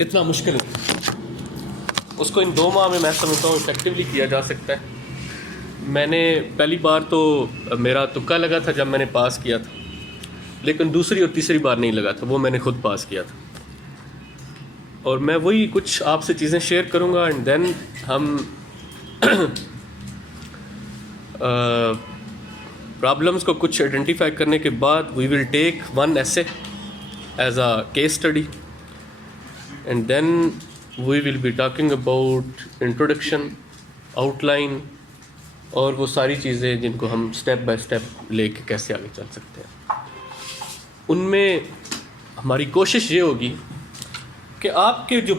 اتنا مشکل ہے. اس کو ان 2 ماہ میں سمجھتا ہوں افیکٹولی کیا جا سکتا ہے. میں نے پہلی بار تو میرا تکا لگا تھا جب میں نے پاس کیا تھا، لیکن دوسری اور تیسری بار نہیں لگا تھا، وہ میں نے خود پاس کیا تھا. اور میں وہی کچھ آپ سے چیزیں شیئر کروں گا، اینڈ دین ہم پرابلمس کو کچھ آئیڈینٹیفائی کرنے کے بعد we will take one essay as a case study, and then we will be talking about introduction, outline, اور وہ ساری چیزیں جن کو ہم اسٹیپ بائی اسٹیپ لے کے کیسے آگے چل سکتے ہیں. ان میں ہماری کوشش یہ ہوگی کہ آپ کے جو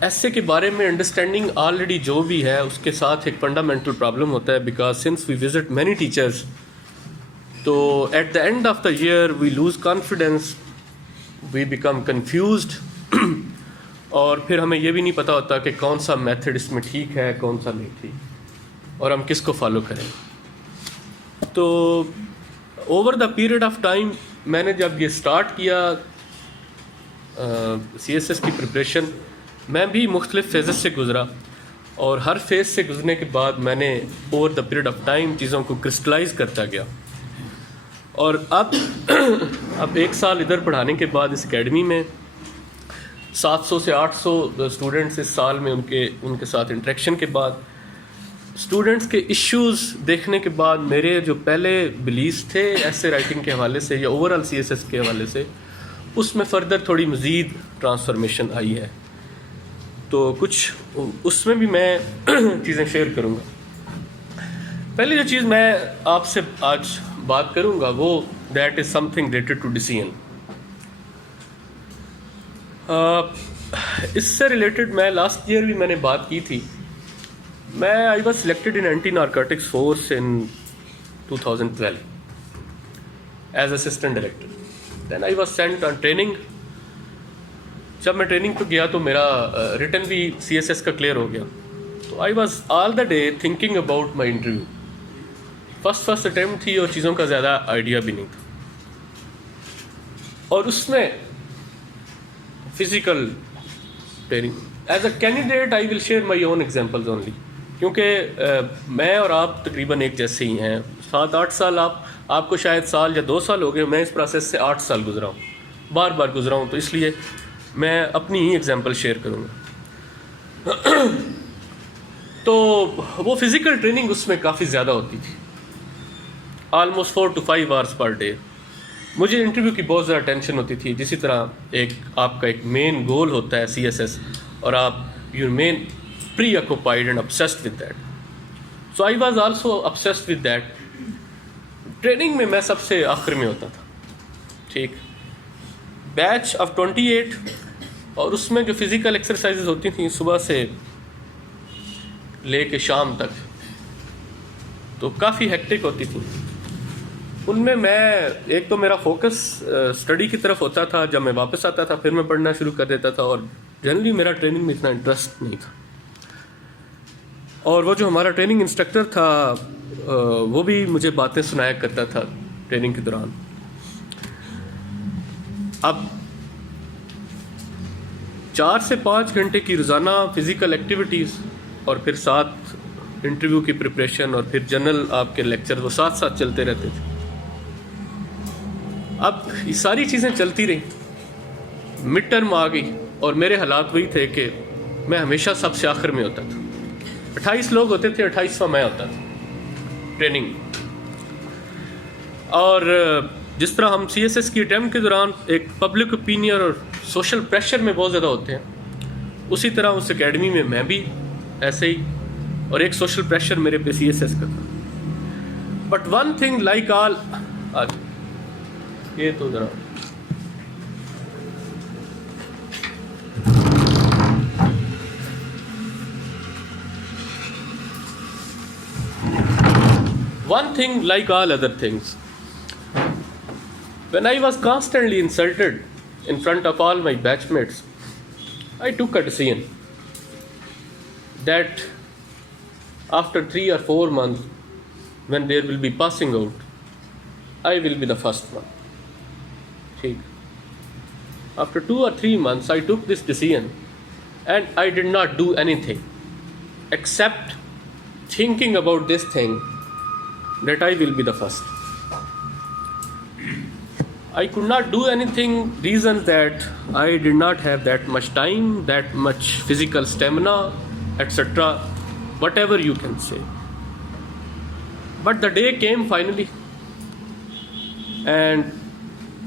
ایسے کے بارے میں انڈرسٹینڈنگ آلریڈی جو بھی ہے اس کے ساتھ ایک فنڈامنٹل پرابلم ہوتا ہے، because since we visit many teachers, تو at the end of the year we lose confidence, we become confused, اور پھر ہمیں یہ بھی نہیں پتہ ہوتا کہ کون سا میتھڈ اس میں ٹھیک ہے کون سا نہیں ٹھیک، اور ہم کس کو فالو کریں. تو over the period of time میں نے جب یہ اسٹارٹ کیا سی ایس ایس کی پریپریشن، میں بھی مختلف فیزز سے گزرا، اور ہر فیز سے گزرنے کے بعد میں نے over the period of time چیزوں کو کرسٹلائز کرتا گیا. اور اب 1 سال ادھر پڑھانے کے بعد اس اکیڈمی میں 700 سے 800 اسٹوڈنٹس اس سال میں ان کے ساتھ انٹریکشن کے بعد، اسٹوڈنٹس کے ایشوز دیکھنے کے بعد، میرے جو پہلے بلیفس تھے ایسے رائٹنگ کے حوالے سے یا overall C S S کے حوالے سے، اس میں فردر تھوڑی مزید ٹرانسفارمیشن آئی ہے. تو کچھ اس میں بھی میں چیزیں شیئر کروں گا. پہلی جو چیز میں آپ سے آج بات کروں گا وہ that is something related to decision. اس سے ریلیٹڈ میں لاسٹ ایئر بھی میں نے بات کی تھی. میں I was selected in anti narcotics force in 2012 as assistant director. Then I was sent on training. جب میں ٹریننگ پہ گیا تو میرا ریٹن بھی سی ایس ایس کا کلیئر ہو گیا. تو I was all the day thinking about my interview. First attempt تھی اور چیزوں کا زیادہ آئیڈیا بھی نہیں تھا. اور اس میں physical training as a candidate I will share my own examples only, کیونکہ میں اور آپ تقریباً ایک جیسے ہی ہیں. 7-8 سال آپ کو شاید سال یا 2 سال ہو گئے، میں اس پروسیس سے 8 سال گزرا ہوں، بار بار گزرا ہوں. تو اس لیے میں اپنی ہی ایگزامپل شیئر کروں گا. تو وہ فزیکل ٹریننگ اس میں کافی زیادہ ہوتی تھی، almost 4 to 5 hours per day. مجھے انٹرویو کی بہت زیادہ ٹینشن ہوتی تھی. جسی طرح آپ کا ایک مین گول ہوتا ہے سی ایس ایس، اور آپ you mean preoccupied and obsessed with that. So I was also obsessed with that. Training میں سب سے آخر میں ہوتا تھا، ٹھیک، بیچ آف 28، اور اس میں جو فزیکل ایکسرسائزز ہوتی تھیں صبح سے لے کے شام تک، تو کافی ہیکٹک ہوتی تھیں. ان میں ایک تو میرا فوکس اسٹڈی کی طرف ہوتا تھا، جب میں واپس آتا تھا پھر میں پڑھنا شروع کر دیتا تھا، اور جنرلی میرا ٹریننگ میں اتنا انٹرسٹ نہیں تھا. اور وہ جو ہمارا ٹریننگ انسٹرکٹر تھا وہ بھی مجھے باتیں سنایا کرتا تھا ٹریننگ کے دوران. اب 4 سے 5 گھنٹے کی روزانہ فزیکل ایکٹیویٹیز، اور پھر ساتھ انٹرویو کی پریپریشن، اور پھر جنرل آپ کے لیکچر، وہ ساتھ ساتھ چلتے رہتے تھے. اب یہ ساری چیزیں چلتی رہیں، مڈ ٹرم آ گئی، اور میرے حالات وہی تھے کہ میں ہمیشہ سب سے آخر میں ہوتا تھا. 28 لوگ ہوتے تھے، 28واں میں ہوتا تھا ٹریننگ. اور جس طرح ہم سی ایس ایس کی اٹیمپٹ کے دوران ایک پبلک اوپینین اور سوشل پریشر میں بہت زیادہ ہوتے ہیں، اسی طرح اس اکیڈمی میں بھی ایسے ہی، اور ایک سوشل پریشر میرے پہ سی ایس ایس کا تھا. But one thing like all, یہ تو ذرا one thing like all other things, when I was constantly insulted in front of all my batchmates, I took a decision that after 3 or 4 months, when there will be passing out, I will be the first one. ٹھیک. After 2 or 3 months, I took this decision and I did not do anything except thinking about this thing that I will be the first. I could not do anything, reason that I did not have that much time, that much physical stamina, etc. Whatever you can say. But the day came finally, and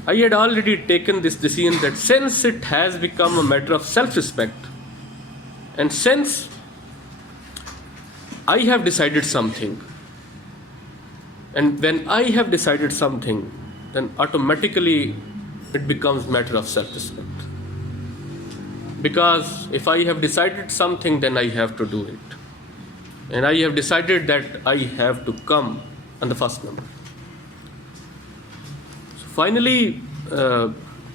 I had already taken this decision that since it has become a matter of self-respect, and since I have decided something, and when I have decided something, then automatically it becomes matter of self-respect. Because if I have decided something, then I have to do it. And I have decided that I have to come on the first number. So finally,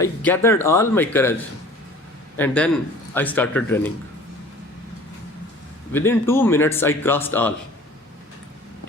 I gathered all my courage and then I started running. Within 2 minutes I crossed all.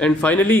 And finally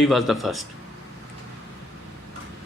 I was the first.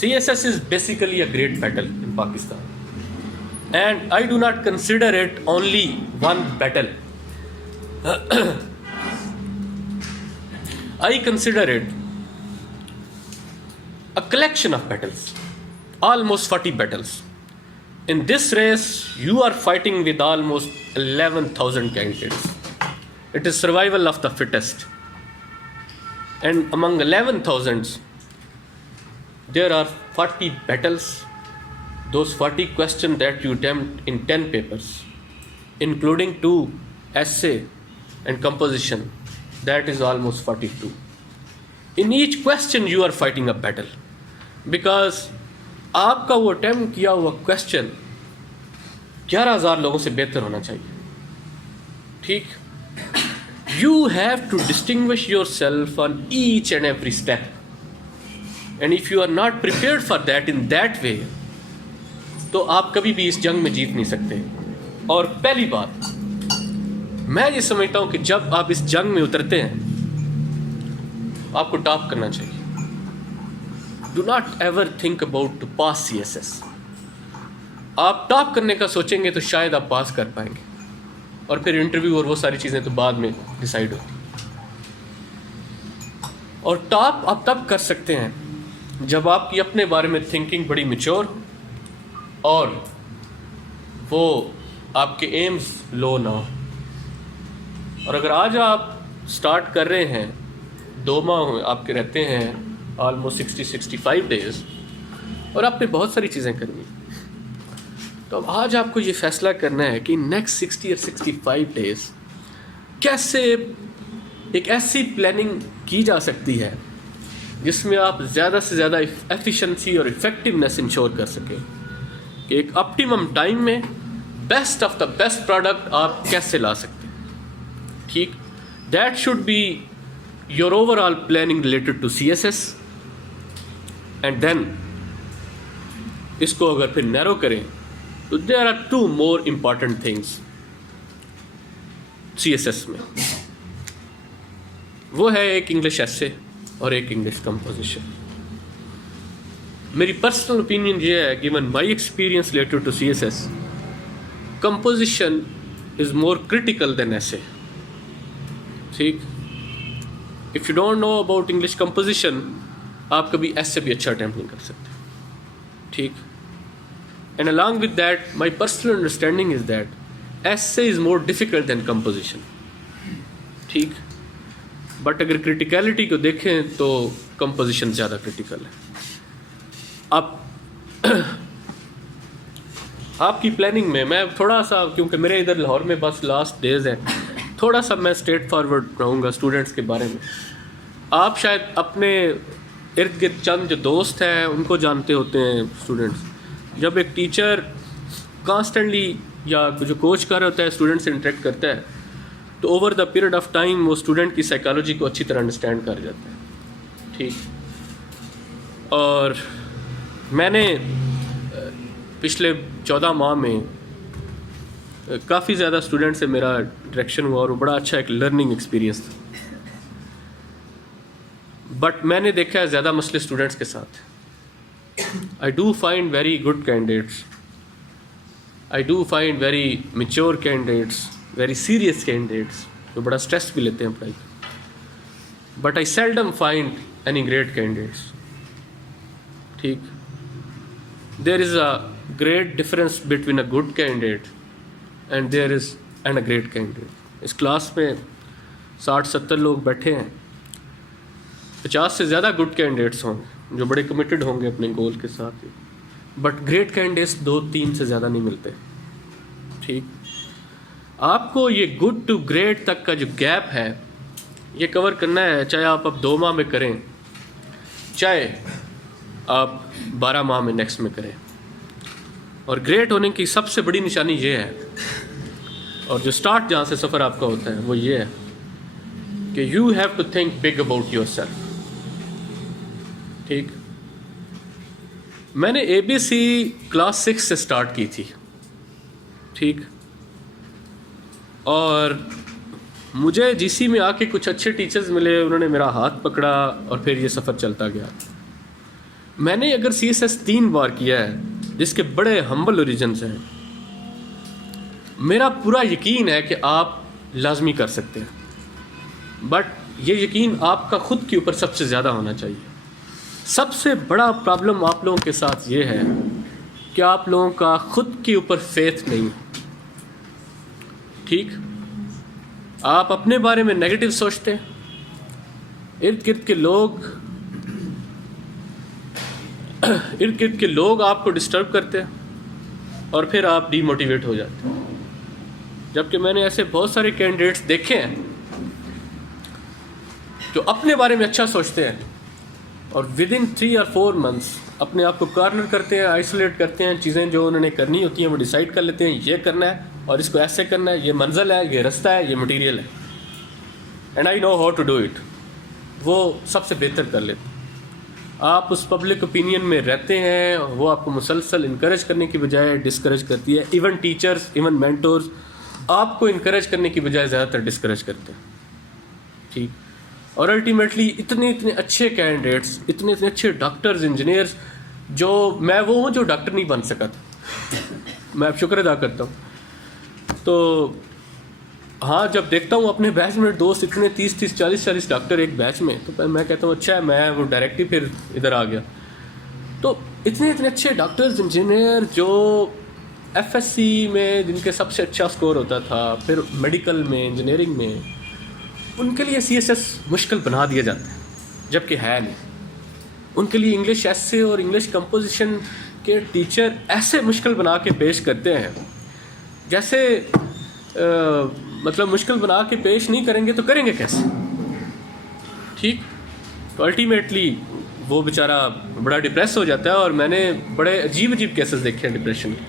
CSS is basically a great battle in Pakistan. And I do not consider it only one battle. I consider it a collection of battles, almost 40 battles. In this race, you are fighting with almost 11,000 candidates. It is survival of the fittest. and among 11,000 there are 40 battles. Those 40 questions that you attempt in 10 papers, including 2 essay and composition, that is almost 42. In each question you are fighting a battle, because آپ کا وہ attempt کیا ہوا question 11,000 لوگوں سے بہتر ہونا چاہیے. ٹھیک, you have to distinguish yourself on each and every step, and if you are not prepared for that in that way, تو آپ کبھی بھی اس جنگ میں جیت نہیں سکتے. اور پہلی بات میں یہ سمجھتا ہوں کہ جب آپ اس جنگ میں اترتے ہیں آپ کو ٹاپ کرنا چاہیے. Do not ever think about to pass CSS. آپ ٹاپ کرنے کا سوچیں گے تو شاید آپ پاس کر پائیں گے, اور پھر انٹرویو اور وہ ساری چیزیں تو بعد میں ڈیسائیڈ ہوتی. اور ٹاپ آپ تب کر سکتے ہیں جب آپ کی اپنے بارے میں تھنکنگ بڑی میچور ہو, اور وہ آپ کے ایمز لو نہ ہو. اور اگر آج آپ سٹارٹ کر رہے ہیں, 2 ماہ آپ کے رہتے ہیں, آلموسٹ 60-65 days, اور آپ نے بہت ساری چیزیں کرنی, تو اب آج آپ کو یہ فیصلہ کرنا ہے کہ نیکسٹ 60 اور 65 days کیسے ایک ایسی پلاننگ کی جا سکتی ہے جس میں آپ زیادہ سے زیادہ ایفیشنسی اور افیکٹونیس انشور کر سکیں, کہ ایک اپٹیمم ٹائم میں best of the best product آپ کیسے لا سکتے ہیں. ٹھیک, that should be your overall planning related to CSS. And then اس کو اگر پھر نیرو کریں تو there are 2 more important things CSS میں. وہ ہے ایک انگلش ایسے اور ایک انگلش کمپوزیشن. میری پرسنل اوپینین یہ ہے, given my experience related to CSS, composition is more critical than essay. ٹھیک, if you don't know about English composition, آپ کبھی ایسے بھی اچھا اٹیمپٹ نہیں کر سکتے. ٹھیک, and along with that my personal understanding is that essay is more difficult than composition. ٹھیک, بٹ اگر کرٹیکلٹی کو دیکھیں تو کمپوزیشن زیادہ کرٹیکل ہے. اب آپ کی پلاننگ میں تھوڑا سا, کیونکہ میرے ادھر لاہور میں بس لاسٹ ڈیز ہیں, تھوڑا سا میں اسٹریٹ فارورڈ رہوں گا اسٹوڈنٹس کے بارے میں. آپ شاید اپنے ارد گرد چند جو دوست ہیں ان کو جانتے ہوتے ہیں اسٹوڈنٹس. جب ایک ٹیچر کانسٹنٹلی یا جو کوچ کر رہا ہوتا ہے اسٹوڈنٹ سے انٹریکٹ کرتا ہے, تو over the period of time وہ اسٹوڈنٹ کی سائیکالوجی کو اچھی طرح انڈرسٹینڈ کر جاتا ہے. ٹھیک, اور میں نے پچھلے 14 ماہ میں کافی زیادہ اسٹوڈنٹ سے میرا انٹریکشن ہوا, اور وہ بڑا اچھا ایک لرننگ ایکسپیرینس تھا. بٹ میں نے دیکھا ہے زیادہ مسئلے اسٹوڈنٹس کے ساتھ. I do find very good candidates, I do find very mature candidates, very serious candidates جو بڑا اسٹریس بھی لیتے ہیں پڑھائی. But I seldom find any great candidates. ٹھیک, there is a great difference between a good candidate and a great candidate. اس class میں 60-70 لوگ بیٹھے ہیں, 50 سے زیادہ گڈ کینڈیڈیٹس ہوں گے جو بڑے کمیٹڈ ہوں گے اپنے گول کے ساتھ, بٹ گریٹ کینڈیڈیٹس 2-3 سے زیادہ نہیں ملتے. ٹھیک, آپ کو یہ گڈ ٹو گریٹ تک کا جو گیپ ہے یہ کور کرنا ہے, چاہے آپ اب 2 ماہ میں کریں, چاہے آپ 12 ماہ میں نیکسٹ میں کریں. اور گریٹ ہونے کی سب سے بڑی نشانی یہ ہے, اور جو سٹارٹ جہاں سے سفر آپ کا ہوتا ہے وہ یہ ہے کہ you have to think big about yourself. ٹھیک, میں نے ABC کلاس 6 سے سٹارٹ کی تھی. ٹھیک, اور مجھے GC میں آ کے کچھ اچھے ٹیچرز ملے, انہوں نے میرا ہاتھ پکڑا اور پھر یہ سفر چلتا گیا. میں نے اگر CSS 3 بار کیا ہے جس کے بڑے ہمبل اوریجنز ہیں, میرا پورا یقین ہے کہ آپ لازمی کر سکتے ہیں. بٹ یہ یقین آپ کا خود کے اوپر سب سے زیادہ ہونا چاہیے. سب سے بڑا پرابلم آپ لوگوں کے ساتھ یہ ہے کہ آپ لوگوں کا خود کے اوپر فیتھ نہیں. ٹھیک, آپ اپنے بارے میں نیگیٹو سوچتے ہیں, ارد گرد کے لوگ آپ کو ڈسٹرب کرتے ہیں اور پھر آپ ڈی موٹیویٹ ہو جاتے ہیں. جبکہ میں نے ایسے بہت سارے کینڈیڈیٹس دیکھے ہیں جو اپنے بارے میں اچھا سوچتے ہیں اور ود ان 3 اور 4 months اپنے آپ کو کارنر کرتے ہیں, آئسولیٹ کرتے ہیں, چیزیں جو انہوں نے کرنی ہوتی ہیں وہ ڈیسائیڈ کر لیتے ہیں, یہ کرنا ہے اور اس کو ایسے کرنا ہے, یہ منزل ہے, یہ رستہ ہے, یہ مٹیریل ہے, and I know how to do it. وہ سب سے بہتر کر لیتے ہیں. آپ اس پبلک اوپینین میں رہتے ہیں, وہ آپ کو مسلسل انکریج کرنے کی بجائے ڈسکریج کرتی ہے. ایون ٹیچرز, ایون مینٹورز آپ کو انکریج کرنے کی بجائے زیادہ تر ڈسکریج کرتے ہیں. ٹھیک. اور الٹیمیٹلی اتنے اچھے کینڈیڈیٹس, اتنے اچھے ڈاکٹرز, انجینئرز, جو میں وہ ہوں جو ڈاکٹر نہیں بن سکا تھا, میں اب شکر ادا کرتا ہوں. تو ہاں, جب دیکھتا ہوں اپنے بیچ میں دوست اتنے 30 40 ڈاکٹر ایک بیچ میں, تو میں کہتا ہوں اچھا ہے, میں وہ ڈائریکٹلی پھر ادھر آ گیا. تو اتنے اچھے ڈاکٹرز, انجینئر جو ایف ایس سی میں جن کے سب سے اچھا اسکور ہوتا تھا, پھر میڈیکل میں, انجینئرنگ میں, ان کے لیے سی ایس ایس مشکل بنا دیا جاتا ہے, جبکہ ہے نہیں. ان کے لیے انگلش ایسے اور انگلش کمپوزیشن کے ٹیچر ایسے مشکل بنا کے پیش کرتے ہیں جیسے مطلب مشکل بنا کے پیش نہیں کریں گے تو کریں گے کیسے. ٹھیک. تو الٹیمیٹلی وہ بیچارہ بڑا ڈپریس ہو جاتا ہے. اور میں نے بڑے عجیب کیسز دیکھے ہیں ڈپریشن کے,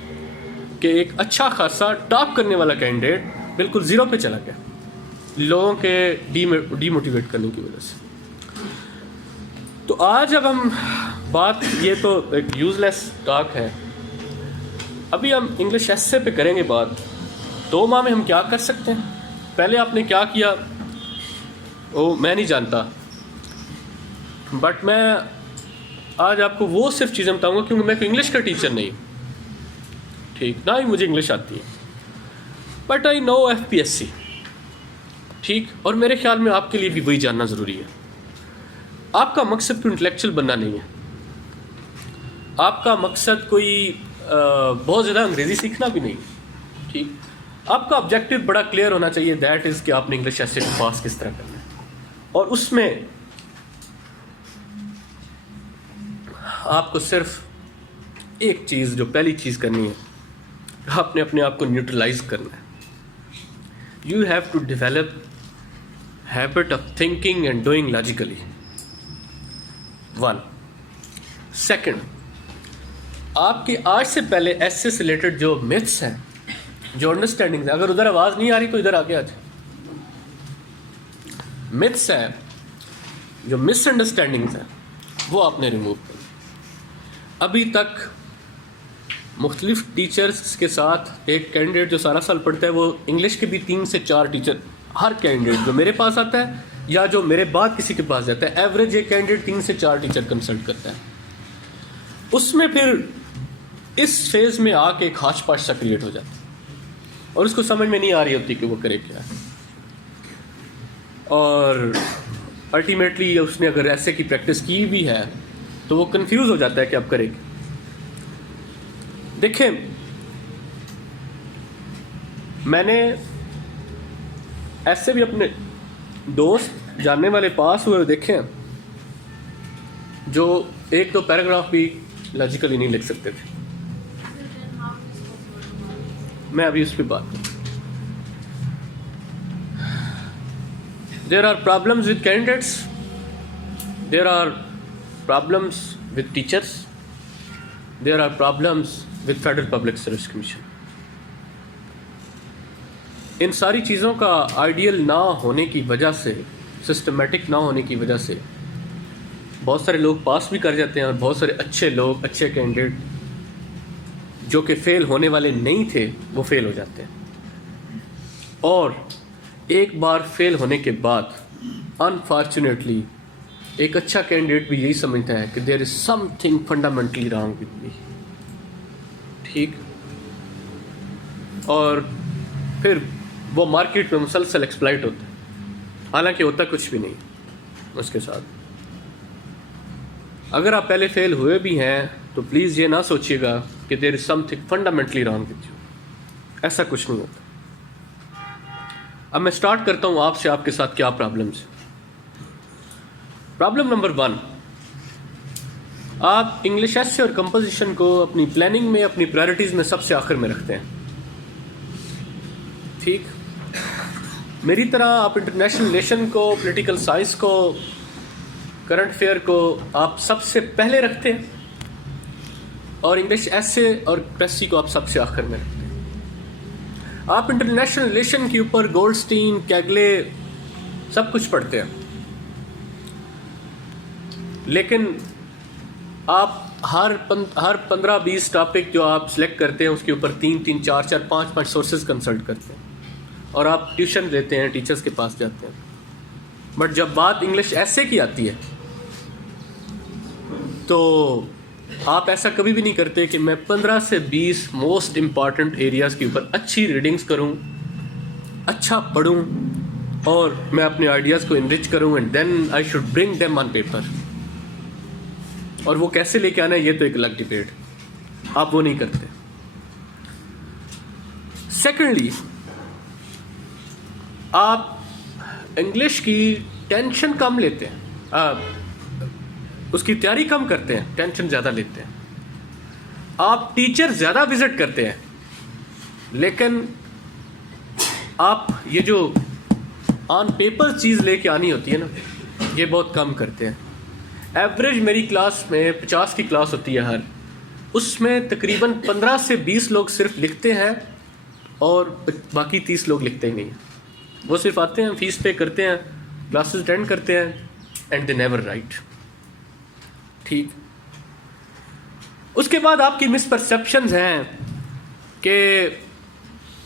کہ ایک اچھا خاصا ٹاپ کرنے والا کینڈیڈیٹ بالکل زیرو پہ چلا گیا لوگوں کے ڈی موٹیویٹ کرنے کی وجہ سے. تو آج اب ہم بات, یہ تو ایک یوز لیس ٹاک ہے, ابھی ہم انگلش ایسے پہ کریں گے بات. 2 ماہ میں ہم کیا کر سکتے ہیں, پہلے آپ نے کیا کیا وہ میں نہیں جانتا, بٹ میں آج آپ کو وہ صرف چیزیں بتاؤں گا کیونکہ میں کوئی انگلش کا ٹیچر نہیں ہوں. ٹھیک. نہ ہی مجھے انگلش آتی ہے, بٹ آئی نو FPSC. ٹھیک. اور میرے خیال میں آپ کے لیے بھی وہی جاننا ضروری ہے. آپ کا مقصد کوئی انٹلیکچوئل بننا نہیں ہے, آپ کا مقصد کوئی بہت زیادہ انگریزی سیکھنا بھی نہیں. ٹھیک. آپ کا آبجیکٹیو بڑا کلیئر ہونا چاہیے, دیٹ از کہ آپ نے انگلش ایسے پاس کس طرح کرنا ہے. اور اس میں آپ کو صرف ایک چیز, جو پہلی چیز کرنی ہے, آپ نے اپنے آپ کو نیوٹرلائز کرنا ہے. You have to develop habit of thinking and doing logically. 1. Second, آپ کے آج سے پہلے ایسے سے ریلیٹڈ جو میتھس ہیں, جو انڈرسٹینڈنگ ہیں, اگر ادھر آواز نہیں آ رہی تو ادھر آگے آ جائیں. میتھس ہیں, جو مس انڈرسٹینڈنگز ہیں, وہ آپ نے ریموو کریں. ابھی تک مختلف ٹیچرز کے ساتھ ایک کینڈیڈیٹ جو سارا سال پڑھتا ہے, وہ انگلش کے بھی 3 سے 4 ٹیچر, ہر کینڈیڈیٹ جو میرے پاس آتا ہے یا جو میرے بعد کسی کے پاس جاتا ہے, ایوریج ایک کینڈیڈیٹ 3 سے 4 ٹیچر کنسلٹ کرتا ہے. اس میں پھر اس فیز میں آ کے ایک ہاش پاش سا کریٹ ہو جاتا ہے اور اس کو سمجھ میں نہیں آ رہی ہوتی کہ وہ کرے کیا ہے. اور الٹیمیٹلی اس نے اگر ایسے کی پریکٹس کی بھی ہے تو وہ کنفیوز ہو جاتا ہے کہ اب کرے گا. دیکھیں, میں نے ایسے بھی اپنے دوست جاننے والے پاس ہوئے دیکھے ہیں جو 1-2 پیراگراف بھی لاجیکلی نہیں لکھ سکتے تھے. میں ابھی اس پہ بات کروں. There are problems with candidates, there are problems with teachers, there are problems with Federal Public Service Commission. ان ساری چیزوں کا آئیڈیل نہ ہونے کی وجہ سے, سسٹمیٹک نہ ہونے کی وجہ سے بہت سارے لوگ پاس بھی کر جاتے ہیں اور بہت سارے اچھے لوگ, اچھے کینڈیڈیٹ جو کہ فیل ہونے والے نہیں تھے وہ فیل ہو جاتے ہیں. اور ایک بار فیل ہونے کے بعد انفارچونیٹلی ایک اچھا کینڈیڈیٹ بھی یہی سمجھتا ہے کہ there is something fundamentally wrong with me. ٹھیک. اور پھر وہ مارکیٹ میں مسلسل ایکسپلائٹ ہوتا ہے, حالانکہ ہوتا کچھ بھی نہیں اس کے ساتھ. اگر آپ پہلے فیل ہوئے بھی ہیں تو پلیز یہ نہ سوچیے گا کہ there is something fundamentally wrong with you. ایسا کچھ نہیں ہوتا. اب میں سٹارٹ کرتا ہوں آپ سے, آپ کے ساتھ کیا پرابلمس ہیں. پرابلم نمبر 1، آپ انگلش ایسے اور کمپوزیشن کو اپنی پلاننگ میں، اپنی پرائرٹیز میں سب سے آخر میں رکھتے ہیں. ٹھیک، میری طرح آپ انٹرنیشنل ریلیشن کو، پولیٹیکل سائنس کو، کرنٹ افیئر کو آپ سب سے پہلے رکھتے ہیں، اور انگلش ایسے اور پریسی کو آپ سب سے آخر میں رکھتے ہیں. آپ انٹرنیشنل ریلیشن کے اوپر گولڈسٹین، کیگلے سب کچھ پڑھتے ہیں، لیکن آپ ہر 15-20 ٹاپک جو آپ سلیکٹ کرتے ہیں اس کے اوپر 3-3، 4-4، 5-5 سورسز کنسلٹ کرتے ہیں، اور آپ ٹیوشن دیتے ہیں، ٹیچرز کے پاس جاتے ہیں. بٹ جب بات انگلش ایسے کی آتی ہے تو آپ ایسا کبھی بھی نہیں کرتے کہ میں 15 سے 20 موسٹ امپارٹنٹ ایریاز کے اوپر اچھی ریڈنگز کروں، اچھا پڑھوں، اور میں اپنے آئیڈیاز کو انرچ کروں، and then I should bring them on paper. اور وہ کیسے لے کے آنا ہے یہ تو ایک الگ ڈبیٹ، آپ وہ نہیں کرتے. سیکنڈلی، آپ انگلش کی ٹینشن کم لیتے ہیں، اس کی تیاری کم کرتے ہیں، ٹینشن زیادہ لیتے ہیں. آپ ٹیچر زیادہ وزٹ کرتے ہیں، لیکن آپ یہ جو آن پیپر چیز لے کے آنی ہوتی ہے نا، یہ بہت کم کرتے ہیں. ایوریج میری کلاس میں 50 کی کلاس ہوتی ہے ہر، اس میں تقریباً 15 سے 20 لوگ صرف لکھتے ہیں، اور باقی 30 لوگ لکھتے ہی نہیں ہیں. وہ صرف آتے ہیں، فیس پے کرتے ہیں، کلاسز اٹینڈ کرتے ہیں، اینڈ دے نیور رائٹ. ٹھیک، اس کے بعد آپ کی مس پرسیپشنز ہیں کہ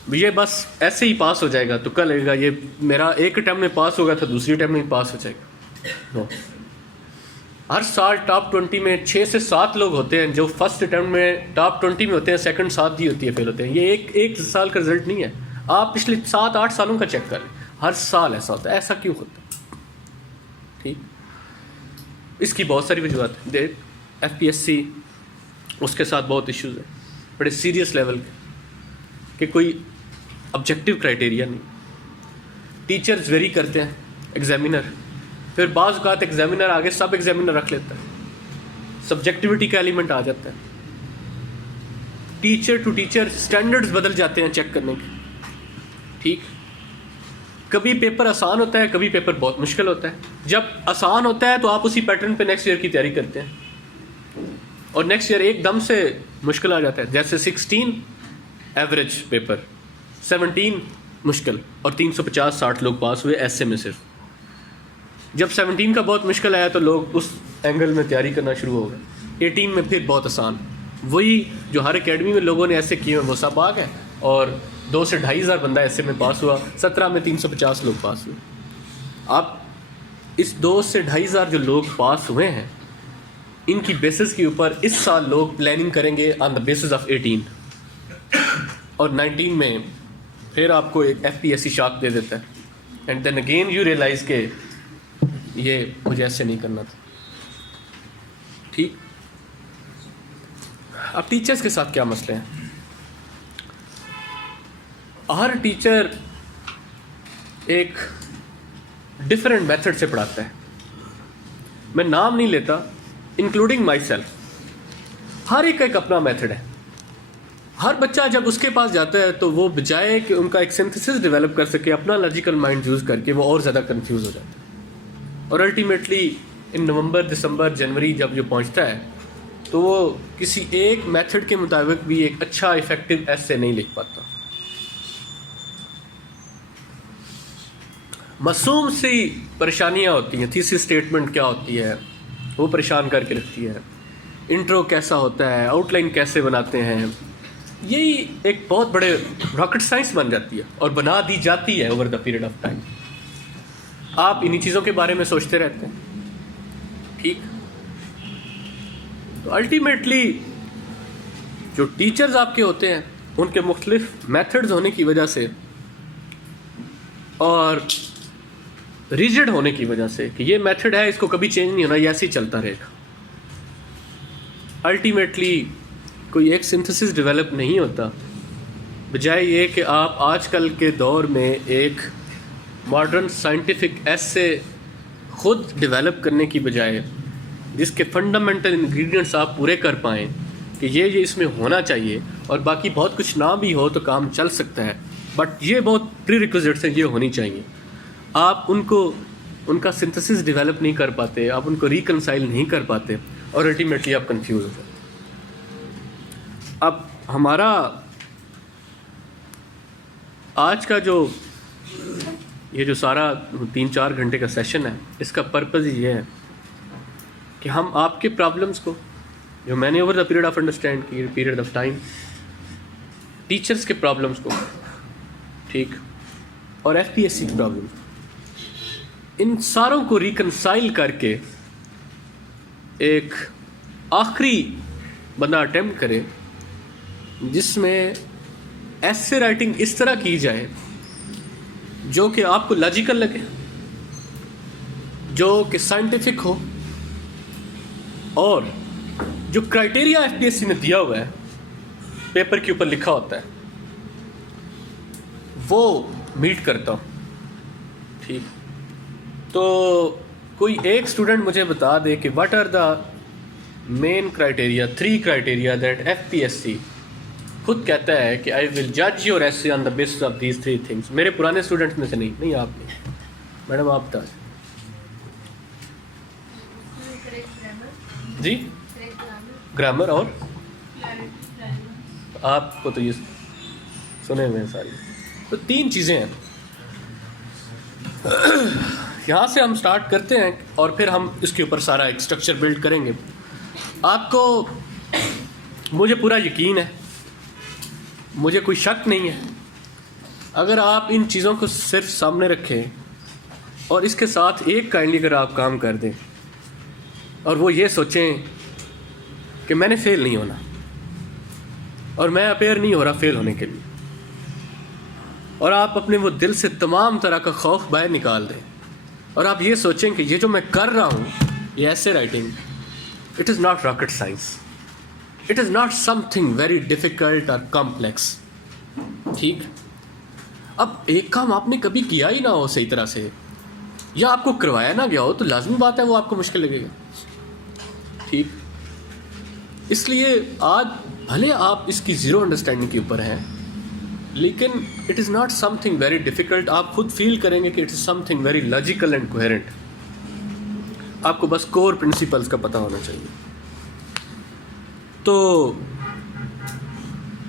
یہ بس ایسے ہی پاس ہو جائے گا، تکا لگے گا، یہ میرا ایک اٹیمپٹ میں پاس ہوگا تھا، دوسری اٹیمپٹ میں پاس ہو جائے گا. نو، ہر سال ٹاپ 20 میں 6 سے 7 لوگ ہوتے ہیں جو فرسٹ اٹیمپٹ میں ٹاپ 20 میں ہوتے ہیں، سیکنڈ 7 ہی ہوتی ہے فیل ہوتے ہیں. یہ ایک سال کا رزلٹ نہیں ہے، آپ پچھلے 7-8 سالوں کا چیک کر لیں، ہر سال ایسا ہوتا ہے. ایسا کیوں ہوتا ہے؟ ٹھیک، اس کی بہت ساری وجوہات ہیں. FPSC اس کے ساتھ بہت ایشوز ہیں، بڑے سیریس لیول کے، کہ کوئی آبجیکٹیو کرائٹیریا نہیں. ٹیچرز ویری کرتے ہیں، ایگزامینر، پھر بعض اوقات ایگزامینر آگے سب ایگزامینر رکھ لیتا ہے، سبجیکٹیوٹی کا ایلیمنٹ آ جاتا ہے. ٹیچر ٹو ٹیچر سٹینڈرڈز بدل جاتے ہیں چیک کرنے کے. ٹھیک، کبھی پیپر آسان ہوتا ہے، کبھی پیپر بہت مشکل ہوتا ہے. جب آسان ہوتا ہے تو آپ اسی پیٹرن پہ نیکسٹ ایئر کی تیاری کرتے ہیں، اور نیکسٹ ایئر ایک دم سے مشکل آ جاتا ہے. جیسے 16 ایوریج پیپر، 17 مشکل، اور 350-60 لوگ پاس ہوئے ایسے میں صرف. جب 17 کا بہت مشکل آیا تو لوگ اس اینگل میں تیاری کرنا شروع ہو گئے. 18 میں پھر بہت آسان، وہی جو ہر اکیڈمی میں لوگوں نے ایسے کیے ہیں وہ سب آ گئے، اور 2 سے 2,500 بندہ ایسے میں پاس ہوا. 17 میں 350 لوگ پاس ہوئے. آپ اس 2 سے 2,500 جو لوگ پاس ہوئے ہیں، ان کی بیسس کے اوپر اس سال لوگ پلاننگ کریں گے آن دا بیسس آف 18، اور 19 میں پھر آپ کو ایک FPSC شاک دے دیتا ہے، and then again you realize کہ یہ مجھے ایسے نہیں کرنا تھا. ٹھیک، اب ٹیچرز کے ساتھ کیا مسئلے ہیں؟ ہر ٹیچر ایک ڈفرینٹ میتھڈ سے پڑھاتا ہے. میں نام نہیں لیتا، انکلوڈنگ مائی سیلف. ہر ایک کا ایک اپنا میتھڈ ہے. ہر بچہ جب اس کے پاس جاتا ہے تو وہ بجائے کہ ان کا ایک سنتھسس ڈیولپ کر سکے اپنا لاجیکل مائنڈ یوز کر کے، وہ اور زیادہ کنفیوز ہو جاتا ہے. اور الٹیمیٹلی ان نومبر، دسمبر، جنوری جب جو پہنچتا ہے تو وہ کسی ایک میتھڈ کے مطابق بھی ایک اچھا افیکٹو ایسے نہیں لکھ پاتا. معصوم سی پریشانیاں ہوتی ہیں. تھیسس اسٹیٹمنٹ کیا ہوتی ہے وہ پریشان کر کے رکھتی ہے. انٹرو کیسا ہوتا ہے، آؤٹ لائن کیسے بناتے ہیں، یہی ایک بہت بڑے راکٹ سائنس بن جاتی ہے اور بنا دی جاتی ہے over the period of time. آپ انہی چیزوں کے بارے میں سوچتے رہتے ہیں. ٹھیک، تو الٹیمیٹلی جو ٹیچرز آپ کے ہوتے ہیں ان کے مختلف میتھڈز ہونے کی وجہ سے اور ریجڈ ہونے کی وجہ سے کہ یہ میتھڈ ہے، اس کو کبھی چینج نہیں ہونا، یہ ایسے ہی چلتا رہے گا، الٹیمیٹلی کوئی ایک سنتھسس ڈیولپ نہیں ہوتا. بجائے یہ کہ آپ آج کل کے دور میں ایک ماڈرن سائنٹیفک ایسے خود ڈیولپ کرنے کی بجائے جس کے فنڈامنٹل انگریڈینٹس آپ پورے کر پائیں کہ یہ اس میں ہونا چاہیے، اور باقی بہت کچھ نہ بھی ہو تو کام چل سکتا ہے، بٹ یہ بہت پری ریکوزٹس ہیں، یہ ہونی چاہیے. آپ ان کا سنتھسس ڈیولپ نہیں کر پاتے، آپ ان کو ریکنسائل نہیں کر پاتے، اور الٹیمیٹلی آپ کنفیوز ہو جاتے. اب ہمارا آج کا یہ جو سارا 3-4 گھنٹے کا سیشن ہے، اس کا پرپز یہ ہے کہ ہم آپ کے پرابلمس کو، جو میں نے over the period of understand کی، پیریڈ آف ٹائم، ٹیچرس کے پرابلمس کو، ٹھیک، اور ایف پی ایس سی کے پرابلم، ان ساروں کو ریکنسائل کر کے ایک آخری بندہ اٹیمپٹ کرے جس میں ایسے رائٹنگ اس طرح کی جائے جو کہ آپ کو لاجیکل لگے، جو کہ سائنٹیفک ہو، اور جو criteria F P S C نے دیا ہوا ہے، پیپر کے اوپر لکھا ہوتا ہے، وہ میٹ کرتا ہوں. ٹھیک، تو کوئی ایک اسٹوڈنٹ مجھے بتا دے کہ what are the main criteria, 3 criteria that F P S C خود کہتا ہے کہ آئی ول جج your essay on the basis of these 3 things. میرے پرانے اسٹوڈنٹس میں سے نہیں آپ نے، میڈم آپ بتا دیں. جی، گرامر، اور آپ کو تو یہ سنے ہوئے ہیں ساری. تو 3 چیزیں ہیں. یہاں سے ہم سٹارٹ کرتے ہیں اور پھر ہم اس کے اوپر سارا ایک اسٹرکچر بلڈ کریں گے. آپ کو، مجھے پورا یقین ہے، مجھے کوئی شک نہیں ہے، اگر آپ ان چیزوں کو صرف سامنے رکھیں اور اس کے ساتھ ایک کائنڈلی اگر آپ کام کر دیں اور وہ یہ سوچیں کہ میں نے فیل نہیں ہونا اور میں اپیئر نہیں ہو رہا فیل ہونے کے لیے، اور آپ اپنے وہ دل سے تمام طرح کا خوف باہر نکال دیں اور آپ یہ سوچیں کہ یہ جو میں کر رہا ہوں، یہ ایسے writing, it is not rocket science, it is not some thing very difficult اور کمپلیکس. ٹھیک، اب ایک کام آپ نے کبھی کیا ہی نہ ہو صحیح طرح سے، یا آپ کو کروایا نہ گیا ہو، تو لازمی بات ہے وہ آپ کو مشکل لگے گا. ٹھیک، اس لیے آج بھلے آپ اس کی زیرو انڈرسٹینڈنگ کے اوپر ہیں، لیکن it is not some thing very difficult. آپ خود فیل کریں گے کہ it is some thing very logical and coherent. آپ کو بس کور پرنسپلس کا پتہ ہونا چاہیے. تو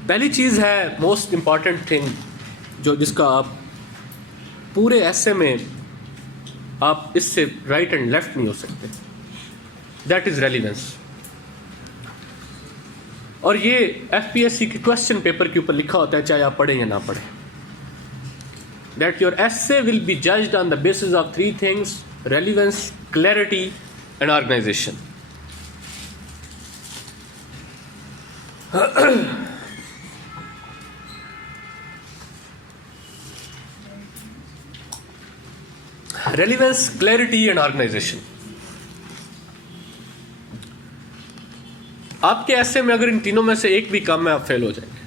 پہلی چیز ہے موسٹ امپارٹنٹ تھنگ، جس کا آپ پورے ایسے میں آپ اس سے رائٹ اینڈ لیفٹ نہیں ہو سکتے، دیٹ از ریلیونس. اور یہ ایف پی ایس سی کے کوشچن پیپر کے اوپر لکھا ہوتا ہے، چاہے آپ پڑھیں یا نہ پڑھیں، that your essay will be judged on the basis of 3 things: relevance, clarity and organization. Relevance, clarity and organization. آپ کے ایسے میں اگر ان تینوں میں سے ایک بھی کم ہے، آپ فیل ہو جائیں گے.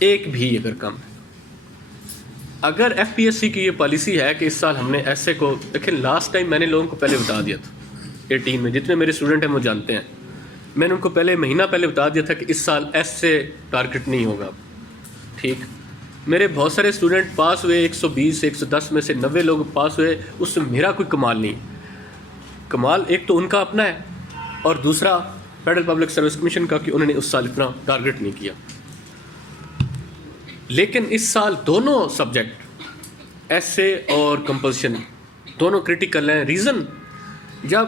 ایک بھی اگر کم ہے. اگر ایف پی ایس سی کی یہ پالیسی ہے کہ اس سال ہم نے ایسے کو، دیکھیں لاسٹ ٹائم میں نے لوگوں کو پہلے بتا دیا تھا 18 میں، جتنے میرے اسٹوڈنٹ ہیں وہ جانتے ہیں، میں نے ان کو مہینہ پہلے بتا دیا تھا کہ اس سال ایسے ٹارگٹ نہیں ہوگا. ٹھیک، میرے بہت سارے اسٹوڈنٹ پاس ہوئے، 120 110 میں سے 90 لوگ پاس ہوئے. اس میں میرا کوئی کمال نہیں. کمال ایک تو ان کا اپنا ہے، اور دوسرا فیڈرل پبلک سروس کمیشن کا کہ انہوں نے اس سال اتنا ٹارگٹ نہیں کیا. لیکن اس سال دونوں سبجیکٹ ایسے اور کمپوزیشن دونوں کرٹیکل ہیں. ریزن، جب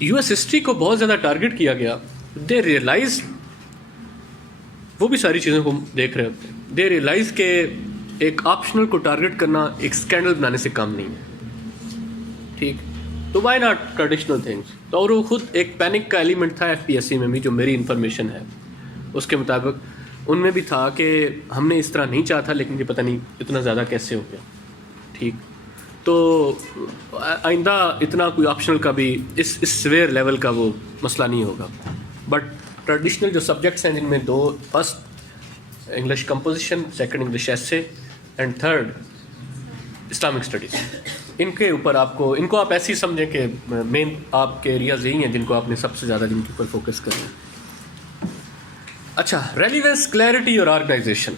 یو ایس ہسٹری کو بہت زیادہ ٹارگٹ کیا گیا، دے ریئلائز، وہ بھی ساری چیزوں کو دیکھ رہے ہوتے ہیں، دے ریئلائز کہ ایک آپشنل کو ٹارگٹ کرنا ایک اسکینڈل بنانے سے کم نہیں ہے. ٹھیک، تو وائی ناٹ ٹریڈیشنل تھنگس. تو اور وہ خود ایک پینک کا ایلیمنٹ تھا ایف پی ایس سی میں بھی، جو میری انفارمیشن ہے اس کے مطابق ان میں بھی تھا کہ ہم نے اس طرح نہیں چاہا تھا، لیکن یہ پتہ نہیں اتنا زیادہ کیسے ہو گیا. ٹھیک، تو آئندہ اتنا کوئی آپشنل کا بھی اس سویئر لیول کا وہ مسئلہ نہیں ہوگا. بٹ ٹریڈیشنل جو سبجیکٹس ہیں، جن میں 2، first English composition, second English ایسے، اینڈ تھرڈ اسلامک اسٹڈیز، ان کے اوپر آپ کو، ان کو آپ ایسی سمجھیں کہ مین آپ کے ایریاز یہی ہیں جن کو آپ نے سب سے زیادہ جن کے اوپر فوکس کرنا ہے. اچھا، ریلیونس، کلیئرٹی اور آرگنائزیشن،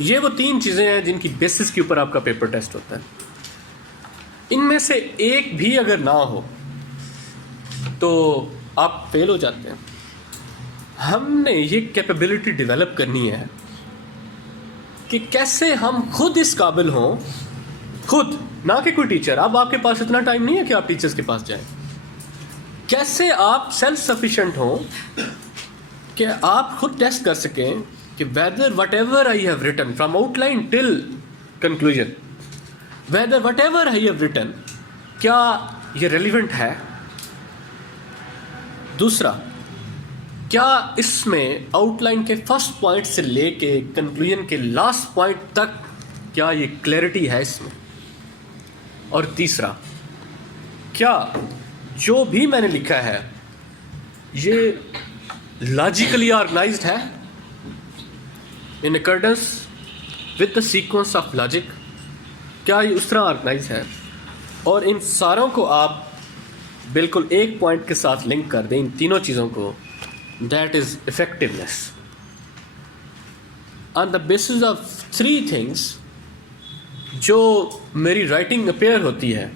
یہ وہ 3 چیزیں ہیں جن کی بیسس کے اوپر آپ کا پیپر ٹیسٹ ہوتا ہے. ان میں سے ایک بھی اگر نہ ہو تو آپ فیل ہو جاتے ہیں. ہم نے یہ کیپیبلٹی ڈیولپ کرنی ہے کہ کیسے ہم خود اس قابل ہوں، خود، نہ کہ کوئی ٹیچر. اب آپ کے پاس اتنا ٹائم نہیں ہے کہ آپ ٹیچرز کے پاس جائیں. کیسے آپ سیلف سفیشینٹ ہوں کہ آپ خود ٹیسٹ کر سکیں کہ whether whatever I have written from outline till conclusion, whether whatever I have written کیا یہ ریلیونٹ ہے. دوسرا، کیا اس میں آؤٹ لائن کے فرسٹ پوائنٹ سے لے کے کنکلوژن کے لاسٹ پوائنٹ تک کیا یہ کلیئرٹی ہے اس میں. اور تیسرا، کیا جو بھی میں نے لکھا ہے یہ لاجیکلی آرگنائزڈ ہے in accordance with the sequence of logic, کیا یہ اس طرح آرگنائز ہے. اور ان ساروں کو آپ بالکل ایک پوائنٹ کے ساتھ لنک کر دیں، ان تینوں چیزوں کو. That is effectiveness. On the basis of 3 things جو میری رائٹنگ اپیئر ہوتی ہے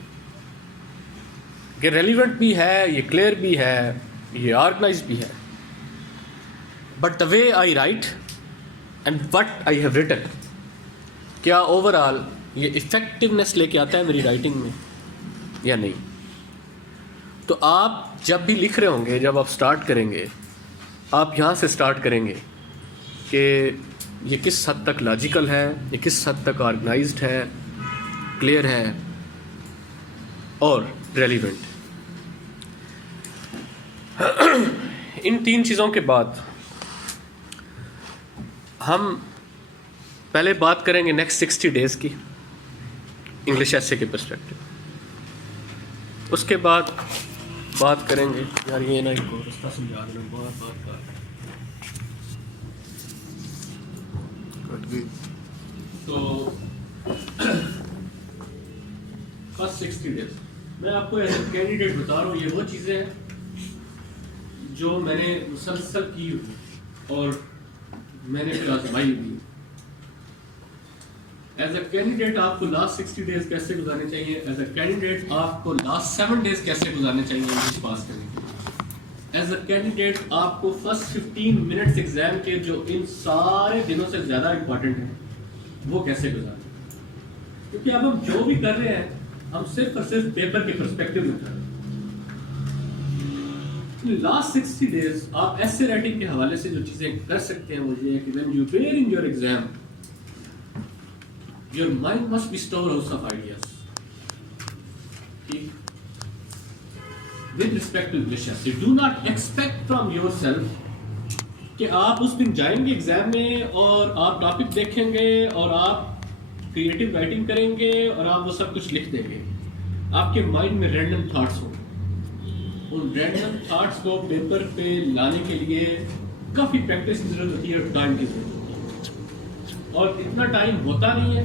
کہ ریلیونٹ بھی ہے، یہ کلیئر بھی ہے، یہ آرگنائز بھی ہے. But the way I right and what I have written, کیا اوور آل یہ افیکٹونیس لے کے آتا ہے میری رائٹنگ میں یا نہیں. تو آپ جب بھی لکھ رہے ہوں گے، جب آپ سٹارٹ کریں گے، آپ یہاں سے سٹارٹ کریں گے کہ یہ کس حد تک لاجیکل ہے، یہ کس حد تک آرگنائزڈ ہے، کلیئر ہے اور ریلیونٹ. ان 3 چیزوں کے بعد ہم پہلے بات کریں گے نیکسٹ 60 ڈیز کی انگلش ایسے کے پرسپیکٹو. اس کے بعد بات کریں گے، یار یہ نا ایک رستہ سمجھا رہے ہیں بات تو فرسٹ 60 ڈیز میں آپ کو ایز اے کینڈیڈیٹ بتا رہا ہوں. یہ وہ چیزیں ہیں جو میں نے مسلسل کی ہوئی اور میں نے پھر آزمائی ہوئی. ایز اے کینڈیڈیٹ آپ کو لاسٹ 60 ڈیز کیسے گزارنے چاہیے، ایز اے کینڈیڈیٹ آپ کو لاسٹ 7 ڈیز کیسے گزارنے چاہیے انگلش پاس کرنے کے لیے، ایز اے کینڈیڈیٹ آپ کو فرسٹ 15 منٹس ایگزام کے جو ان سارے دنوں سے زیادہ امپورٹنٹ ہیں وہ کیسے گزاریں. کیونکہ اب ہم جو بھی کر رہے ہیں ہم صرف اور صرف پیپر کے پرسپیکٹو میں کر رہے ہیں. لاسٹ 60 ڈیز آپ ایسے رائٹنگ کے حوالے سے جو چیزیں کر سکتے ہیں وہ یہ ہے کہ when you prepare in your exam, your mind must be storehouse of ideas. With respect to English essay, do not expect from yourself کہ آپ اس دن جائیں گے ایگزام میں اور آپ ٹاپک دیکھیں گے اور آپ کریٹو رائٹنگ کریں گے اور آپ وہ سب کچھ لکھ دیں گے. آپ کے مائنڈ میں رینڈم تھاٹس ہوں گے. ان رینڈم تھاٹس کو پیپر پہ لانے کے لیے کافی پریکٹس کی ضرورت ہوتی ہے اور ٹائم کی ضرورت ہوتی ہے. اور اتنا ٹائم ہوتا نہیں ہے،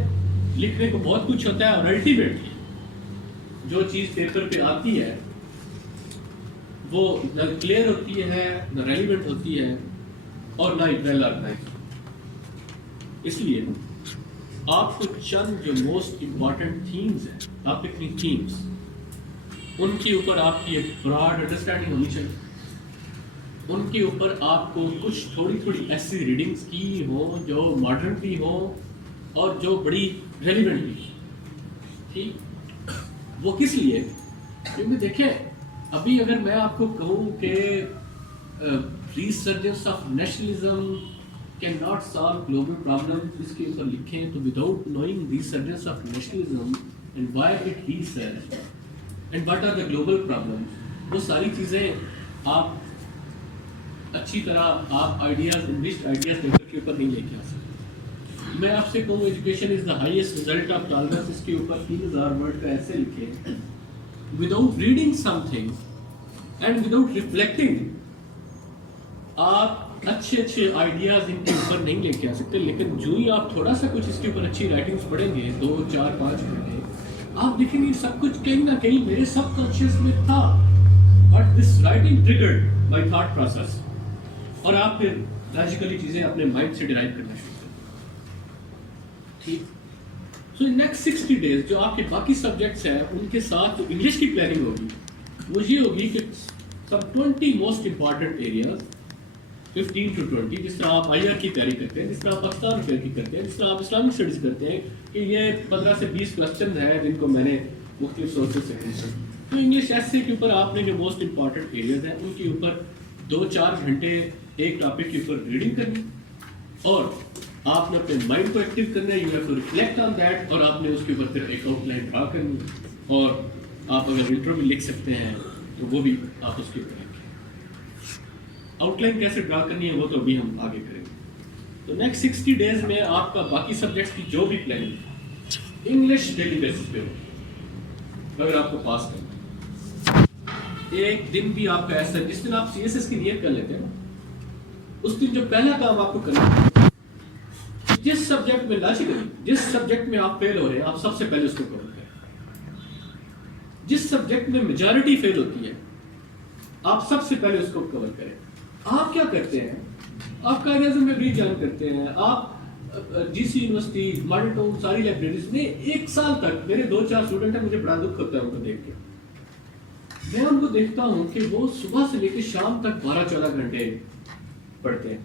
لکھنے کو بہت کچھ ہوتا ہے. اور الٹیمیٹلی جو چیز پیپر پہ آتی ہے وہ نہ کلیئر ہوتی ہے، نہ ریلیونٹ ہوتی ہے اور نہ ہی ویل آرگنائزڈ. اس لیے آپ کو چند جو موسٹ امپورٹنٹ تھیمز ہیں، ٹاپک تھیمز، ان کے اوپر آپ کی ایک براڈ انڈرسٹینڈنگ ہونی چاہیے. ان کے اوپر آپ کو کچھ تھوڑی ایسی ریڈنگز کی ہوں جو ماڈرن بھی ہوں اور جو بڑی ریلیونٹ بھی. ٹھیک، وہ کس لیے؟ کیونکہ دیکھیں ابھی اگر میں آپ کو کہوں کہ resurgence of nationalism can not solve global problem, اس کے اوپر لکھیں تو without knowing resurgence of nationalism and why it research and what are the global problem, وہ ساری چیزیں آپ اچھی طرح آپ آئیڈیاز انگلش آئیڈیاز پیپر کے اوپر نہیں لے کے آ سکتے. میں آپ سے کہوں education is the highest result of tolerance, اس کے اوپر 3000 ورڈ کا ایسے لکھیں without reading something and without reflecting. آپ اچھے آئیڈیاز ان کے اوپر نہیں لے کے آ سکتے. لیکن جو ہی آپ تھوڑا سا کچھ اس کے اوپر اچھی رائٹنگس پڑھیں گے 2 4 5 گھنٹے آپ دیکھیں گے سب کچھ کہیں نہ کہیں میرے سب کانشیس میں تھا, but this writing triggered my thought process, اور آپ پھر لاجیکلی چیزیں اپنے مائنڈ سے ڈرائیو کرنا شروع کریں. ٹھیک, سو نیکسٹ 60 days جو آپ کے باقی سبجیکٹس ہیں ان کے ساتھ جو انگلش کی پلاننگ ہوگی وہ یہ ہوگی کہ سب 20 موسٹ امپارٹنٹ ایریاز 15 to 20, جس طرح آپ آئی آر کی تیاری کرتے ہیں, جس طرح آپ پاکستان افیئر کی کرتے ہیں, جس طرح آپ اسلامک اسٹڈیز کرتے ہیں, کہ یہ 15 سے 20 کوشچن ہیں جن کو میں نے مختلف سورسز سے پوچھا. تو انگلش ایسے کے اوپر آپ نے جو موسٹ امپارٹنٹ ایریاز ہیں ان کے اوپر 2-4 گھنٹے ایک ٹاپک کے اوپر ریڈنگ کرنی, اور آپ نے اپنے مائنڈ کو ایکٹیو کرنا ہے, you have to reflect on that, اور آپ نے اس کے اوپر پھر ایک آؤٹ لائن ڈرا کرنی, اور آپ اگر انٹرو بھی لکھ سکتے ہیں تو وہ بھی آپ اس کے اوپر لکھیں. آؤٹ لائن کیسے ڈرا کرنی ہے وہ تو ابھی ہم آگے کریں گے. تو نیکسٹ 60 days میں آپ کا باقی سبجیکٹس کی جو بھی پلاننگ انگلش ڈیلی بیسس پہ ہو, اگر آپ کو پاس کرنا ہے. ایک دن بھی آپ کا ایسا جس دن آپ سی ایس ایس کی نیت کر لیتے ہیں نا, اس دن جو پہلا کام آپ کو کرنا ہے, جس سبجیکٹ میں لاجیکلی جس سبجیکٹ میں آپ فیل ہو رہے ہیں آپ سب سے پہلے اس کو کور کریں. جس سبجیکٹ میں میجارٹی فیل ہوتی ہے آپ سب سے پہلے اس کو کور کریں. آپ کیا کرتے ہیں, آپ قائد-اعظم میں بھی جان کرتے ہیں, آپ جی سی یونیورسٹی, ماڈل ٹاؤن, ساری لائبریریز میں 1 سال تک میرے 2-4 اسٹوڈنٹ ہیں, مجھے بڑا دکھ ہوتا ہے ان کو دیکھ کے. میں ان کو دیکھتا ہوں کہ وہ صبح سے لے کے شام تک 12-14 گھنٹے پڑھتے ہیں.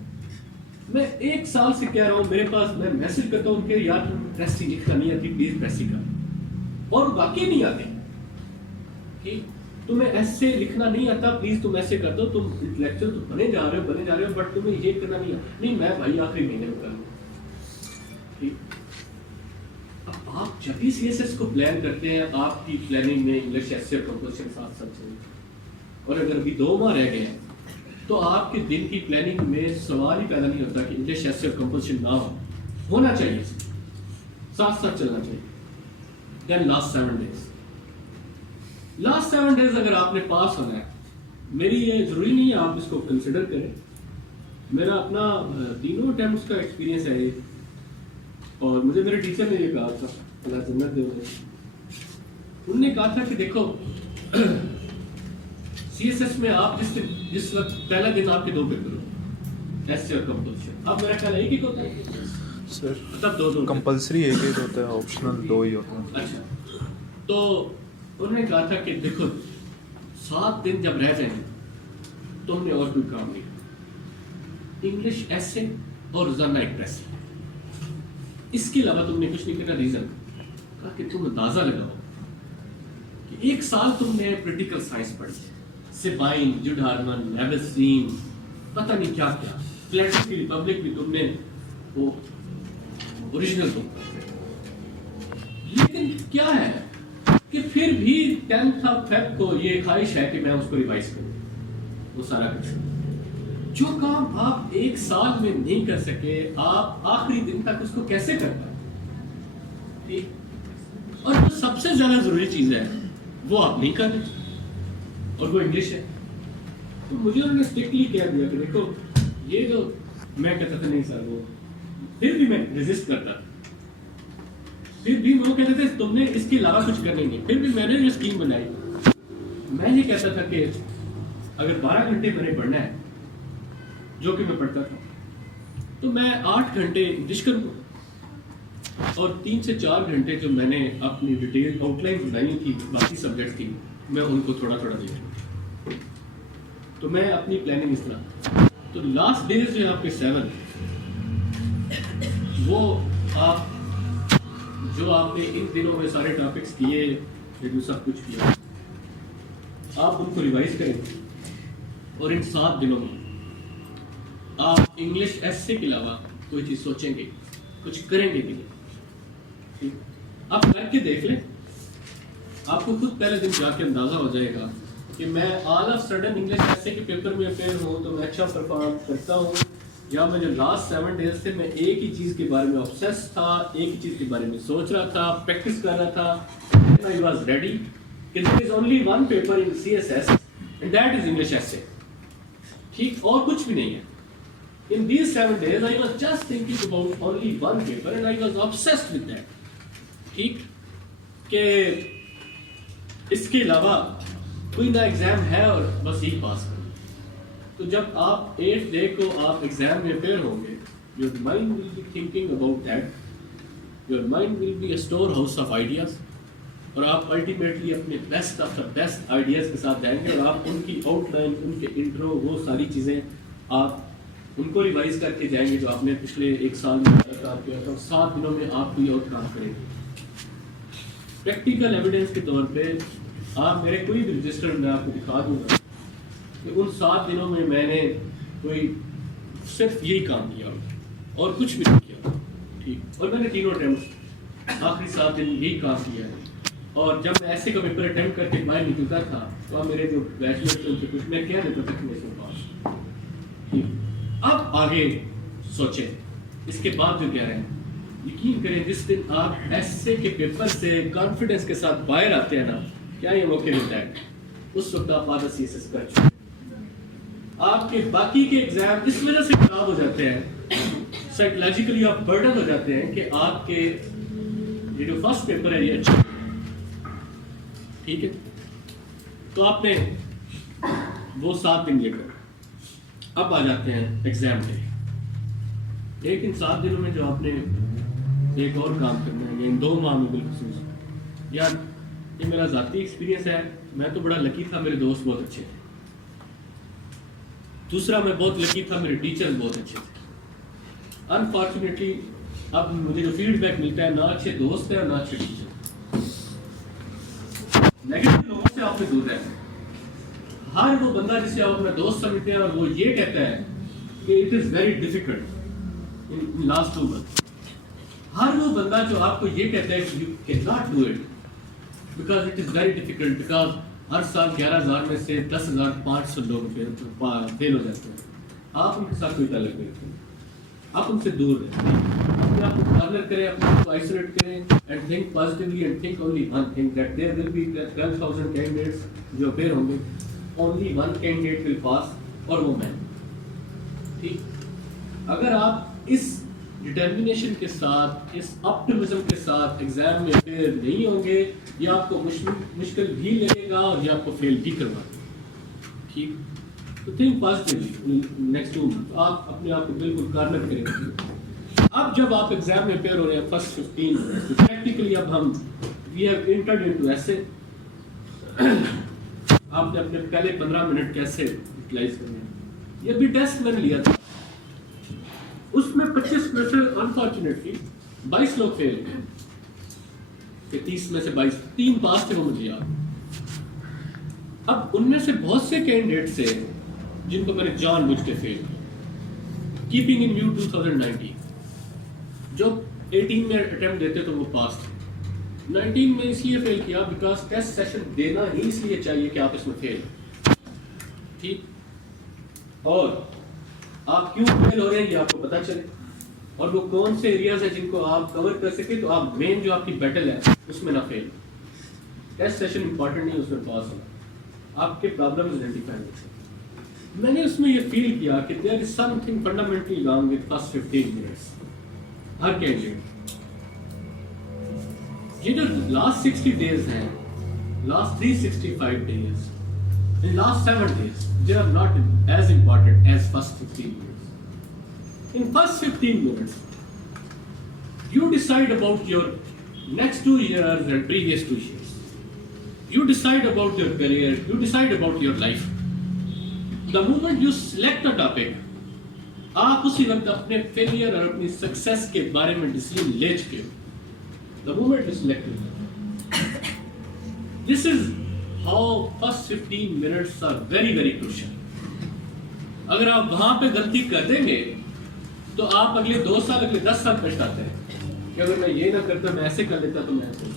میں 1 سال سے کہہ رہا ہوں, میرے پاس میں میسج کرتا ہوں کہ یار پریسی لکھنا نہیں آتی, پلیز پریسی کا, اور باقی نہیں آتے کہ تمہیں ایسے لکھنا نہیں آتا, پلیز تم ایسے کر دو, تم انٹلیکچوئل تو بنے جا رہے ہو بٹ تمہیں یہ کرنا نہیں آتا. نہیں, میں بھائی آخری مہینے میں کروں. ٹھیک, اب آپ جب بھی سی ایس ایس کو پلان کرتے ہیں آپ کی پلاننگ میں انگلش ایسے اور کمپوزیشن ساتھ ساتھ چلے, اور اگر ابھی 2 ماہ رہ گئے ہیں تو آپ کے دن کی پلاننگ میں سوال ہی پیدا نہیں ہوتا کہ انگلش ایسے اور کمپوزیشن نہ ہونا چاہیے, ساتھ ساتھ چلنا چاہیے. دین لاسٹ 7 days اگر آپ نے پاس ہونا ہے, میری یہ ضروری نہیں ہے آپ اس کو کنسیڈر کریں, میرا اپنا تینوں اٹیمپٹس کا ایکسپیرینس ہے یہ, اور مجھے میرے ٹیچر نے یہ کہا تھا, اللہ جنت دے انہیں, انہوں نے کہا تھا کہ دیکھو سی ایس ایس میں آپ جس وقت پہلا دن آپ کے 2 پیپر ہو, ایسے اور کمپوزیشن, اب میرا خیال ایک ہی ہوتا ہے سر, مطلب 2 کمپلسری ایک ہی ہوتا ہے, آپشنل 2 ہی ہوتا ہے. اچھا, تو انہوں نے کہا تھا کہ دیکھو 7 دن جب رہ جائیں تو ہم نے اور کوئی کام نہیں کرنا, انگلش ایسے اور روزانہ ایک پریس, اس کے علاوہ تم نے کچھ نہیں کرنا. ریزن کہا کہ تم اندازہ لگاؤ کہ 1 سال تم نے پولیٹیکل سائنس پڑھی, سپائن, جوڈ ہارمن, نیبلسٹین, پتہ نہیں کیا کیا, پلیٹو کی ریپبلک بھی تم نے وہ اوریجنل تم, لیکن کیا ہے کہ پھر بھی 10th Feb کو یہ خواہش ہے کہ میں اس کو ریوائز کروں, وہ سارا کچھ. جو کام آپ 1 سال میں نہیں کر سکے آپ آخری دن تک اس کو کیسے کر پائیں. ٹھیک, اور جو سب سے زیادہ ضروری چیز ہے وہ آپ نہیں کر رہے, اور وہ انگلش ہے. تو مجھے انہوں نے اسٹرکٹلی کہہ دیا کہ دیکھو یہ جو میں کہتا تھا نہیں سر, وہ پھر بھی میں ریزسٹ کرتا تھا, پھر بھی وہ کہتے تھے تم نے اس کے علاوہ کچھ کرنا نہیں. پھر بھی میں نے جو اسکیم بنائی, میں یہ کہتا تھا کہ اگر 12 گھنٹے میں نے پڑھنا ہے جو کہ میں پڑھتا تھا, تو میں 8 گھنٹے انگلش کروں, اور 3 سے 4 گھنٹے جو میں نے اپنی ڈیٹیل آؤٹ لائن بنائی تھی باقی سبجیکٹ کی, میں ان کو تھوڑا تھوڑا دیکھ لوں. تو میں اپنی پلاننگ اس طرح, تو لاسٹ ڈیز جو ہے آپ کے 7 وہ آپ جو آپ نے ان دنوں میں سارے ٹاپکس کیے, جو سب کچھ کیا, آپ ان کو ریوائز کریں, اور ان 7 دنوں میں آپ انگلش ایسے کے علاوہ کوئی چیز سوچیں گے, کچھ کریں گے کہ نہیں. آپ کر کے دیکھ لیں, آپ کو خود پہلے دن جا کے اندازہ ہو جائے گا کہ میں آل آف سڈن انگلش ایسے کے پیپر میں فیل ہوں تو میں اچھا پرفارم کرتا ہوں, یا میں جو لاسٹ 7 days تھے میں ایک ہی چیز کے بارے میں obsessed تھا, ایک ہی چیز کے بارے میں سوچ رہا تھا, پریکٹس کر رہا تھا. I was ready کہ there is only one paper in CSS and that is English essay. ٹھیک, اور کچھ بھی نہیں ہے. In these 7 days I was just thinking about only one paper and I was obsessed with that. ٹھیک, کہ اس کے علاوہ کوئی نہ ایگزام ہے اور بس یہی پاس کرنا. تو جب آپ 8th ڈے کو آپ ایگزام میں اپیئر ہوں گے, your mind will be thinking about that, your mind will be a store house of ideas, اور آپ الٹیمیٹلی اپنے best of the best ideas کے ساتھ جائیں گے, اور آپ ان کی آؤٹ لائن, ان کے انٹرو, وہ ساری چیزیں آپ ان کو ریوائز کر کے جائیں گے جو آپ نے پچھلے 1 سال میں کام کیا تھا, اور 7 دنوں میں آپ کوئی اور کام کریں گے. پریکٹیکل ایویڈنس کے طور پہ آپ میرے کوئی بھی رجسٹر میں آپ کو دکھا دوں گا کہ ان 7 دنوں میں میں نے کوئی صرف یہی کام کیا اور کچھ بھی نہیں کیا, ٹھیک, اور میں نے تینوں اٹیمپٹ آخری 7 دن یہی کام کیا ہے. اور جب میں ایسے کا پیپر اٹیمپٹ کر کے باہر نکلتا تھا تو اب میرے جو بیچلر تھے ان سے کچھ میں کہہ دیتا تھا کہ میں اس میں پاس, ٹھیک. اب آگے سوچیں اس کے بعد جو کہہ رہے ہیں, یقین کریں جس دن آپ ایسے کے پیپر سے کانفیڈنس کے ساتھ باہر آتے ہیں نا, کیا یہ موقع ملتا ہے, اس وقت آپ آدھا سی ایس ایس کر چکے. آپ کے باقی کے ایگزام اس وجہ سے خراب ہو جاتے ہیں, سائیکولوجیکلی آپ برڈن ہو جاتے ہیں کہ آپ کے یہ جو فرسٹ پیپر ہے یہ اچھا, ٹھیک ہے. تو آپ نے وہ 7 دن لے کر اب آ جاتے ہیں ایگزام ڈے. لیکن 7 دنوں میں جو آپ نے ایک اور کام کرنا ہے, ان 2 ماہ میں بالخصوص, یار یہ میرا ذاتی ایکسپیرینس ہے, میں تو بڑا لکی تھا, میرے دوست بہت اچھے تھے. دوسرا میں بہت لکی تھا, میرے ٹیچرز بہت اچھے تھے. انفارچونیٹلی اب مجھے جو فیڈ بیک ملتا ہے, نہ اچھے دوست ہیں اور نہ اچھے ٹیچر. نیگیٹو لوگوں سے آپ نے دور رہنا. ہر وہ بندہ جسے آپ اپنا دوست سمجھتے ہیں اور وہ یہ کہتا ہے کہ it is very difficult in last 2 months, ہر وہ بندہ جو آپ کو یہ کہتا ہے کہ you can not do it because it is very difficult, because ہر سال 11,000 میں سے 10,500 لوگ فیل ہو جاتے ہیں, آپ ان کے ساتھ کوئی تعلق نہیں رکھتے, آپ ان سے دور رہیں, اپنے آپ کو کارنر کریں, اپنے آپ کو آئسولیٹ کریں, and think positively and think only one thing that there will be 12,000 candidates جو اپیئر ہوں گے, only one candidate will pass, اور وہ میں, ٹھیک. اگر آپ اس ڈٹرمنیشن کے ساتھ, اس آپٹمزم کے ساتھ ایگزام میں اپیئر نہیں ہوں گے, یہ آپ کو مشکل بھی لگے گا اور یہ آپ کو فیل بھی کروا دے گا, ٹھیک. تو تھنک پازیٹیولی نیکسٹ 2 months, آپ اپنے آپ کو بالکل کارنر کریں گے. اب جب آپ ایگزام میں اپیئر ہو رہے ہیں فرسٹ 15 منٹس, پریکٹیکلی اب ہم وی ہیو انٹرڈ انٹو ایسے, آپ نے اپنے پہلے 15 منٹ کیسے یوٹیلائز کرنے ہیں. یہ بھی ٹیسٹ میں نے لیا تھا, اس میں 25 میں سے انفارچونیٹلی 22 لوگ فیل ہوئے, کہ 30 میں سے 22, 3 پاس تھے وہ مجھے یاد. اب ان میں سے بہت سے کینڈیڈیٹ سے جن کو میں نے جان بوجھ کے فیل کیا, کیپنگ ان ویو 2019, جو 18 میں اٹیمپٹ دیتے تو وہ پاس تھے. 19 میں اس لیے فیل کیا بیکاز ٹیسٹ سیشن دینا ہی اس لیے چاہیے کہ آپ اس میں فیل, ٹھیک. اور آپ کیوں فیل ہو رہے ہیں یہ آپ کو پتا چلے, اور وہ کون سے ایریاز ہیں جن کو آپ کور کر سکے, تو آپ مین جو آپ کی بیٹل ہے اس میں نہ فیل. ٹیسٹ سیشن امپورٹنٹ نہیں, اس میں پاس ہونا, آپ کے پرابلمز آئیڈینٹیفائی کر سکیں. میں نے اس میں یہ فیل کیا کہ there is something fundamentally wrong with first 15 minutes ہر کینڈیڈیٹ. یہ جو لاسٹ 60 days ہیں, last 365 days, in last 7 days, they are not as important as first 15 minutes. In first 15 minutes, you decide about your next 2 years and previous 2 years. You decide about your career, you decide about your life. The moment you select a topic, آپ اسی وقت اپنے failure اور اپنی success کے بارے میں decision لے چکے ہو. The moment you select it. This is how first 15 minutes are very very crucial. اگر آپ وہاں پہ غلطی کر دیں گے تو آپ اگلے 2 سال, اگلے 10 سال پچھتاتے ہیں کہ اگر میں یہ نہ کرتا, میں ایسے کر لیتا تو میں ایسے.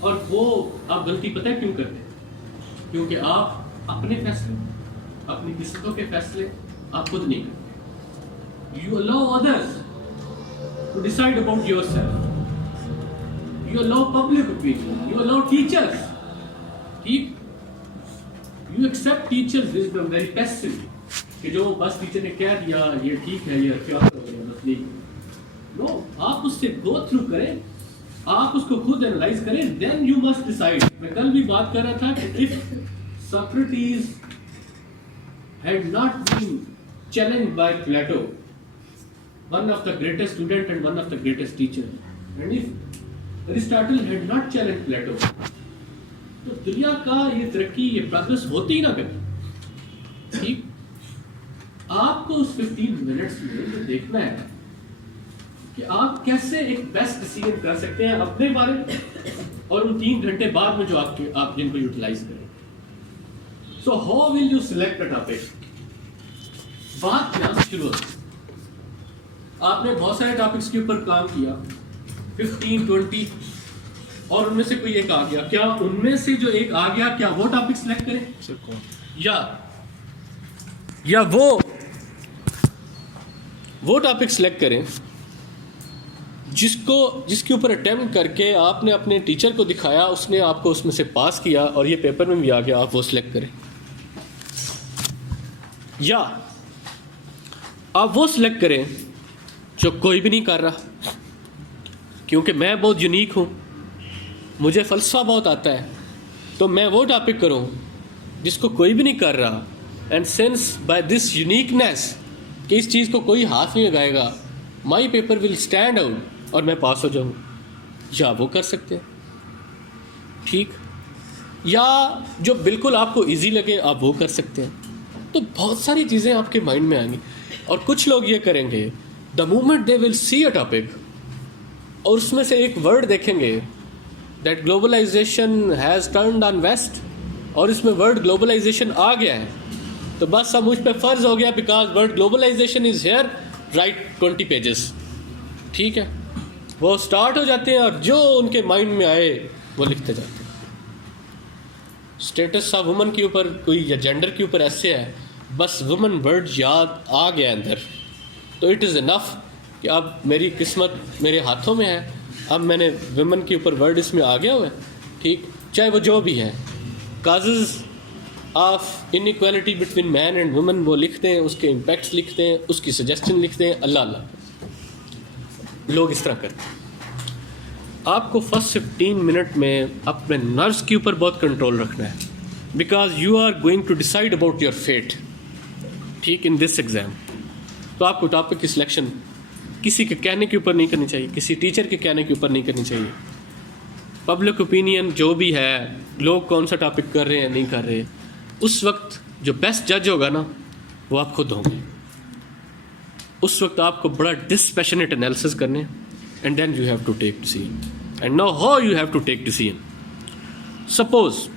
اور وہ آپ غلطی پتہ ہے کیوں کرتے ہیں, کیونکہ آپ اپنے فیصلے, اپنی قسمتوں کے فیصلے آپ خود نہیں کرتے. You allow others to decide about yourself. You allow public opinion. You allow teachers. You accept teachers' wisdom very passively. کہ جو بس ٹیچر نے کہہ دیا یہ ٹھیک ہے, یہ کیا کرو, بس نہیں. No, آپ اس سے go through کریں, آپ اس کو خود اینالائز کریں, دین یو مسٹ ڈیسائڈ. میں کل بھی بات کر رہا تھا کہ if Socrates had not been challenged by Plato, one of the greatest student and one of the greatest teacher, and if Aristotle had not challenged Plato, تو دنیا کا یہ ترقی, یہ پروگرس ہوتی ہی نہ کبھی. ٹھیک, آپ کو اس 15 منٹس میں یہ دیکھنا ہے کہ آپ کیسے ایک بیسٹ ڈیسیژن کر سکتے ہیں اپنے بارے میں, اور ان 3 گھنٹے بعد میں جو آپ جن کو یوٹیلائز کریں. So how will you select a topic? بات یہاں سے شروع ہوتی. آپ نے بہت سارے ٹاپکس کے اوپر کام کیا, 15-20, اور ان میں سے کوئی ایک آ گیا. کیا ان میں سے جو ایک آ گیا, کیا وہ ٹاپک سلیکٹ کریں, یا وہ ٹاپک سلیکٹ کریں جس کے اوپر اٹیمپٹ کر کے آپ نے اپنے ٹیچر کو دکھایا, اس نے آپ کو اس میں سے پاس کیا اور یہ پیپر میں بھی آ گیا, آپ وہ سلیکٹ کریں. یا آپ وہ سلیکٹ کریں جو کوئی بھی نہیں کر رہا, کیونکہ میں بہت یونیک ہوں, مجھے فلسفہ بہت آتا ہے, تو میں وہ ٹاپک کروں جس کو کوئی بھی نہیں کر رہا, and sense by this uniqueness کہ اس چیز کو کوئی ہاتھ نہیں لگائے گا, مائی پیپر ول اسٹینڈ آؤٹ اور میں پاس ہو جاؤں. یا وہ کر سکتے ہیں. ٹھیک, یا جو بالکل آپ کو ایزی لگے آپ وہ کر سکتے ہیں. تو بہت ساری چیزیں آپ کے مائنڈ میں آئیں گی, اور کچھ لوگ یہ کریں گے, the moment they will C a topic اور اس میں سے ایک ورڈ دیکھیں گے that globalization has turned on west, اور اس میں ورڈ گلوبلائزیشن آ گیا ہے, تو بس اب مجھ پہ فرض ہو گیا because word globalization is here, right 20 pages. ٹھیک ہے, وہ اسٹارٹ ہو جاتے ہیں اور جو ان کے مائنڈ میں آئے وہ لکھتے جاتے ہیں. اسٹیٹس آف وومن کے اوپر کوئی یا جینڈر کے اوپر ایسے ہے, بس وومن ورڈ یاد آ گیا اندر, تو اٹ از انف کہ اب میری قسمت میرے ہاتھوں میں ہے, اب میں نے وومن کے اوپر ورڈ اس میں آ گیا ہوا ہے. ٹھیک, چاہے وہ جو بھی ہے. Causes of inequality between men and women وہ لکھتے ہیں, اس کے امپیکٹس لکھتے ہیں, اس کی سجیسٹن لکھتے ہیں. اللہ لوگ اس طرح کرتے ہیں. آپ کو فرسٹ 15 منٹ میں اپنے نروس کے اوپر بہت کنٹرول رکھنا ہے, because you are going to decide about your fate. ٹھیک, ان دس ایگزام. تو آپ کو ٹاپک کی سلیکشن کسی کے کہنے کے اوپر نہیں کرنی چاہیے, کسی ٹیچر کے کہنے کے اوپر نہیں کرنی چاہیے. پبلک اوپینین جو بھی ہے, لوگ کون سا ٹاپک کر رہے ہیں نہیں کر رہے, اس وقت جو بیسٹ جج ہوگا نا وہ آپ خود ہوں گے. اس وقت آپ کو بڑا ڈسپیشنیٹ انالیسس کرنے, and then you have to take decision, and know how you have to take decision. Suppose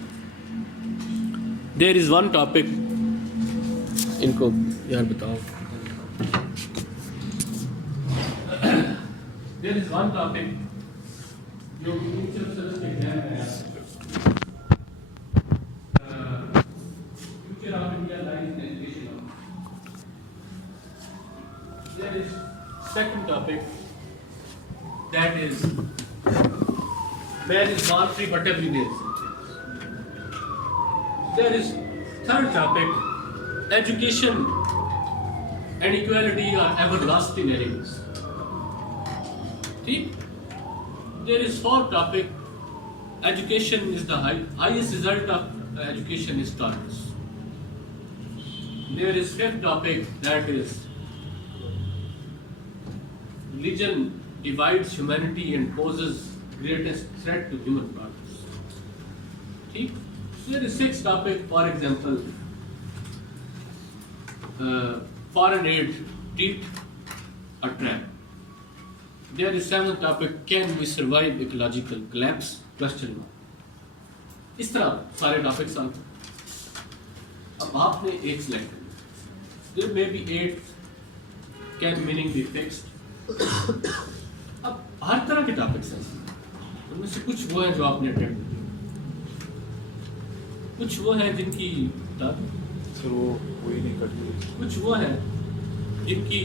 there is one topic, ان کو یار بتاؤ, دیر از ون ٹاپک جو future of India lies in education. There is second topic that is man is born free but every day. There is third topic, education and equality are everlasting enemies. See, there is fourth topic, education is the highest result of education is tolerance. There is fifth topic, that is religion divides humanity and poses greatest threat to human progress. Okay? So there is sixth topic, for example, foreign aid, treat a trap. There is seventh topic, can we survive ecological collapse? Question mark. اس طرح سارے topics آتے ہیں. اب آپ نے ایک select کرنا. There may be 8, can meaning be fixed. اب ہر طرح کے ٹاپکس ہیں, ان میں سے کچھ وہ ہیں جو آپ نے اٹینڈ کیا, کچھ وہ ہیں جن کی سر وہ کوئی نہیں کرتی, کچھ وہ ہیں جن کی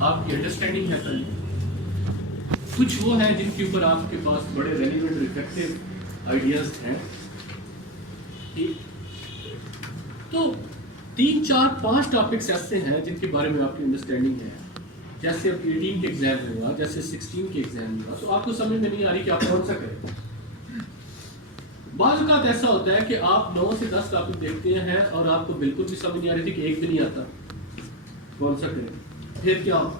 آپ کی انڈرسٹینڈنگ ہے پہلے, کچھ وہ ہیں جن کے اوپر آپ کے پاس بڑے ریلیونٹ افیکٹو آئیڈیاز ہیں. تو 3, 4, 5 ٹاپکس ایسے ہیں جن کے بارے میں آپ کی انڈرسٹینڈنگ ہے, جیسے اب 18 کے ایگزام میں ہوا, جیسے 16 کے ایگزام میں ہوا, تو آپ کو سمجھ میں نہیں آ رہی کہ آپ کون سا کریں. بعض اوقات ایسا ہوتا ہے کہ آپ 9 سے 10 ٹاپک دیکھتے ہیں اور آپ کو بالکل بھی سمجھ نہیں آ رہی تھی کہ ایک بھی نہیں آتا, کون سا کریں. پھر کیا ہو؟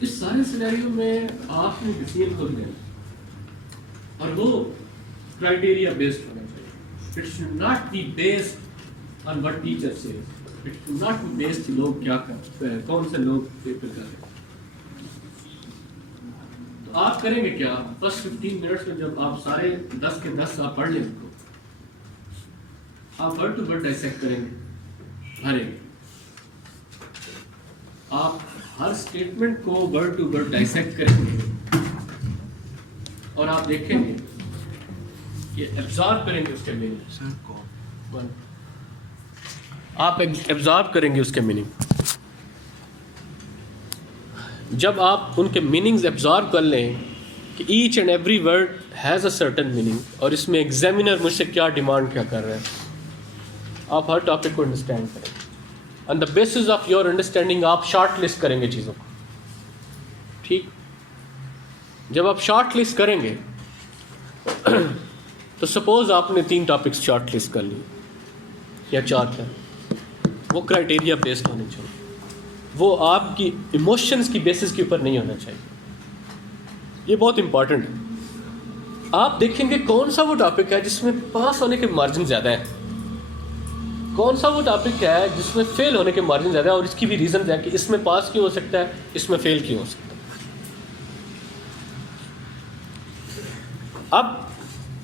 اس سارے سینیریو میں آپ نے ڈیسیژن خود لینا اور وہ کرائٹیریا بیسڈ ہونا چاہیے. It should not be based on what teacher says. It should not be based لوگ کیا کرتے ہیں, کون سے لوگ پیپر کر رہے ہیں. تو آپ کریں گے کیا؟ بس 15 منٹس میں جب آپ سارے 10 کے 10 آپ پڑھ لیں ان کو, آپ ورڈ ٹو ورڈ ڈائسیکٹ کریں گے ہر ایک. آپ ہر اسٹیٹمنٹ کو ورڈ ٹو ورڈ ڈائسیکٹ کریں گے اور آپ دیکھیں گے کہ ایبزارب کریں گے اس کے میننگ. آپ ایبزارب کریں گے اس کے میننگ. جب آپ ان کے میننگز ایبزارب کر لیں کہ each and every word has a certain meaning اور اس میں ایگزامینر مجھ سے کیا ڈیمانڈ کیا کر رہے ہیں, آپ ہر ٹاپک کو انڈرسٹینڈ کریں. On the basis of your understanding آپ شارٹ لسٹ کریں گے چیزوں کو. ٹھیک, جب آپ شارٹ لسٹ کریں گے تو سپوز آپ نے 3 ٹاپکس شارٹ لسٹ کر لی یا 4 کا, وہ کرائٹیریا بیسڈ ہونے چاہیے, وہ آپ کی ایموشنز کی بیسس کے اوپر نہیں ہونا چاہیے. یہ بہت امپورٹنٹ ہے. آپ دیکھیں گے کون سا وہ ٹاپک ہے جس میں پاس ہونے کے مارجن زیادہ ہے, کون سا وہ ٹاپک ہے جس میں فیل ہونے کے مارجن زیادہ ہے, اور اس کی بھی ریزنز ہیں کہ اس میں پاس کیوں ہو سکتا ہے, اس میں فیل کیوں ہو سکتا ہے. اب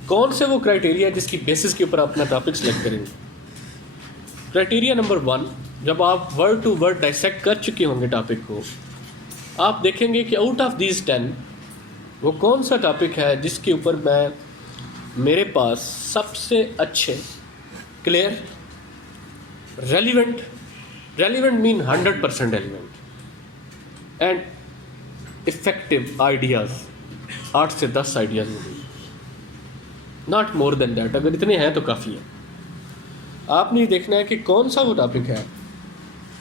کون سے وہ کرائٹیریا جس کی بیسس کے اوپر آپ اپنا ٹاپک سلیکٹ کریں گے. کرائٹیریا نمبر 1, جب آپ ورڈ ٹو ورڈ ڈائسیکٹ کر چکے ہوں گے ٹاپک کو, آپ دیکھیں گے کہ آؤٹ آف دیز 10 وہ کون سا ٹاپک ہے جس کے اوپر میرے پاس سب سے اچھے, clear, relevant mean 100% relevant and effective ideas, 8 سے 10 آئیڈیاز میں, ناٹ مور دین دیٹ. اگر اتنے ہیں تو کافی ہے. آپ نے یہ دیکھنا ہے کہ کون سا وہ ٹاپک ہے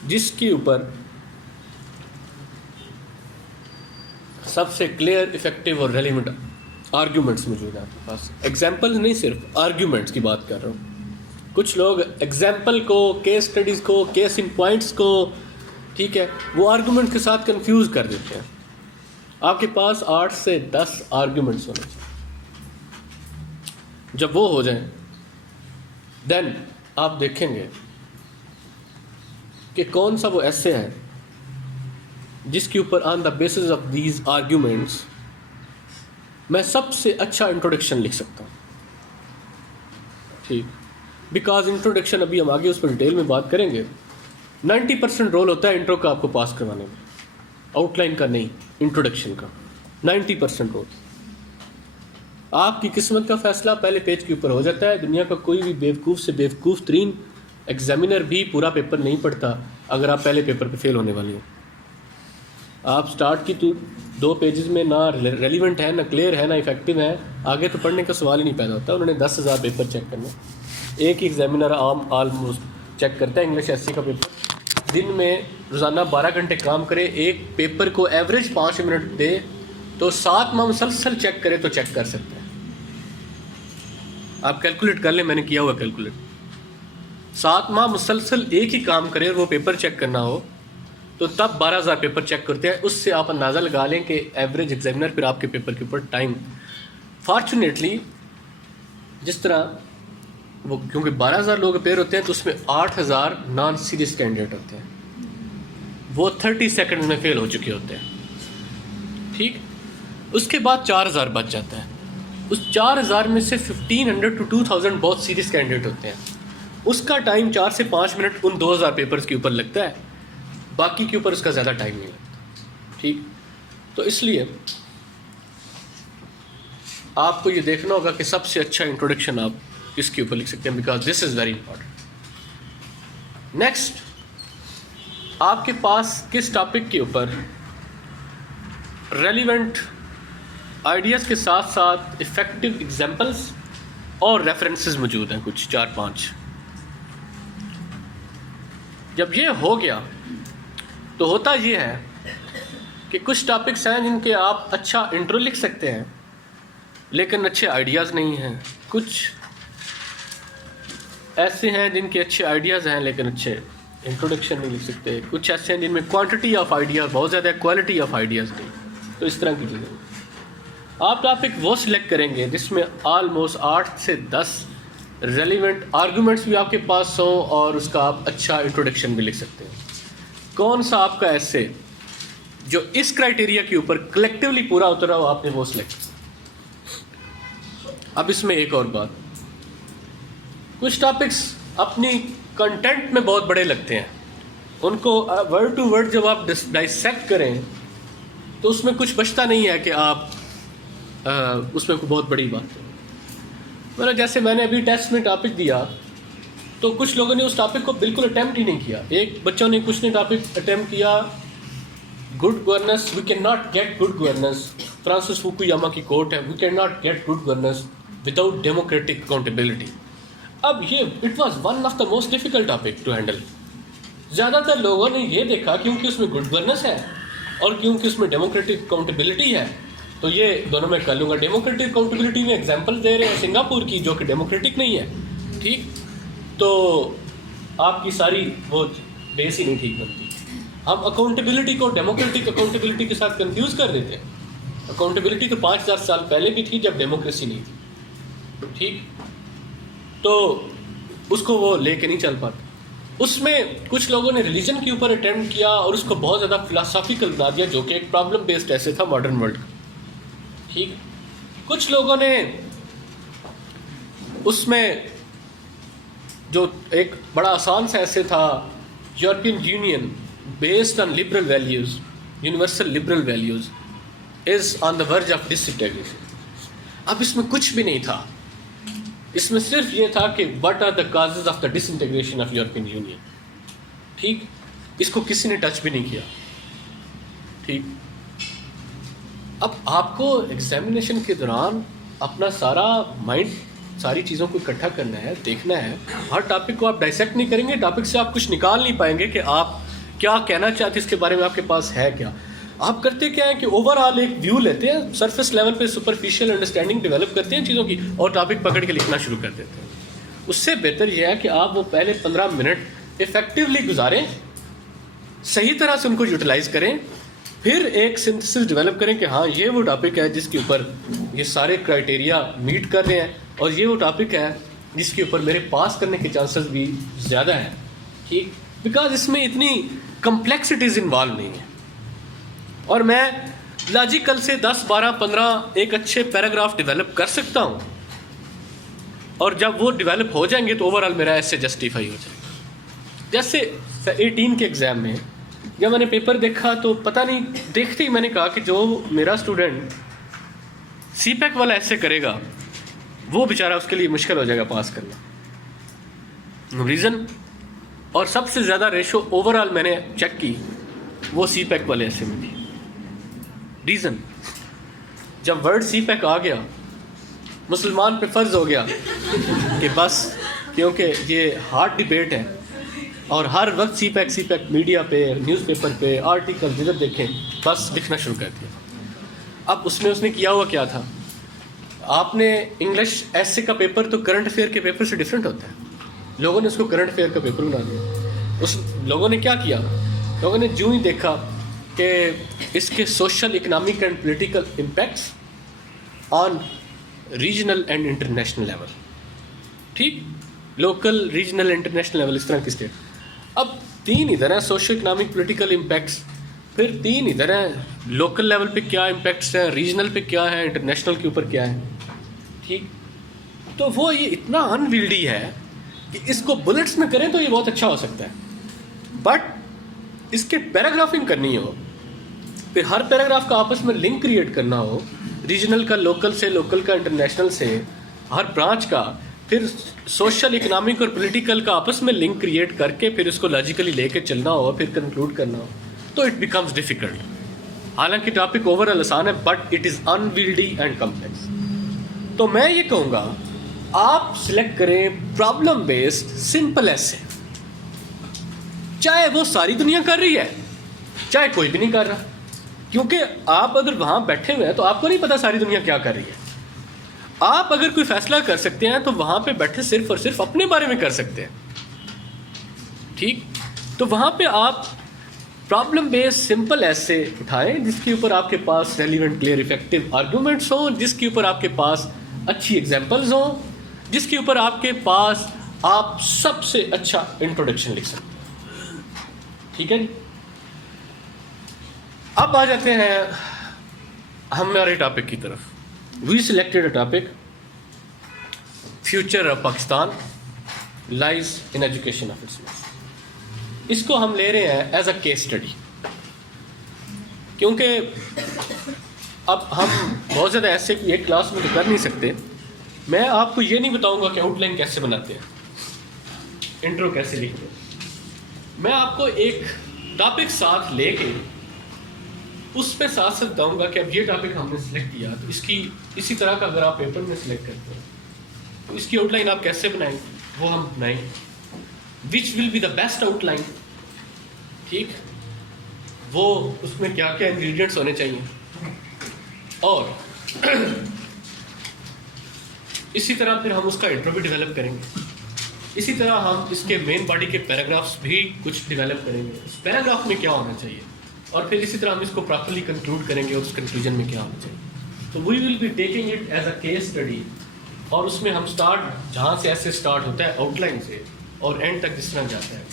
جس کے اوپر سب سے کلیئر, افیکٹو اور ریلیونٹ آرگیومنٹس موجود ہیں آپ کے پاس. ایگزامپل نہیں, صرف آرگیومنٹس کی بات کر رہا ہوں. کچھ لوگ ایگزامپل کو, کیس اسٹڈیز کو, کیس ان پوائنٹس کو, ٹھیک ہے, وہ آرگیومنٹ کے ساتھ کنفیوز کر دیتے ہیں. آپ کے پاس 8 سے 10 آرگیومنٹس ہونے چاہیے. جب وہ ہو جائیں دین آپ دیکھیں گے کہ کون سا وہ ایسے ہے جس کے اوپر on the basis of these arguments میں سب سے اچھا انٹروڈکشن لکھ سکتا ہوں. ٹھیک, بیکاز انٹروڈکشن ابھی ہم آگے اس پر ڈیٹیل میں بات کریں گے. 90% رول ہوتا ہے انٹرو کا آپ کو پاس کروانے میں, آؤٹ لائن کا نہیں, انٹروڈکشن کا 90% رول. آپ کی قسمت کا فیصلہ پہلے پیج کے اوپر ہو جاتا ہے. دنیا کا کوئی بھی بیوقوف سے بیوقوف ترین ایگزامینر بھی پورا پیپر نہیں پڑھتا اگر آپ پہلے پیپر پہ فیل ہونے والے ہو. آپ سٹارٹ کی تو 2 پیجز میں نہ ریلیونٹ ہے, نہ کلیئر ہے, نہ افیکٹو ہے, آگے تو پڑھنے کا سوال ہی نہیں پیدا ہوتا. انہوں نے 10,000 پیپر چیک کرنا. ایک ہی ایگزامینر آلموسٹ چیک کرتا ہے انگلش ایس سی کا پیپر. دن میں روزانہ 12 گھنٹے کام کرے, ایک پیپر کو ایوریج 5 منٹ دے تو 7 ماہ مسلسل چیک کرے تو چیک کر سکتے ہیں. آپ کیلکولیٹ کر لیں, میں نے کیا ہوا کیلکولیٹ. 7 ماہ مسلسل ایک ہی کام کرے اور وہ پیپر چیک کرنا ہو تو تب 12,000 پیپر چیک کرتے ہیں. اس سے آپ اندازہ لگا لیں کہ ایوریج ایگزامینر پھر آپ کے پیپر کے اوپر ٹائم. فارچونیٹلی جس طرح وہ کیونکہ 12,000 لوگ اپیئر ہوتے ہیں تو اس میں 8,000 نان سیریس کینڈیڈیٹ ہوتے ہیں, وہ 30 سیکنڈ میں فیل ہو چکے ہوتے ہیں. ٹھیک, اس کے بعد 4,000 بچ جاتا ہے. اس 4,000 میں سے 1,500 to 2,000 بہت سیریس کینڈیڈیٹ ہوتے ہیں. اس کا ٹائم 4 سے 5 منٹ ان 2,000 پیپرز کے اوپر لگتا ہے, باقی کے اوپر اس کا زیادہ ٹائم نہیں لگتا. ٹھیک, تو اس لیے آپ کو یہ دیکھنا ہوگا کہ سب سے اچھا انٹروڈکشن آپ کس کے اوپر لکھ سکتے ہیں, because this is very important. Next, آپ کے پاس کس ٹاپک کے اوپر ریلیونٹ آئیڈیاز کے ساتھ ساتھ افیکٹو ایگزامپلس اور ریفرنسز موجود ہیں, کچھ 4-5. جب یہ ہو گیا تو ہوتا یہ ہے کہ کچھ ٹاپکس ہیں جن کے آپ اچھا انٹرو لکھ سکتے ہیں لیکن اچھے آئیڈیاز نہیں ہیں. کچھ ایسے ہیں جن کے اچھے آئیڈیاز ہیں لیکن اچھے انٹروڈکشن نہیں لکھ سکتے. کچھ ایسے ہیں جن میں کوانٹٹی آف آئیڈیاز بہت زیادہ ہے, کوالٹی آف آئیڈیاز نہیں. تو اس طرح کی چیزیں آپ ٹاپک وہ سلیکٹ کریں گے جس میں آلموسٹ 8 سے 10 ریلیونٹ آرگومنٹس بھی آپ کے پاس ہوں اور اس کا آپ اچھا انٹروڈکشن بھی لکھ سکتے ہیں. کون سا آپ کا ایسے جو اس کرائٹیریا کے اوپر کلیکٹیولی پورا اترا ہو آپ نے وہ سلیکٹ. اب اس میں ایک اور بات, کچھ ٹاپکس اپنی کنٹینٹ میں بہت بڑے لگتے ہیں, ان کو ورڈ ٹو ورڈ جب آپ ڈائسیکٹ کریں تو اس میں کچھ بچتا نہیں ہے کہ آپ اس میں کوئی بہت بڑی بات ہے. مطلب جیسے میں نے ابھی ٹیسٹ میں ٹاپک دیا تو کچھ لوگوں نے اس ٹاپک کو بالکل اٹیمپٹ ہی نہیں کیا. ایک بچوں نے کچھ نے ٹاپک اٹیمپٹ کیا good governance, we can not get good governance. Francis Fukuyama کی کوٹ ہے, we can not get good governance without democratic accountability. اب یہ it was one of the most difficult topic to handle. زیادہ تر لوگوں نے یہ دیکھا کیونکہ اس میں گڈ گورننس ہے اور کیونکہ اس میں ڈیموکریٹک اکاؤنٹیبلٹی ہے تو یہ دونوں میں کر لوں گا. ڈیموکریٹک اکاؤنٹیبلٹی میں ایگزامپل دے رہے ہیں سنگاپور کی جو کہ ڈیموکریٹک نہیں ہے. ٹھیک, تو آپ کی ساری وہ بیس ہی نہیں ٹھیک بنتی. ہم اکاؤنٹیبلٹی کو ڈیموکریٹک اکاؤنٹیبلٹی کے ساتھ کنفیوز کر دیتے ہیں. اکاؤنٹیبلٹی تو 5000 سال پہلے بھی تھی جب ڈیموکریسی نہیں تھی. ٹھیک, تو اس کو وہ لے کے نہیں چل پاتا. اس میں کچھ لوگوں نے ریلیجن کے اوپر اٹیمپٹ کیا اور اس کو بہت زیادہ فلاسافیکل بنا دیا جو کہ ایک پرابلم بیسڈ ایسے تھا ماڈرن ورلڈ کا. ٹھیک, کچھ لوگوں نے اس میں جو ایک بڑا آسان سا ایسے تھا European Union based on liberal values, universal liberal values is on the verge of disintegration. اب اس میں کچھ بھی نہیں تھا, اس میں صرف یہ تھا کہ what are the causes of the disintegration of European Union. ٹھیک, اس کو کسی نے ٹچ بھی نہیں کیا. ٹھیک, اب آپ کو ایگزامینیشن کے دوران اپنا سارا مائنڈ ساری چیزوں کو اکٹھا کرنا ہے, دیکھنا ہے. ہر ٹاپک کو آپ ڈائسیکٹ نہیں کریں گے, ٹاپک سے آپ کچھ نکال نہیں پائیں گے کہ آپ کیا کہنا چاہتے اس کے بارے میں آپ کے پاس ہے کیا. آپ کرتے کیا ہے کہ اوور آل ایک ویو لیتے ہیں, سرفیس لیول پہ سپرفیشیل انڈرسٹینڈنگ ڈیولپ کرتے ہیں چیزوں کی اور ٹاپک پکڑ کے لکھنا شروع کر دیتے ہیں. اس سے بہتر یہ ہے کہ آپ وہ پہلے 15 منٹ افیکٹولی گزاریں, صحیح طرح سے ان کو یوٹیلائز کریں, پھر ایک سنتھسس ڈیولپ کریں کہ ہاں یہ وہ ٹاپک ہے جس کے اوپر یہ سارے کرائٹیریا میٹ کر رہے ہیں اور یہ وہ ٹاپک ہے جس کے اوپر میرے پاس کرنے کے چانسز بھی زیادہ ہیں. ٹھیک, بیکاز اس میں اتنی کمپلیکسٹیز انوالو نہیں ہیں اور میں لاجیکل سے 10 12 15 ایک اچھے پیراگراف ڈیولپ کر سکتا ہوں اور جب وہ ڈیولپ ہو جائیں گے تو اوور آل میرا ایسے جسٹیفائی ہو جائے گا. جیسے 18 کے ایگزام میں جب میں نے پیپر دیکھا تو پتہ نہیں, دیکھتے ہی میں نے کہا کہ جو میرا اسٹوڈنٹ سی پیک والا ایسے کرے گا وہ بیچارہ اس کے لیے مشکل ہو جائے گا پاس کرنا. ریزن اور سب سے زیادہ ریشو اوور آل میں نے چیک کی وہ سی پیک والے ایسے میں تھی. ریزن, جب ورڈ سی پیک آ گیا مسلمان پہ فرض ہو گیا کہ بس کیونکہ یہ ہارڈ ڈبیٹ ہے اور ہر وقت سی پیک میڈیا پہ نیوز پیپر پہ آرٹیکل جدھر دیکھیں بس لکھنا شروع کر دیا. اب اس میں اس نے کیا ہوا کیا تھا, آپ نے انگلش ایسے کا پیپر تو کرنٹ افیئر کے پیپر سے ڈفرینٹ ہوتا ہے, لوگوں نے اس کو کرنٹ افیئر کا پیپر بنا دیا. اس لوگوں نے کیا کیا, لوگوں نے جو ہی دیکھا کہ اس کے social economic and political impacts on regional and international level. ٹھیک, لوکل ریجنل انٹرنیشنل لیول اس طرح کی اسٹیٹ. اب 3 ادھر ہیں سوشل اکنامک پولیٹیکل امپیکٹس, پھر 3 ادھر ہیں لوکل لیول پہ کیا امپیکٹس ہیں, ریجنل پہ کیا ہے, انٹرنیشنل کے اوپر کیا ہے. ٹھیک, تو وہ یہ اتنا انویلڈی ہے کہ اس کو بلٹس میں کریں تو یہ بہت اچھا ہو سکتا ہے, بٹ اس کے پیراگرافنگ کرنی ہو, پھر ہر پیراگراف کا آپس میں لنک کریٹ کرنا ہو, ریجنل کا لوکل سے, لوکل کا انٹرنیشنل سے, ہر برانچ کا, پھر سوشل اکنامک اور پولیٹیکل کا آپس میں لنک کریٹ کر کے پھر اس کو لاجیکلی لے کے چلنا ہو, پھر کنکلوڈ کرنا ہو, تو اٹ بیکمز ڈیفیکلٹ. حالانکہ ٹاپک اوور آل آسان ہے but it is invalidly and complex. تو میں یہ کہوں گا آپ سلیکٹ کریں پرابلم بیسڈ سمپل ایسے, چاہے وہ ساری دنیا کر رہی ہے, چاہے کوئی بھی نہیں کر رہا، کیونکہ آپ اگر وہاں بیٹھے ہوئے ہیں تو آپ کو نہیں پتا ساری دنیا کیا کر رہی ہے. آپ اگر کوئی فیصلہ کر سکتے ہیں تو وہاں پہ بیٹھے صرف اور صرف اپنے بارے میں کر سکتے ہیں. ٹھیک، تو وہاں پہ آپ پرابلم بیس سمپل ایسے اٹھائیں جس کے اوپر آپ کے پاس ریلیونٹ کلیئر افیکٹو آرگومنٹس ہوں، جس کے اوپر آپ کے پاس اچھی ایگزامپلز ہوں، جس کے اوپر آپ کے پاس آپ سب سے اچھا انٹروڈکشن لکھ سکتے ہیں. ٹھیک ہے جی. اب آ جاتے ہیں ہمارے ٹاپک کی طرف. We selected a topic, future of Pakistan lies in education of its masses. اس کو ہم لے رہے ہیں ایز اے کیس اسٹڈی، کیونکہ اب ہم بہت زیادہ ایسے کہ ایک کلاس میں تو کر نہیں سکتے. میں آپ کو یہ نہیں بتاؤں گا کہ آؤٹ لائن کیسے بناتے ہیں، انٹرو کیسے لکھتے ہیں. میں آپ کو ایک ٹاپک ساتھ لے کے اس پہ ساتھ ساتھ بتاؤں گا کہ اب یہ ٹاپک ہم نے سلیکٹ کیا تو اس کی اسی طرح کا اگر آپ پیپر میں سلیکٹ کرتے ہیں تو اس کی آؤٹ لائن آپ کیسے بنائیں وہ ہم بنائیں گے. Which will be the best outline. ٹھیک، وہ اس میں کیا کیا انگریڈینٹس ہونے چاہیے، اور اسی طرح پھر ہم اس کا انٹرو بھی ڈیولپ کریں گے. اسی طرح ہم اس کے مین باڈی کے پیراگرافس بھی کچھ ڈیولپ کریں گے، اس پیراگراف میں کیا ہونا چاہیے، اور پھر اسی طرح ہم اس کو پراپرلی کنکلوڈ کریں گے اور اس کنکلوژن میں کیا ہونا چاہیے. تو we will be taking it as a case study, اور اس میں ہم اسٹارٹ جہاں سے ایسے اسٹارٹ ہوتا ہے آؤٹ لائن سے اور اینڈ تک جس طرح جاتا ہے.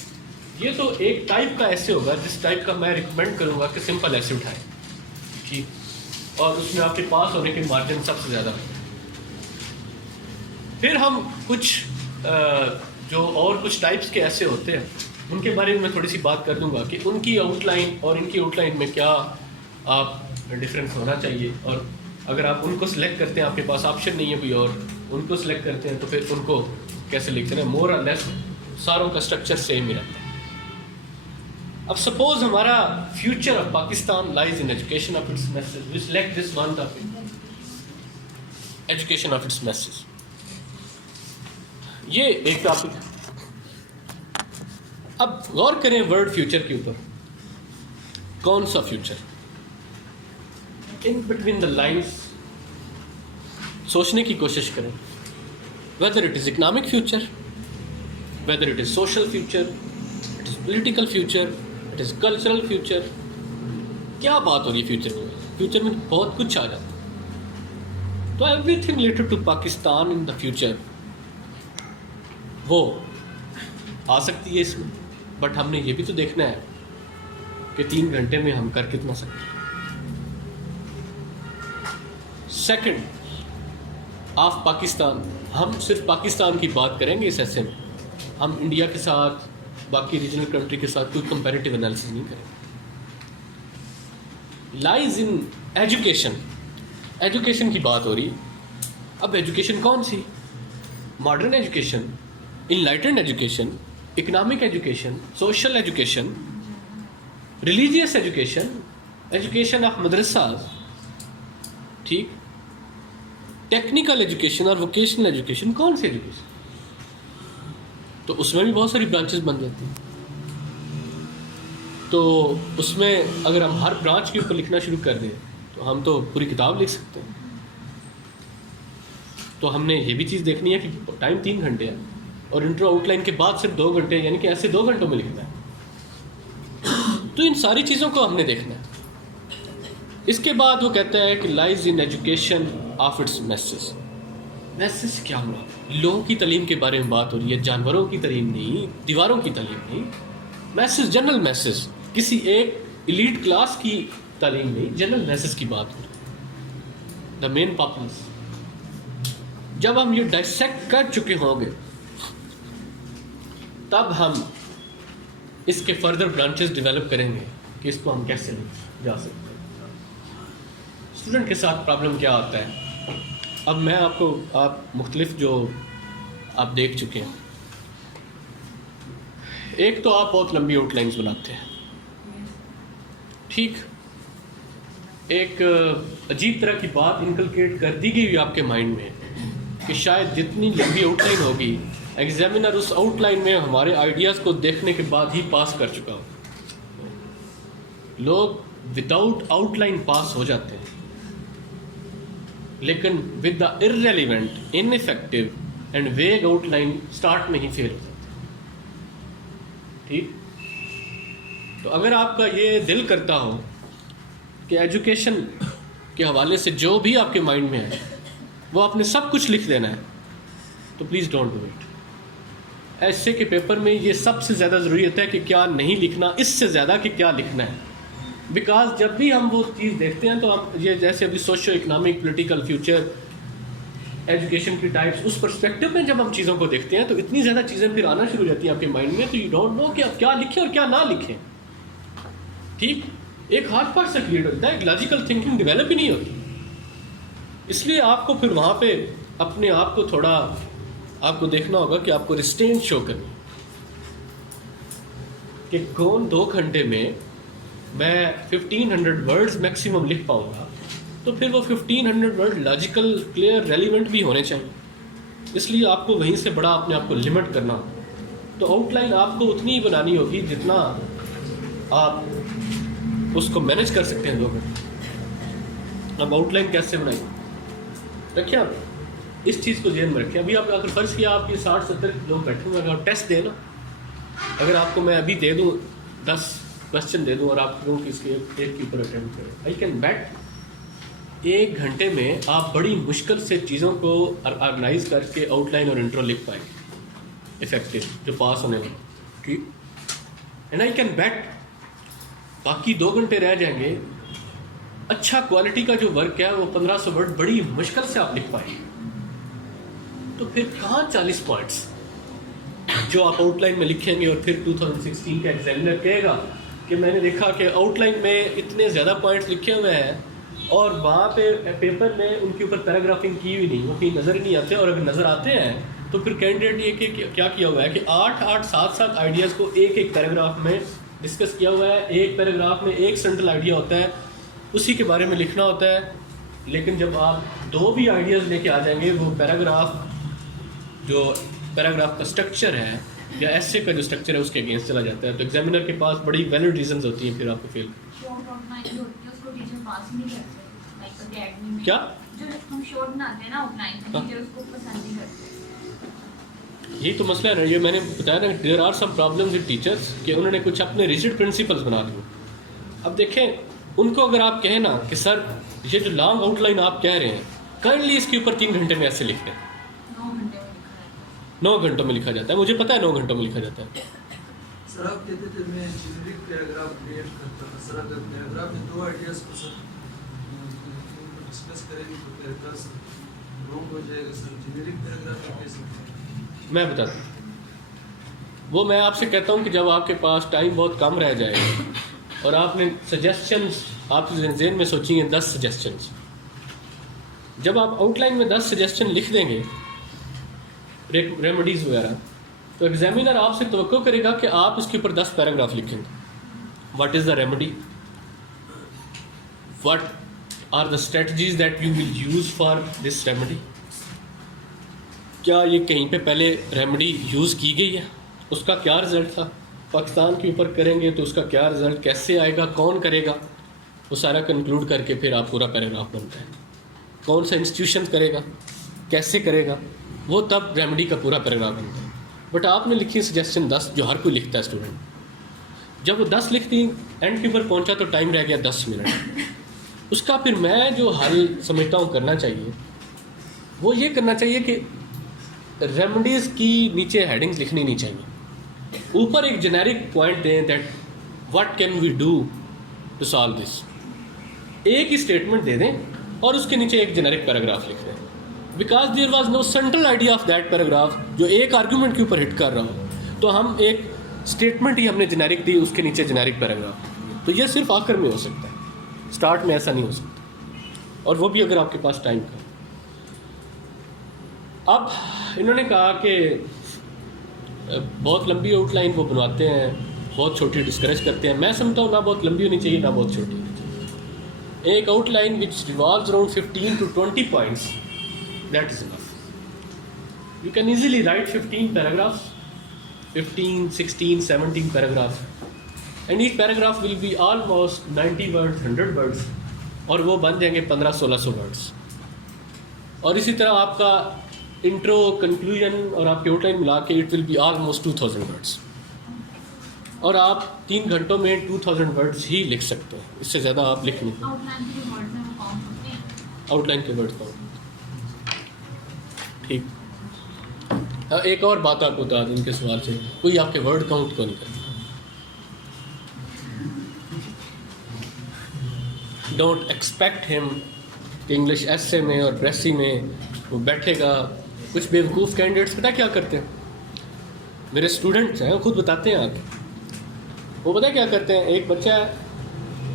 یہ تو ایک ٹائپ کا ایسے ہوگا جس ٹائپ کا میں ریکمینڈ کروں گا کہ سمپل ایسے اٹھائیں. ٹھیک، اور اس میں آپ کے پاس ہونے کے مارجن سب سے زیادہ ہوتے ہیں. پھر ہم کچھ جو اور کچھ ٹائپس کے ایسے ہوتے ہیں ان کے بارے میں تھوڑی سی بات کر دوں گا کہ ان کی آؤٹ لائن اور ان کی آؤٹ لائن میں کیا آپ ڈفرینس ہونا چاہیے، اور اگر آپ ان کو سلیکٹ کرتے ہیں، آپ کے پاس آپشن نہیں ہے کوئی اور، ان کو سلیکٹ کرتے ہیں تو پھر ان کو کیسے لکھتے ہیں. مور اور لیس ساروں کا اسٹرکچر سیم ہی رہتا ہے. اب سپوز ہمارا future of Pakistan lies in education of its masses. We select this one topic, education of its masses. یہ ایک ٹاپک ہے. اب غور کریں ورڈ فیوچر کے اوپر. کون سا future? In between the lines سوچنے کی کوشش کریں. Whether it is economic future, whether it is social future, it is political future, it is cultural future. کیا بات ہو رہی ہے فیوچر میں؟ فیوچر میں بہت کچھ آ جاتا ہے. تو everything related to Pakistan in the future وہ آ سکتی ہے اس میں. بٹ ہم نے یہ بھی تو دیکھنا ہے کہ 3 گھنٹے میں ہم کر کتنا سکتے ہیں. سیکنڈ آف پاکستان، ہم صرف پاکستان کی بات کریں گے اس ایسے میں. ہم انڈیا کے ساتھ باقی ریجنل کنٹری کے ساتھ کوئی کمپیریٹیو انالیسس نہیں کریں گے. لائز ان ایجوکیشن، ایجوکیشن کی بات ہو رہی ہے. اب ایجوکیشن کون سی؟ Modern education, enlightened education, economic education, social education, religious education, education of madrasas. ٹھیک، ٹیکنیکل ایجوکیشن اور ووکیشنل ایجوکیشن. کون سی ایجوکیشن؟ تو اس میں بھی بہت ساری برانچز بن جاتی ہیں. تو اس میں اگر ہم ہر برانچ کے اوپر لکھنا شروع کر دیں تو ہم تو پوری کتاب لکھ سکتے ہیں. تو ہم نے یہ بھی چیز دیکھنی ہے کہ ٹائم 3 گھنٹے ہے اور انٹرو آؤٹ لائن کے بعد صرف 2 گھنٹے، یعنی کہ ایسے 2 گھنٹوں میں لکھنا ہے. تو ان ساری چیزوں کو ہم نے دیکھنا ہے. اس کے بعد وہ کہتا ہے کہ lies in education of its masses. Masses کیا ہوا؟ لوگوں کی تعلیم کے بارے میں بات ہو رہی ہے، جانوروں کی تعلیم نہیں، دیواروں کی تعلیم نہیں. میسز جنرل میسز، کسی ایک ایلیٹ کلاس کی تعلیم نہیں، جنرل میسز کی بات ہو رہی ہے. دا مین پاپولس. جب ہم یہ ڈائسیکٹ کر چکے ہوں گے تب ہم اس کے فردر برانچز ڈیولپ کریں گے کہ اس کو ہم کیسے جا سکتے ہیں. اسٹوڈنٹ کے ساتھ پرابلم کیا آتا ہے؟ اب میں آپ مختلف جو آپ دیکھ چکے ہیں. ایک تو آپ بہت لمبی آؤٹ لائنز بناتے ہیں. ٹھیک، ایک عجیب طرح کی بات انکلکیٹ کر دی گئی ہوئی آپ کے مائنڈ میں کہ شاید جتنی لمبی آؤٹ لائن ہوگی ایگزامینر اس آؤٹ لائن میں ہمارے آئیڈیاز کو دیکھنے کے بعد ہی پاس کر چکا ہو. لوگ وداؤٹ آؤٹ لائن پاس ہو جاتے ہیں لیکن with the irrelevant in effective and wig out line start میں ہی فیل ہو جاتے ہیں. ٹھیک. تو اگر آپ کا یہ دل کرتا ہو کہ ایجوکیشن کے حوالے سے جو بھی آپ کے مائنڈ میں ہے وہ آپ نے سب کچھ لکھ دینا ہے تو پلیز ڈونٹ ڈو اٹ. ایسے کے پیپر میں یہ سب سے زیادہ ضروری ہوتا ہے کہ کیا نہیں لکھنا، اس سے زیادہ کہ کیا لکھنا ہے. بیکاز جب بھی ہم وہ چیز دیکھتے ہیں تو ہم یہ جیسے ابھی socio economic, political, future, education کی ٹائپس، اس پرسپیکٹو میں جب ہم چیزوں کو دیکھتے ہیں تو اتنی زیادہ چیزیں پھر آنا شروع ہو جاتی ہیں آپ کے مائنڈ میں، تو یو ڈونٹ نو کہ آپ کیا لکھیں اور کیا نہ لکھیں. ٹھیک. ایک ہاتھ پاٹ سے کریٹ ہوتا ہے، ایک لاجیکل تھنکنگ ڈیولپ ہی نہیں ہوتی. اس لیے آپ کو پھر وہاں پہ اپنے آپ کو تھوڑا آپ کو دیکھنا ہوگا کہ آپ کو ریسٹینٹ شو کرنی کہ کون 2 گھنٹے میں 1500 ورڈز میکسیمم لکھ پاؤں گا. تو پھر وہ 1500 ورڈ لاجیکل، کلیئر، ریلیونٹ بھی ہونے چاہیے. اس لیے آپ کو وہیں سے بڑا اپنے آپ کو لمٹ کرنا. تو آؤٹ لائن آپ کو اتنی ہی بنانی ہوگی جتنا آپ اس کو مینیج کر سکتے ہیں 2 گھنٹے. اب آؤٹ لائن کیسے بنائیں؟ رکھیں آپ اس چیز کو ذہن میں رکھیں. ابھی آپ اگر فرض کیا آپ یہ 60-70 لوگ بیٹھے ہوئے، اگر آپ ٹیسٹ دیں نا، اگر آپ کو میں ابھی دے دوں 10 کوشچن دے دوں اور آپ کہوں کہ اس کے ایک کے اوپر اٹیمپٹ کریں، آئی کین بیٹ 1 گھنٹے میں آپ بڑی مشکل سے چیزوں کو آرگنائز کر کے آؤٹ لائن اور انٹرو لکھ پائیں افیکٹو جو پاس ہونے والا. ٹھیک. اینڈ آئی کین بیٹ باقی 2 گھنٹے رہ جائیں گے، اچھا کوالٹی کا جو ورک ہے وہ 1500 ورڈ بڑی مشکل سے آپ لکھ پائیں. تو پھر کہاں 40 پوائنٹس جو آپ آؤٹ لائن میں لکھیں گے اور پھر 2016 کا ایگزامینر کہے گا کہ میں نے دیکھا کہ آؤٹ لائن میں اتنے زیادہ پوائنٹس لکھے ہوئے ہیں اور وہاں پہ پیپر میں ان کے اوپر پیراگرافنگ کی ہوئی نہیں، وہ کہیں نظر ہی نہیں آتے، اور اگر نظر آتے ہیں تو پھر کینڈیڈیٹ یہ کہ کیا کیا ہوا ہے کہ 7 آئیڈیاز کو ایک پیراگراف میں ڈسکس کیا ہوا ہے. ایک پیراگراف میں ایک سینٹرل آئیڈیا ہوتا ہے، اسی کے بارے میں لکھنا ہوتا ہے. لیکن جب آپ 2 بھی آئیڈیاز لے کے آ جائیں گے، وہ پیراگراف کا اسٹرکچر ہے یا ایسے کا جو اسٹرکچر ہے اس کے اگینسٹ چلا جاتا ہے. تو ایگزامینر کے پاس بڑی ویلڈ ریزنز ہوتی ہیں پھر آپ کو فیل. کیا یہی تو مسئلہ ہے نا، یہ میں نے بتایا نا، there are some problems with teachers کہ انہوں نے کچھ اپنے ریجڈ پرنسپلز بنا لیے. اب دیکھیں ان کو اگر آپ کہیں نا کہ سر یہ جو لانگ آؤٹ لائن آپ کہہ رہے ہیں کائنڈلی اس کے اوپر 3 گھنٹے میں ایسے لکھ دیں. 9 گھنٹوں میں لکھا جاتا ہے، مجھے پتا ہے 9 گھنٹوں میں لکھا جاتا ہے. سر آپ کہتے تھے میں جنرک پیراگراف کریٹ کرتا تھا. سر اگر پیراگراف میں 2 آئیڈیاز کو سر ڈسکس کریں گے تو پیراگراف رونگ ہو جائے گا. سر جنرک پیراگراف میں کیسے میں بتاتا ہوں. وہ میں آپ سے کہتا ہوں کہ جب آپ کے پاس ٹائم بہت کم رہ جائے گا اور آپ نے سجیسچنس آپ ذہن میں سوچیں گے 10 سجیسچنس، جب آپ آؤٹ لائن میں 10 سجیسچن لکھ دیں گے ریمیڈیز وغیرہ، تو ایگزامینر آپ سے توقع کرے گا کہ آپ اس کے اوپر 10 پیراگراف لکھیں گے. What is the remedy, what are the strategies that you will use for this remedy. کیا یہ کہیں پہ پہلے ریمیڈی یوز کی گئی ہے، اس کا کیا رزلٹ تھا، پاکستان کے اوپر کریں گے تو اس کا کیا رزلٹ، کیسے آئے گا، کون کرے گا، وہ سارا کنکلوڈ کر کے پھر آپ پورا پیراگراف بنتا ہے. کون سا انسٹیٹیوشن کرے گا، کیسے کرے گا، وہ تب ریمیڈی کا پورا پیراگراف بنتا ہے. بٹ آپ نے لکھی سجیسچن 10 جو ہر کوئی لکھتا ہے اسٹوڈنٹ، جب وہ 10 لکھتی اینڈ کے اوپر پہنچا تو ٹائم رہ گیا 10 منٹ. اس کا پھر میں جو حل سمجھتا ہوں کرنا چاہیے وہ یہ کرنا چاہیے کہ ریمیڈیز کی نیچے ہیڈنگز لکھنی نہیں چاہیے، اوپر ایک جنیرک پوائنٹ دیں that what can we do to solve this. ایک ہی اسٹیٹمنٹ دے دیں اور اس کے نیچے ایک جنیرک پیراگراف لکھ دیں. Because there was no central idea of that paragraph جو ایک آرگومنٹ کے اوپر ہٹ کر رہا ہو، تو ہم ایک اسٹیٹمنٹ ہی ہم نے جنیرک دی، اس کے نیچے جنیرک پیراگراف. تو یہ صرف آخر میں ہو سکتا ہے، اسٹارٹ میں ایسا نہیں ہو سکتا، اور وہ بھی اگر آپ کے پاس ٹائم کا. اب انہوں نے کہا کہ بہت لمبی آؤٹ لائن وہ بنواتے ہیں، بہت چھوٹی ڈسکریج کرتے ہیں. میں سمجھتا ہوں نہ بہت لمبی ہونی چاہیے نہ بہت چھوٹی ہونی چاہیے. ایک out line which revolves around 15 to 20 points, that is enough. You can easily write 15 paragraphs, 15, 16, 17 paragraphs, and each paragraph will be almost 90 words 100 words اور وہ بن جائیں گے 1500-1600 ورڈز. اور اسی طرح آپ کا انٹرو کنکلوژن اور آپ کے آؤٹ لائن ملا کے it will be almost 2000 words. اور آپ 3 گھنٹوں میں 2000 ورڈز ہی لکھ سکتے ہیں, اس سے زیادہ آپ لکھ نہیں. آؤٹ لائن کے ورڈ کاؤنٹ. ٹھیک. ایک اور بات آپ کو بتا دیں ان کے سوال سے, کوئی آپ کے ورڈ کاؤنٹ کون کرے. ڈونٹ ایکسپیکٹ ہم کہ انگلش ایسے میں اور پریسی میں وہ بیٹھے گا. کچھ بیوقوف کینڈیڈیٹس پتہ کیا کرتے ہیں, میرے اسٹوڈنٹس ہیں, وہ خود بتاتے ہیں آ کے. وہ پتہ کیا کرتے ہیں, ایک بچہ ہے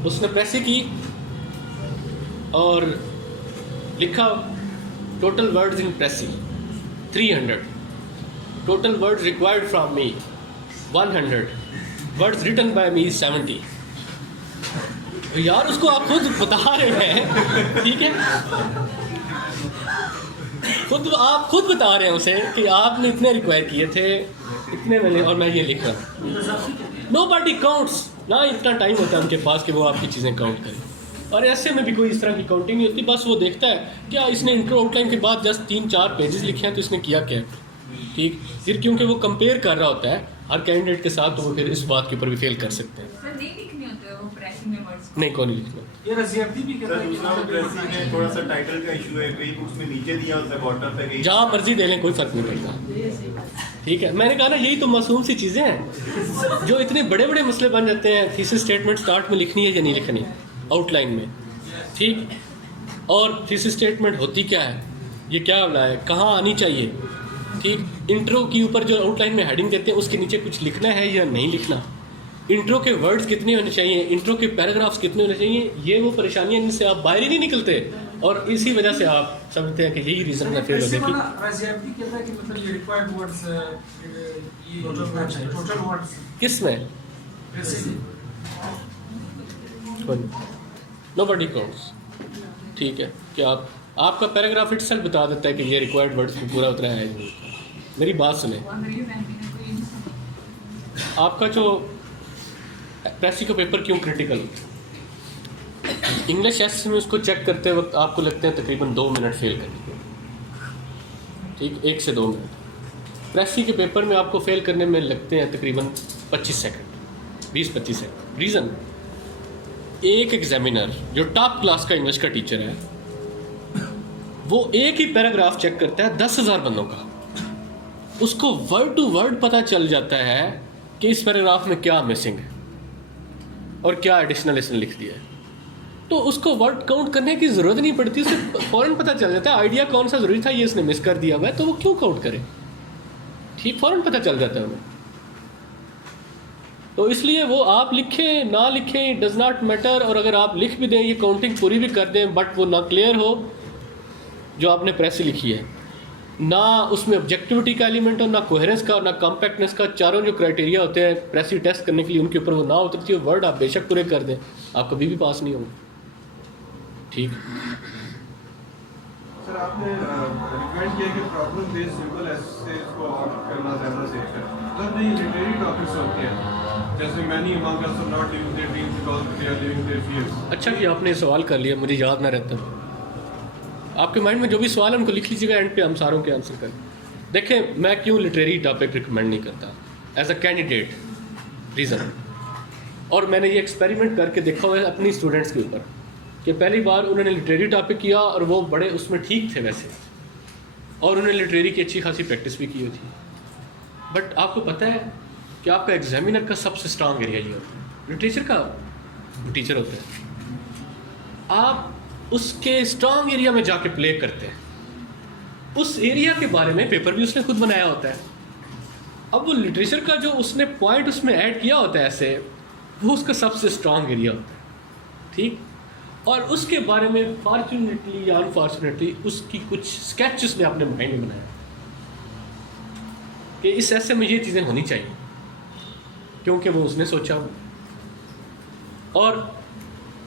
اس نے پریسی کی اور لکھا total words in precis 300, total words required from me 100, words written by me 70. یار اس کو آپ خود بتا رہے ہیں, ٹھیک ہے, آپ خود بتا رہے ہیں اسے کہ آپ نے اتنے ریکوائر کیے تھے, اتنے میں نے, اور میں یہ لکھ رہا ہوں. نو باڈی کاؤنٹس, نہ اتنا ٹائم ہوتا ہے ان کے پاس کہ وہ آپ کی چیزیں کاؤنٹ کریں. اور ایسے میں بھی کوئی اس طرح کی کاؤنٹنگ نہیں ہوتی, بس وہ دیکھتا ہے کیا اس نے انٹرو آؤٹ لائن کے بعد جسٹ 3-4 پیجز لکھے ہیں تو اس نے کیا کیا. ٹھیک. پھر کیونکہ وہ کمپیئر کر رہا ہوتا ہے ہر کینڈیڈیٹ کے ساتھ, تو وہ پھر اس بات کے اوپر بھی فیل کر سکتے ہیں. نہیں, کون نہیں لکھنا. یہ رضیابی بھی کہتا ہے تھوڑا سا ٹائٹل کا ایشو ہے, کئی بکس میں نیچے دیا ہوتا ہے بارڈر پہ, جہاں مرضی دے لیں کوئی فرق نہیں پڑتا. ٹھیک ہے, میں نے کہا نا یہی تو معصوم سی چیزیں ہیں جو اتنے بڑے بڑے مسئلے بن جاتے ہیں. تھیسس اسٹیٹمنٹ اسٹارٹ میں لکھنی ہے یا نہیں لکھنی آؤٹ لائن میں. ٹھیک. اور تھیسس اسٹیٹمنٹ ہوتی کیا ہے, یہ کیا ہے, کہاں آنی چاہیے. ٹھیک. انٹرو کے اوپر جو آؤٹ لائن میں ہیڈنگ دیتے ہیں اس کے نیچے کچھ لکھنا ہے یا نہیں لکھنا. انٹرو کے ورڈز کتنے ہونے چاہیے, انٹرو کے پیراگرافس کتنے ہونے چاہیے. یہ وہ پریشانیاں جن سے آپ باہر ہی نہیں نکلتے, اور اسی وجہ سے آپ سمجھتے ہیں کہ یہی ریزن ہے فیل ہونے کی. کس میں نو باڈی کاؤنٹس. ٹھیک ہے, کہ آپ کا پیراگراف اٹ سیلف بتا دیتا ہے کہ یہ ریکوائرڈ ورڈز کو پورا اترا ہے. میری بات سنیں, آپ کا جو پریسی کا پیپر کیوں کریٹیکل ہوتا ہے, انگلش ایس میں اس کو چیک کرتے وقت آپ کو لگتے ہیں تقریباً 2 منٹ فیل کرنے. ٹھیک, 1 سے 2 منٹ. پریسی کے پیپر میں آپ کو فیل کرنے میں لگتے ہیں تقریباً 25 سیکنڈ, 20-25 سیکنڈ. ریزن, ایک ایگزامینر جو ٹاپ کلاس کا انگلش کا ٹیچر ہے وہ ایک ہی پیراگراف چیک کرتا ہے 10,000 بندوں کا. اس کو ورڈ ٹو ورڈ پتہ چل جاتا ہے کہ اس پیراگراف میں کیا مسنگ ہے اور کیا ایڈیشنل اس نے لکھ دیا ہے. تو اس کو ورڈ کاؤنٹ کرنے کی ضرورت نہیں پڑتی, اسے فوراً پتہ چل جاتا ہے آئیڈیا کون سا ضروری تھا, یہ اس نے مس کر دیا ہوا ہے, تو وہ کیوں کاؤنٹ کرے. ٹھیک, فوراً پتہ چل جاتا ہے انہیں. تو اس لیے وہ آپ لکھیں نہ لکھیں ڈز ناٹ میٹر. اور اگر آپ لکھ بھی دیں, یہ کاؤنٹنگ پوری بھی کر دیں, بٹ وہ نہ کلیئر ہو جو آپ نے پریسی لکھی ہے, نہ اس میں آبجیکٹیوٹی کا ایلیمنٹ ہو, نہ کوہرنس کا, اور نہ کمپیکٹنس کا. چاروں جو کرائٹیریا ہوتے ہیں پریسی ٹیسٹ کرنے کے لیے ان کے اوپر وہ نہ اترتی ہو, ورڈ آپ بے شک پورے کر دیں, آپ کبھی بھی پاس نہیں ہوں گے. ٹھیک. سر آپ نے ریکمینڈ کیا کہ پرابلم بیس سمپل ایسے کو کرنا زیادہ سیف ہے. سر نہیں لٹریری ٹاپکس ہوتے ہیں جیسے many among us are not living their dreams because they are living their fears. اچھا کہ آپ نے سوال کر لیا, مجھے یاد نہ رہتا. آپ کے مائنڈ میں جو بھی سوال ہے ان کو لکھ لیجیے گا, اینڈ پہ ہم ساروں کے آنسر کریں. دیکھیں میں کیوں لٹریری ٹاپک ریکمینڈ نہیں کرتا ایز اے کینڈیڈیٹ, ریزن. اور میں نے یہ ایکسپیریمنٹ کر کے دیکھا ہوا ہے اپنی اسٹوڈنٹس کے اوپر کہ پہلی بار انہوں نے لٹریری ٹاپک کیا اور وہ بڑے اس میں ٹھیک تھے ویسے, اور انہوں نے لٹریری کی اچھی خاصی پریکٹس بھی کی ہوئی تھی. بٹ آپ کو پتہ ہے کہ آپ کا ایگزامینر کا سب سے اسٹرانگ ایریا یہ ہوتا ہے, لٹریچر کا ٹیچر ہوتا ہے. آپ اس کے اسٹرانگ ایریا میں جا کے پلے کرتے ہیں, اس ایریا کے بارے میں پیپر بھی اس نے خود بنایا ہوتا ہے. اب وہ لٹریچر کا جو اس نے پوائنٹ اس میں ایڈ کیا ہوتا ہے ایسے, وہ اس کا سب سے اسٹرانگ ایریا ہوتا ہے. ٹھیک. اور اس کے بارے میں فارچونیٹلی یا انفارچونیٹلی اس کی کچھ اسکیچ اس نے اپنے مائنڈ میں بنایا کہ اس ایسے میں یہ چیزیں ہونی چاہیے, کیونکہ وہ اس نے سوچا. اور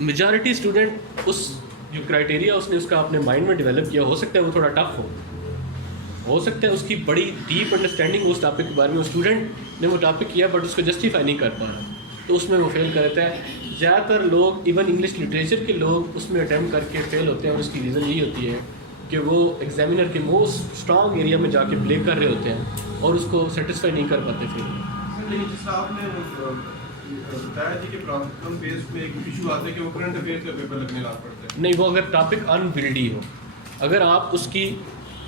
میجارٹی اسٹوڈنٹ اس جو کرائٹیریا اس نے اس کا اپنے مائنڈ میں ڈیولپ کیا, ہو سکتا ہے وہ تھوڑا ٹف ہو سکتا ہے اس کی بڑی ڈیپ انڈرسٹینڈنگ اس ٹاپک کے بارے میں, اسٹوڈنٹ نے وہ ٹاپک کیا بٹ اس کو جسٹیفائی نہیں کر پا رہا. تو اس میں وہ فیل کر دیتا ہے. زیادہ تر لوگ ایون انگلش لٹریچر کے لوگ اس میں اٹیمپٹ کر کے فیل ہوتے ہیں, اور اس کی ریزن یہی ہوتی ہے کہ وہ ایگزامینر کے موسٹ اسٹرانگ ایریا میں جا کے پلے کر رہے ہوتے ہیں اور اس کو سیٹسفائی نہیں کر پاتے. پھر لیکن جس طرح آپ نے بتایا جی کہ پرابلم بیس میں ایک ایشو آتا ہے کہ وہ کرنٹ افیئر کا پیپر لگنے لگ پڑتا ہے. نہیں, وہ اگر ٹاپک انبلڈی ہو, اگر آپ اس کی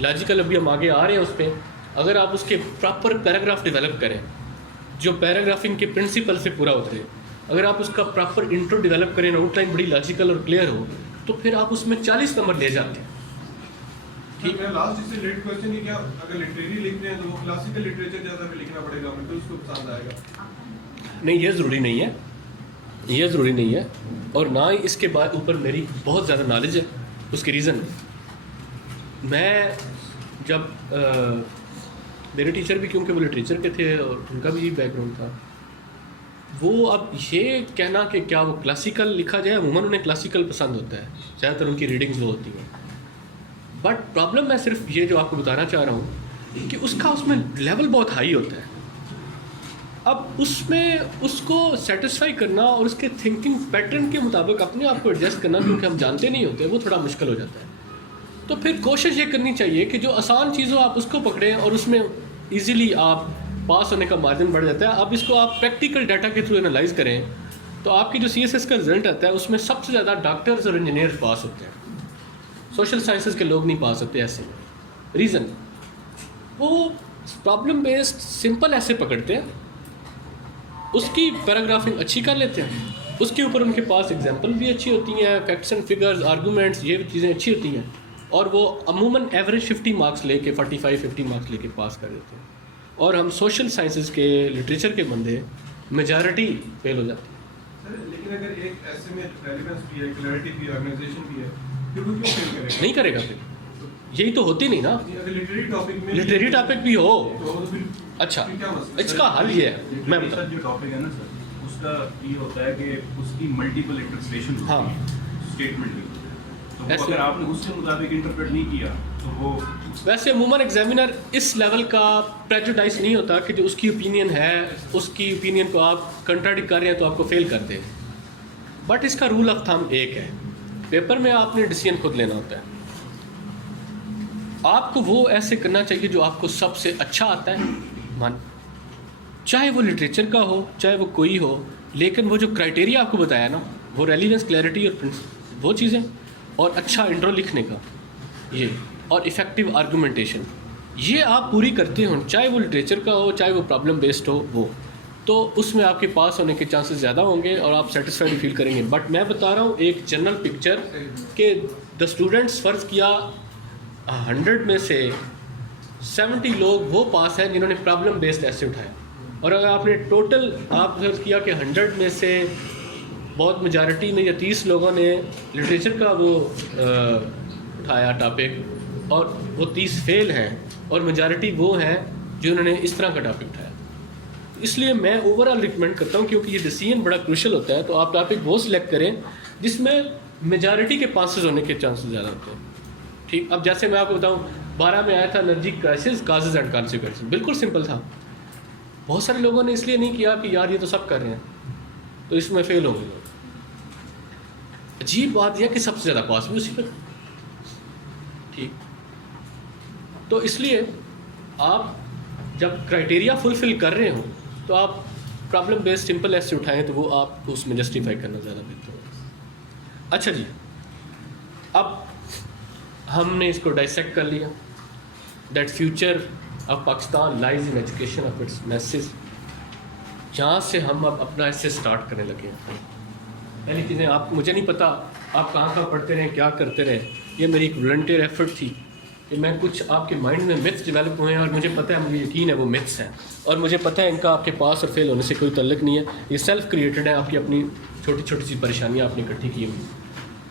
لاجیکل, ابھی ہم آگے آ رہے ہیں اس پہ, اگر آپ اس کے پراپر پیراگراف ڈیولپ کریں جو پیراگرافنگ کے پرنسپل سے پورا اترے, اگر آپ اس کا پراپر انٹرو ڈیولپ کریں, آؤٹ لائن بڑی لاجیکل اور کلیئر ہو, تو پھر آپ اس میں 40 نمبر لے جاتے ہیں. ٹھیک ہے. لاسٹ اس سے ریلیٹڈ کوشچن کہ کیا اگر لٹریری لکھتے ہیں تو وہ کلاسیکل لٹریچر جیسا بھی لکھنا پڑے گا, تو اس کو پسند آئے گا؟ نہیں, یہ ضروری نہیں ہے, یہ ضروری نہیں ہے, اور نہ ہی اس کے بعد اوپر میری بہت زیادہ نالج ہے. اس کی ریزن, میں جب میرے ٹیچر بھی کیونکہ وہ لٹریچر کے تھے اور ان کا بھی بیک گراؤنڈ تھا, وہ اب یہ کہنا کہ کیا وہ کلاسیکل لکھا جائے, عموماً انہیں کلاسیکل پسند ہوتا ہے, زیادہ تر ان کی ریڈنگز وہ ہوتی ہیں. بٹ پرابلم میں صرف یہ جو آپ کو بتانا چاہ رہا ہوں کہ اس میں لیول بہت ہائی ہوتا ہے. اب اس میں اس کو سیٹسفائی کرنا اور اس کے تھنکنگ پیٹرن کے مطابق اپنے آپ کو ایڈجسٹ کرنا, کیونکہ ہم جانتے نہیں ہوتے, وہ تھوڑا مشکل ہو جاتا ہے. تو پھر کوشش یہ کرنی چاہیے کہ جو آسان چیزوں آپ اس کو پکڑیں اور اس میں ایزیلی آپ پاس ہونے کا مارجن بڑھ جاتا ہے. اب اس کو آپ پریکٹیکل ڈیٹا کے تھرو انالائز کریں تو آپ کی جو CSS کا رزلٹ آتا ہے اس میں سب سے زیادہ ڈاکٹرز اور انجینئرز پاس ہوتے ہیں, سوشل سائنسز کے لوگ نہیں پاس ہوتے. ایسے ریزن, وہ پرابلم بیسڈ سمپل ایسے پکڑتے ہیں, اس کی پیراگرافنگ اچھی کر لیتے ہیں, اس کے اوپر ان کے پاس ایگزامپل بھی اچھی ہوتی ہیں, فیکٹس اینڈ فگرز, آرگومنٹس, یہ چیزیں اچھی ہوتی ہیں, اور وہ عموماً ایوریج 50 مارکس لے کے 45-50 مارکس لے کے پاس کر دیتے ہیں. اور ہم سوشل سائنسز کے لٹریچر کے بندے میجارٹی فیل ہو جاتے ہیں. سر لیکن اگر ایک ایسے میں ریلیونس بھی ہے, کلیئرٹی بھی ہے, آرگنائزیشن بھی ہے, پھر وہ کیوں فیل کرے گا؟ نہیں کرے گا, پھر یہی تو ہوتی نہیں نا. اگر لٹریری ٹاپک میں لٹریری ٹاپک بھی ہو, تو پھر اچھا, کیا مسئلہ؟ اس کا حل یہ ہے, میں بتا جو ٹاپک ہے نا سر, اس کا یہ ہوتا ہے کہ اس کی ملٹیپل انٹرپریٹیشن ہاں اسٹیٹمنٹ کی, تو وہ ایسے اگر آپ نے اس کے مطابق انٹرپریٹ نہیں کیا تو وہ ویسے عموماً ایگزامینر اس لیول کا پریجوڈائز نہیں ہوتا کہ جو اس کی اوپینین ہے اس کی اوپینین کو آپ کنٹراڈکٹ کر رہے ہیں تو آپ کو فیل کر دیں. بٹ اس کا رول آف تھم ایک ہے, پیپر میں آپ نے ڈیسیژن خود لینا ہوتا ہے. آپ کو وہ ایسے کرنا چاہیے جو آپ کو سب سے اچھا آتا ہے, چاہے وہ لٹریچر کا ہو چاہے وہ کوئی ہو, لیکن وہ جو کرائٹیریا آپ کو بتایا نا, وہ ریلیونس, کلیئرٹی اور وہ چیزیں, اور اچھا انٹرو لکھنے کا یہ, اور افیکٹو آرگومنٹیشن, یہ آپ پوری کرتے ہوں, چاہے وہ لٹریچر کا ہو چاہے وہ پرابلم بیسڈ ہو, وہ تو اس میں آپ کے پاس ہونے کے چانسز زیادہ ہوں گے اور آپ سیٹسفائڈ فیل کریں گے. بٹ میں بتا رہا ہوں ایک جنرل پکچر کہ دا اسٹوڈنٹس, فرض کیا 100 میں سے 70 لوگ وہ پاس ہیں جنہوں نے پرابلم بیسڈ ایسے اٹھایا, اور اگر آپ نے ٹوٹل آپ فرض کیا کہ 100 میں سے بہت میجارٹی میں یا 30 لوگوں نے لٹریچر کا وہ اٹھایا ٹاپک, اور وہ 30 فیل ہیں, اور میجارٹی وہ ہیں جنہوں نے اس طرح کا ٹاپک اٹھایا. اس لیے میں اوور آل ریکمینڈ کرتا ہوں, کیونکہ یہ ڈیسیژن بڑا کروشل ہوتا ہے, تو آپ ٹاپک وہ سلیکٹ کریں جس میں میجارٹی کے پاسز ہونے کے چانسز زیادہ ہوتے ہیں. ٹھیک, اب جیسے میں آپ کو بتاؤں 12 میں آیا تھا energy crisis, causes and consequences, بالکل سمپل تھا. بہت سارے لوگوں نے اس لیے نہیں کیا کہ یار یہ تو سب کر رہے ہیں تو اس میں فیل ہو گئے. عجیب بات یہ کہ سب سے زیادہ پاس بھی اسی پہ. ٹھیک, تو اس لیے آپ جب کرائٹیریا فلفل کر رہے ہوں تو آپ پرابلم بیسڈ سمپل ایسے اٹھائیں تو وہ آپ کو اس میں جسٹیفائی کرنا زیادہ بہتر ہوگا. اچھا جی, اب ہم نے اس کو ڈائسیکٹ کر لیا, that future of Pakistan lies in education of its masses. جہاں سے ہم اب اپنا ایسے اسٹارٹ کرنے لگے ہیں. پہلی چیزیں آپ, مجھے نہیں پتا آپ کہاں پڑھتے رہے, کیا کرتے رہے, یہ میری ایک والنٹیئر ایفرٹ تھی کہ میں کچھ آپ کے مائنڈ میں متھس ڈیولپ ہوئے ہیں, اور مجھے پتہ ہے, مجھے یقین ہے وہ متھس ہیں, اور مجھے پتہ ہے ان کا آپ کے پاس اور فیل ہونے سے کوئی تعلق نہیں ہے. یہ سیلف کریٹڈ ہے, آپ کی اپنی چھوٹی چھوٹی سی پریشانیاں آپ نے اکٹھی کی ہوئی,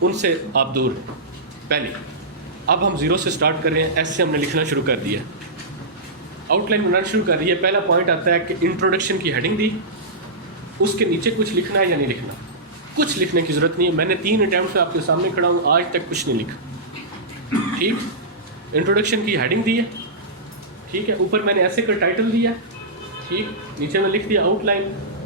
ان سے آپ دور ہیں. پہلی, اب ہم 0 سے اسٹارٹ کر رہے ہیں, ایسے ہم نے لکھنا شروع کر دیا, آؤٹ لائن بنانا شروع کر دی ہے. پہلا پوائنٹ آتا ہے کہ انٹروڈکشن کی ہیڈنگ دی, اس کے نیچے کچھ لکھنا ہے یا نہیں لکھنا. کچھ لکھنے کی ضرورت نہیں ہے, میں نے 3 اٹیمپٹ سے آپ کے سامنے کھڑا ہوں, آج تک کچھ نہیں لکھا. ٹھیک, انٹروڈکشن کی ہیڈنگ دی ہے, ٹھیک ہے, اوپر میں نے ایسے کا ٹائٹل دیا, ٹھیک, نیچے میں لکھ دیا out line,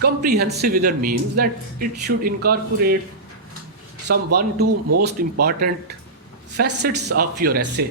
Comprehensive either means that it should incorporate some 1-2 most important facets of your essay,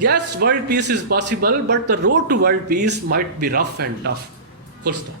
yes, world peace is possible, but the road to world peace might be rough and tough. Full stop.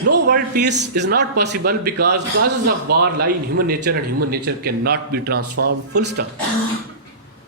No, world peace is not possible because causes of war lie in human nature and human nature cannot be transformed. Full stop.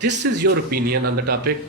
This is your opinion on the topic.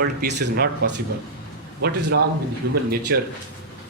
world peace is not possible. What is wrong with human nature?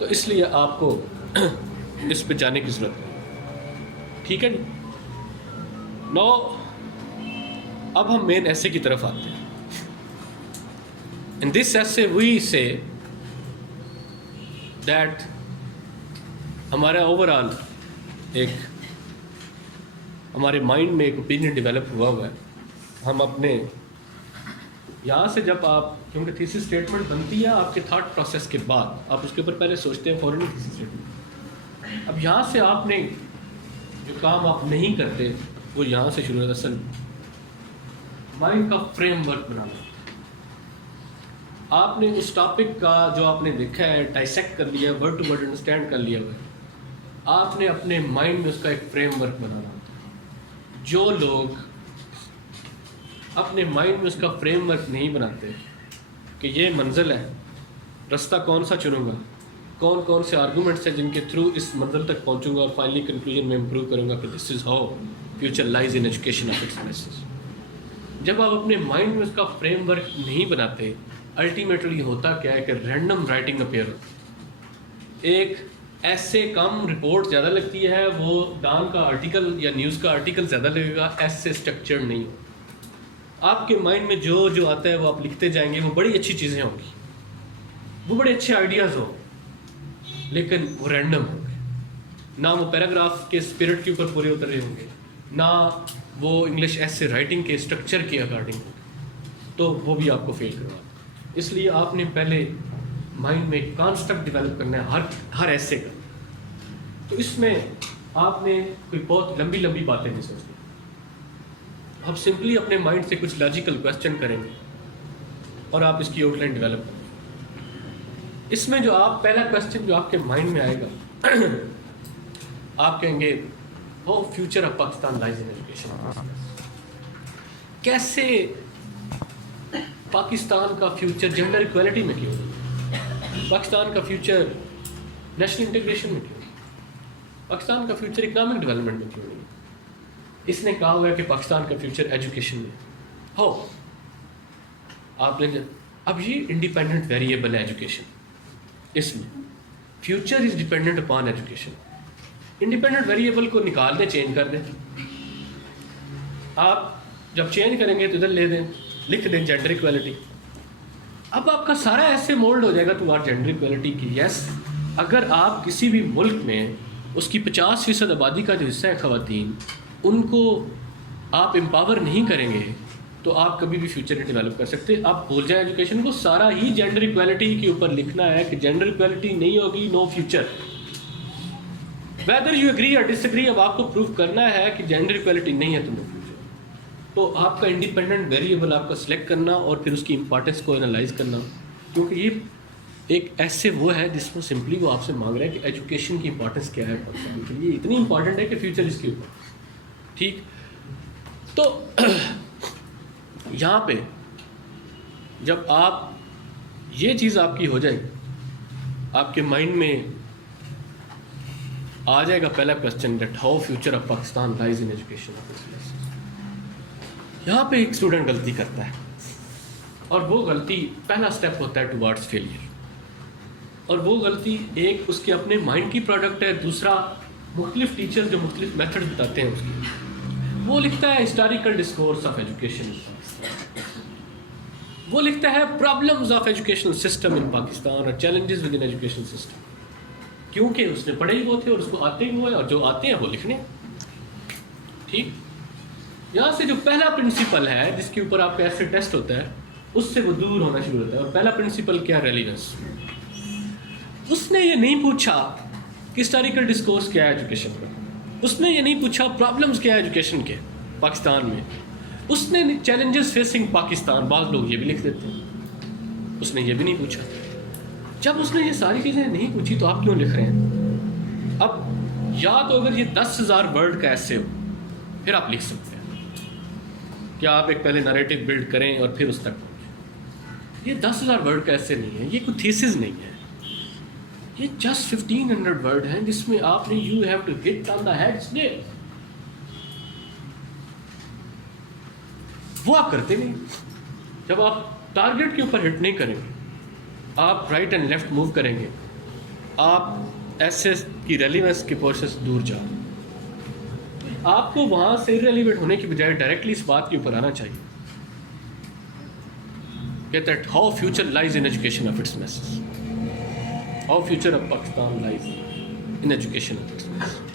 تو اس لیے آپ کو اس پہ جانے کی ضرورت ہے. ٹھیک ہے جی. نو اب ہم مین ایسے کی طرف آتے ہیں. In this essay we say that ہمارا اوور آل ایک ہمارے مائنڈ میں ایک اوپینین ڈیولپ ہوا ہے. ہم اپنے یہاں سے جب آپ کیونکہ تھیسس اسٹیٹمنٹ بنتی ہے آپ کے تھاٹ پروسیس کے بعد آپ اس کے اوپر پہلے سوچتے ہیں فوراً تھیسس اسٹیٹمنٹ. اب یہاں سے آپ نے جو کام آپ نہیں کرتے وہ یہاں سے شروع ہوتا ہے. اصل مائنڈ کا فریم ورک بنانا. آپ نے اس ٹاپک کا جو آپ نے دیکھا ہے ڈائسیکٹ کر لیا ورڈ ٹو ورڈ انڈرسٹینڈ کر لیا ہوا ہے. آپ نے اپنے مائنڈ میں اس کا ایک فریم ورک بنانا ہوتا ہے. جو لوگ اپنے مائنڈ میں اس کا فریم ورک نہیں بناتے کہ یہ منزل ہے, رستہ کون سا چنوں گا, کون کون سے آرگومنٹس ہیں جن کے تھرو اس منزل تک پہنچوں گا اور فائنلی کنکلوژن میں امپروو کروں گا کہ this is how future lies in education of excellence. جب آپ اپنے مائنڈ میں اس کا فریم ورک نہیں بناتے الٹیمیٹلی ہوتا کیا ہے کہ رینڈم رائٹنگ اپیئر ہوتی ہے. ایک ایسے کم رپورٹ زیادہ لگتی ہے, وہ ڈان کا آرٹیکل یا نیوز کا آرٹیکل زیادہ لگے گا, ایسے اسٹرکچر نہیں ہو. آپ کے مائنڈ میں جو آتا ہے وہ آپ لکھتے جائیں گے, وہ بڑی اچھی چیزیں ہوں گی, وہ بڑے اچھے آئیڈیاز ہوں, لیکن وہ رینڈم ہوں گے. نہ وہ پیراگراف کے اسپرٹ کے اوپر پورے اتر رہے ہوں گے, نہ وہ انگلش ایسے رائٹنگ کے اسٹرکچر کے اکارڈنگ ہوں گے, تو وہ بھی آپ کو فیل کروا. اس لیے آپ نے پہلے مائنڈ میں ایک کانسیپٹ ڈیولپ کرنا ہے ہر ایسے کا. تو اس میں آپ نے کوئی بہت لمبی لمبی باتیں نہیں سوچنی. آپ سمپلی اپنے مائنڈ سے کچھ لاجیکل کویسچن کریں گے اور آپ اس کی آؤٹ لائن ڈیولپ کریں گے. اس میں جو آپ پہلا کویسچن جو آپ کے مائنڈ میں آئے گا آپ کہیں گے how future of Pakistan lies in education. کیسے پاکستان کا فیوچر جینڈر ایکویلٹی میں کیوں نہیں, پاکستان کا فیوچر نیشنل انٹیگریشن میں کیوں نہیں, پاکستان کا فیوچر اکنامک ڈیولپمنٹ میں کیوں نہیں. اس نے کہا ہوا ہے کہ پاکستان کا فیوچر ایجوکیشن میں ہو. آپ نے اب یہ انڈیپینڈنٹ ویریبل ہے ایجوکیشن, اس میں future is dependent upon education. Independent variable کو نکال دیں, چینج کر دیں. آپ جب چینج کریں گے تو ادھر لے دیں, لکھ دیں جینڈر ایکویلٹی. اب آپ کا سارا ایسے مولڈ ہو جائے گا ٹوارڈ جینڈر ایکویلٹی کی. یس, اگر آپ کسی بھی ملک میں اس کی 50% آبادی کا جو حصہ ہے خواتین, ان کو آپ امپاور نہیں کریں گے تو آپ کبھی بھی فیوچر نہیں ڈیولپ کر سکتے. آپ بھول جائیں ایجوکیشن کو, سارا ہی جینڈر ایکویلٹی کے اوپر لکھنا ہے کہ جینڈر ایکویلٹی نہیں ہوگی نو فیوچر. ویدر یو ایگری اور ڈس ایگری, اب آپ کو پروف کرنا ہے کہ جینڈر ایکویلٹی نہیں ہے تو نو فیوچر. تو آپ کا انڈیپینڈنٹ ویریبل آپ کا سلیکٹ کرنا اور پھر اس کی امپورٹنس کو انالائز کرنا, کیونکہ یہ ایک ایسے وہ ہے جس میں سمپلی وہ آپ سے مانگ رہا ہے کہ ایجوکیشن کی امپورٹنس کیا ہے پاکستان کے لیے. اتنی امپورٹنٹ ہے کہ فیوچر اس کے اوپر. ٹھیک, تو یہاں پہ جب آپ یہ چیز آپ کی ہو جائے گی, آپ کے مائنڈ میں آ جائے گا پہلا question that how future of Pakistan lies in education. یہاں پہ ایک اسٹوڈنٹ غلطی کرتا ہے اور وہ غلطی پہلا اسٹیپ ہوتا ہے ٹوارڈس فیلئر. اور وہ غلطی ایک اس کے اپنے مائنڈ کی پروڈکٹ ہے, دوسرا مختلف ٹیچر جو مختلف میتھڈ بتاتے ہیں اس کی. وہ لکھتا ہے ہسٹوریکل ڈسکورس آف ایجوکیشن, وہ لکھتا ہے پرابلمز آف ایجوکیشنل سسٹم ان پاکستان اور challenges with in education system, کیونکہ اس نے پڑھے ہی وہ تھے اور اس کو آتے ہی ہوئے, اور جو آتے ہیں وہ لکھنے. ٹھیک, یہاں سے جو پہلا پرنسپل ہے جس کے اوپر آپ کا ایسے ٹیسٹ ہوتا ہے اس سے وہ دور ہونا شروع ہوتا ہے. اور پہلا پرنسپل کیا, ریلیونس. اس نے یہ نہیں پوچھا کہ ہسٹوریکل ڈسکورس کیا ہے ایجوکیشن کا, اس نے یہ نہیں پوچھا پرابلمس کیا ہے ایجوکیشن کے پاکستان میں, اس نے چیلنجز فیسنگ پاکستان, بعض لوگ یہ بھی لکھ دیتے ہیں, اس نے یہ بھی نہیں پوچھا. جب اس نے یہ ساری چیزیں نہیں پوچھی تو آپ کیوں لکھ رہے ہیں؟ اب یا تو اگر یہ 10,000 ورڈ کا ایسے ہو پھر آپ لکھ سکتے ہیں کہ آپ ایک پہلے نریٹو بلڈ کریں اور پھر اس تک پہنچیں. یہ 10,000 ورڈ کا ایسے نہیں ہے, یہ کوئی تھیسز نہیں ہے, یہ جسٹ 1500 ورڈ ہیں جس میں آپ نے you have to hit on the head nail. وہ آپ کرتے نہیں. جب آپ ٹارگیٹ کے اوپر ہٹ نہیں کریں گے, آپ رائٹ اینڈ لیفٹ موو کریں گے آپ ایسے کی ریلیونس کی پروسیس دور جاؤ. آپ کو وہاں سے ریلیونٹ ہونے کی بجائے ڈائریکٹلی اس بات کے اوپر آنا چاہیے کہ that how future lies in education of its masses, how future of Pakistan lies in education of its masses.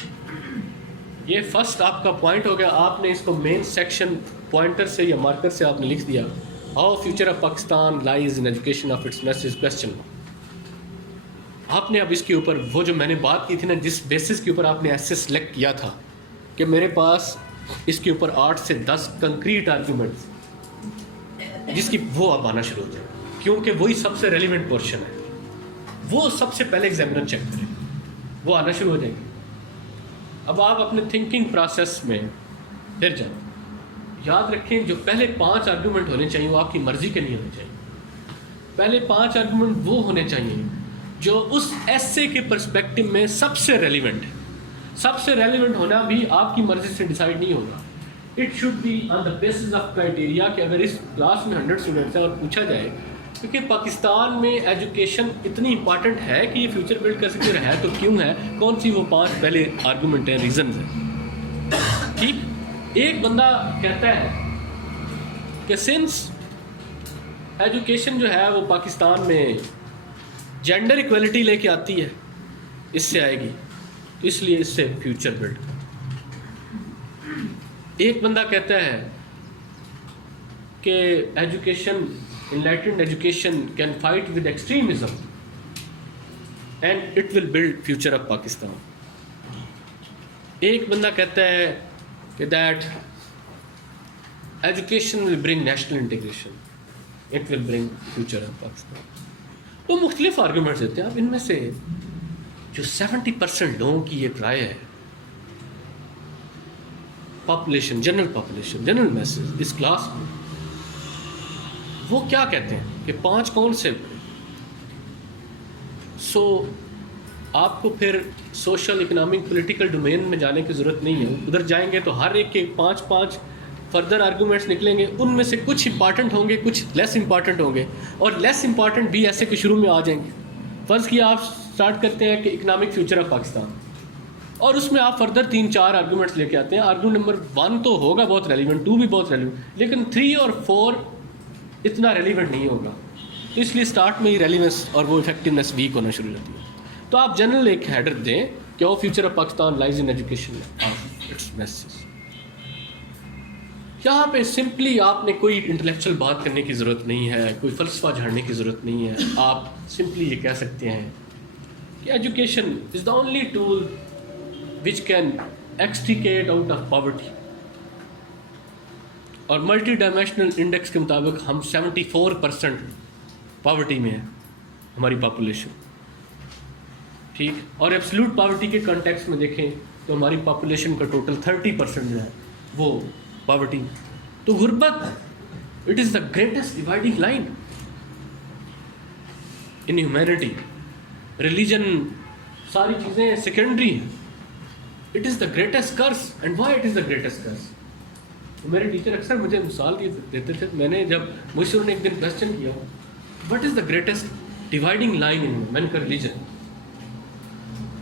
یہ فرسٹ آپ کا پوائنٹ ہو گیا. آپ نے اس کو مین سیکشن پوائنٹر سے یا مارکر سے آپ نے لکھ دیا, how future of Pakistan lies in education of its masses question. آپ نے اب اس کے اوپر وہ جو میں نے بات کی تھی نا, جس بیسس کے اوپر آپ نے ایسے سلیکٹ کیا تھا کہ میرے پاس اس کے اوپر 8 سے 10 کنکریٹ آرگیومنٹس جس کی, وہ اب آنا شروع ہو جائے, کیونکہ وہی سب سے ریلیونٹ پورشن ہے. وہ سب سے پہلے ایگزامینر چیک کرے, وہ آنا شروع ہو جائے گی. اب آپ اپنے تھنکنگ پروسیس میں پھر جائیں. یاد رکھیں جو پہلے 5 آرگومنٹ ہونے چاہیے وہ آپ کی مرضی کے نہیں ہونے چاہیے. پہلے 5 آرگومنٹ وہ ہونے چاہیے جو اس ایسے کے پرسپیکٹو میں سب سے ریلیونٹ ہے. سب سے ریلیونٹ ہونا بھی آپ کی مرضی سے ڈیسائیڈ نہیں ہوگا. It should be on the basis of criteria کہ اگر اس کلاس میں 100 اسٹوڈنٹس ہیں اور پوچھا جائے کیونکہ پاکستان میں ایجوکیشن اتنی امپارٹنٹ ہے کہ یہ فیوچر بلڈ کر سکتے ہے تو کیوں ہے, کون سی وہ 5 پہلے آرگومنٹ ہیں, ریزنز ہیں. ٹھیک, ایک بندہ کہتا ہے کہ سنس ایجوکیشن جو ہے وہ پاکستان میں جینڈر ایکویلٹی لے کے آتی ہے, اس سے آئے گی, تو اس لیے اس سے فیوچر بلڈ. ایک بندہ کہتا ہے کہ education, enlightened education can fight with extremism and it will build future of Pakistan. ایک بندہ کہتا ہے کہ that education will bring national integration, it will bring future of Pakistan. تو مختلف آرگومنٹس دیتے ہیں. اب ان میں سے جو 70% لوگوں کی یہ رائے ہے, پاپولیشن, جنرل میسز اس کلاس میں, وہ کیا کہتے ہیں کہ 5 کون سے. سو آپ کو پھر سوشل, اکنامک, پولیٹیکل ڈومین میں جانے کی ضرورت نہیں ہے. ادھر جائیں گے تو ہر ایک کے 5 فردر آرگومنٹس نکلیں گے. ان میں سے کچھ امپارٹنٹ ہوں گے, کچھ لیس امپارٹنٹ ہوں گے, اور لیس امپارٹنٹ بھی ایسے کے شروع میں آ جائیں گے. فرض کیا آپ اسٹارٹ کرتے ہیں کہ اکنامک فیوچر آف پاکستان, اور اس میں آپ فردر 3-4 آرگومنٹس لے کے آتے ہیں. آرگومنٹ نمبر 1 تو ہوگا بہت ریلیونٹ, 2 بھی بہت ریلیونٹ, لیکن 3 اور 4 اتنا ریلیونٹ نہیں ہوگا. تو اس لیے اسٹارٹ میں ہی ریلیونس اور وہ افیکٹونیس ویک ہونا شروع ہوتی ہے. تو آپ جنرل ایک ہیڈر دیں کہ وہ future of Pakistan lies in education of its masses. یہاں پہ سمپلی آپ نے کوئی انٹلیکچوئل بات کرنے کی ضرورت نہیں ہے, کوئی فلسفہ جھاڑنے کی ضرورت نہیں ہے. آپ سمپلی یہ کہہ سکتے ہیں کہ education is the only tool which can extricate out of poverty. اور ملٹی ڈائمینشنل انڈیکس کے مطابق ہم 74% پاورٹی میں ہے ہماری پاپولیشن. ٹھیک, اور ایبسلیوٹ پاورٹی کے کانٹیکس میں دیکھیں تو ہماری پاپولیشن کا ٹوٹل 30% جو ہے وہ پاورٹی. تو غربت it is the greatest dividing line in humanity. Religion ساری چیزیں سیکنڈری ہیں. It is the greatest curse. And why it is the greatest curse? میرے ٹیچر اکثر مجھے مثال دیتے تھے. میں نے جب مجھ سے انہوں نے ایک دن کویسچن کیا what is the greatest dividing line in man کا ریلیجن.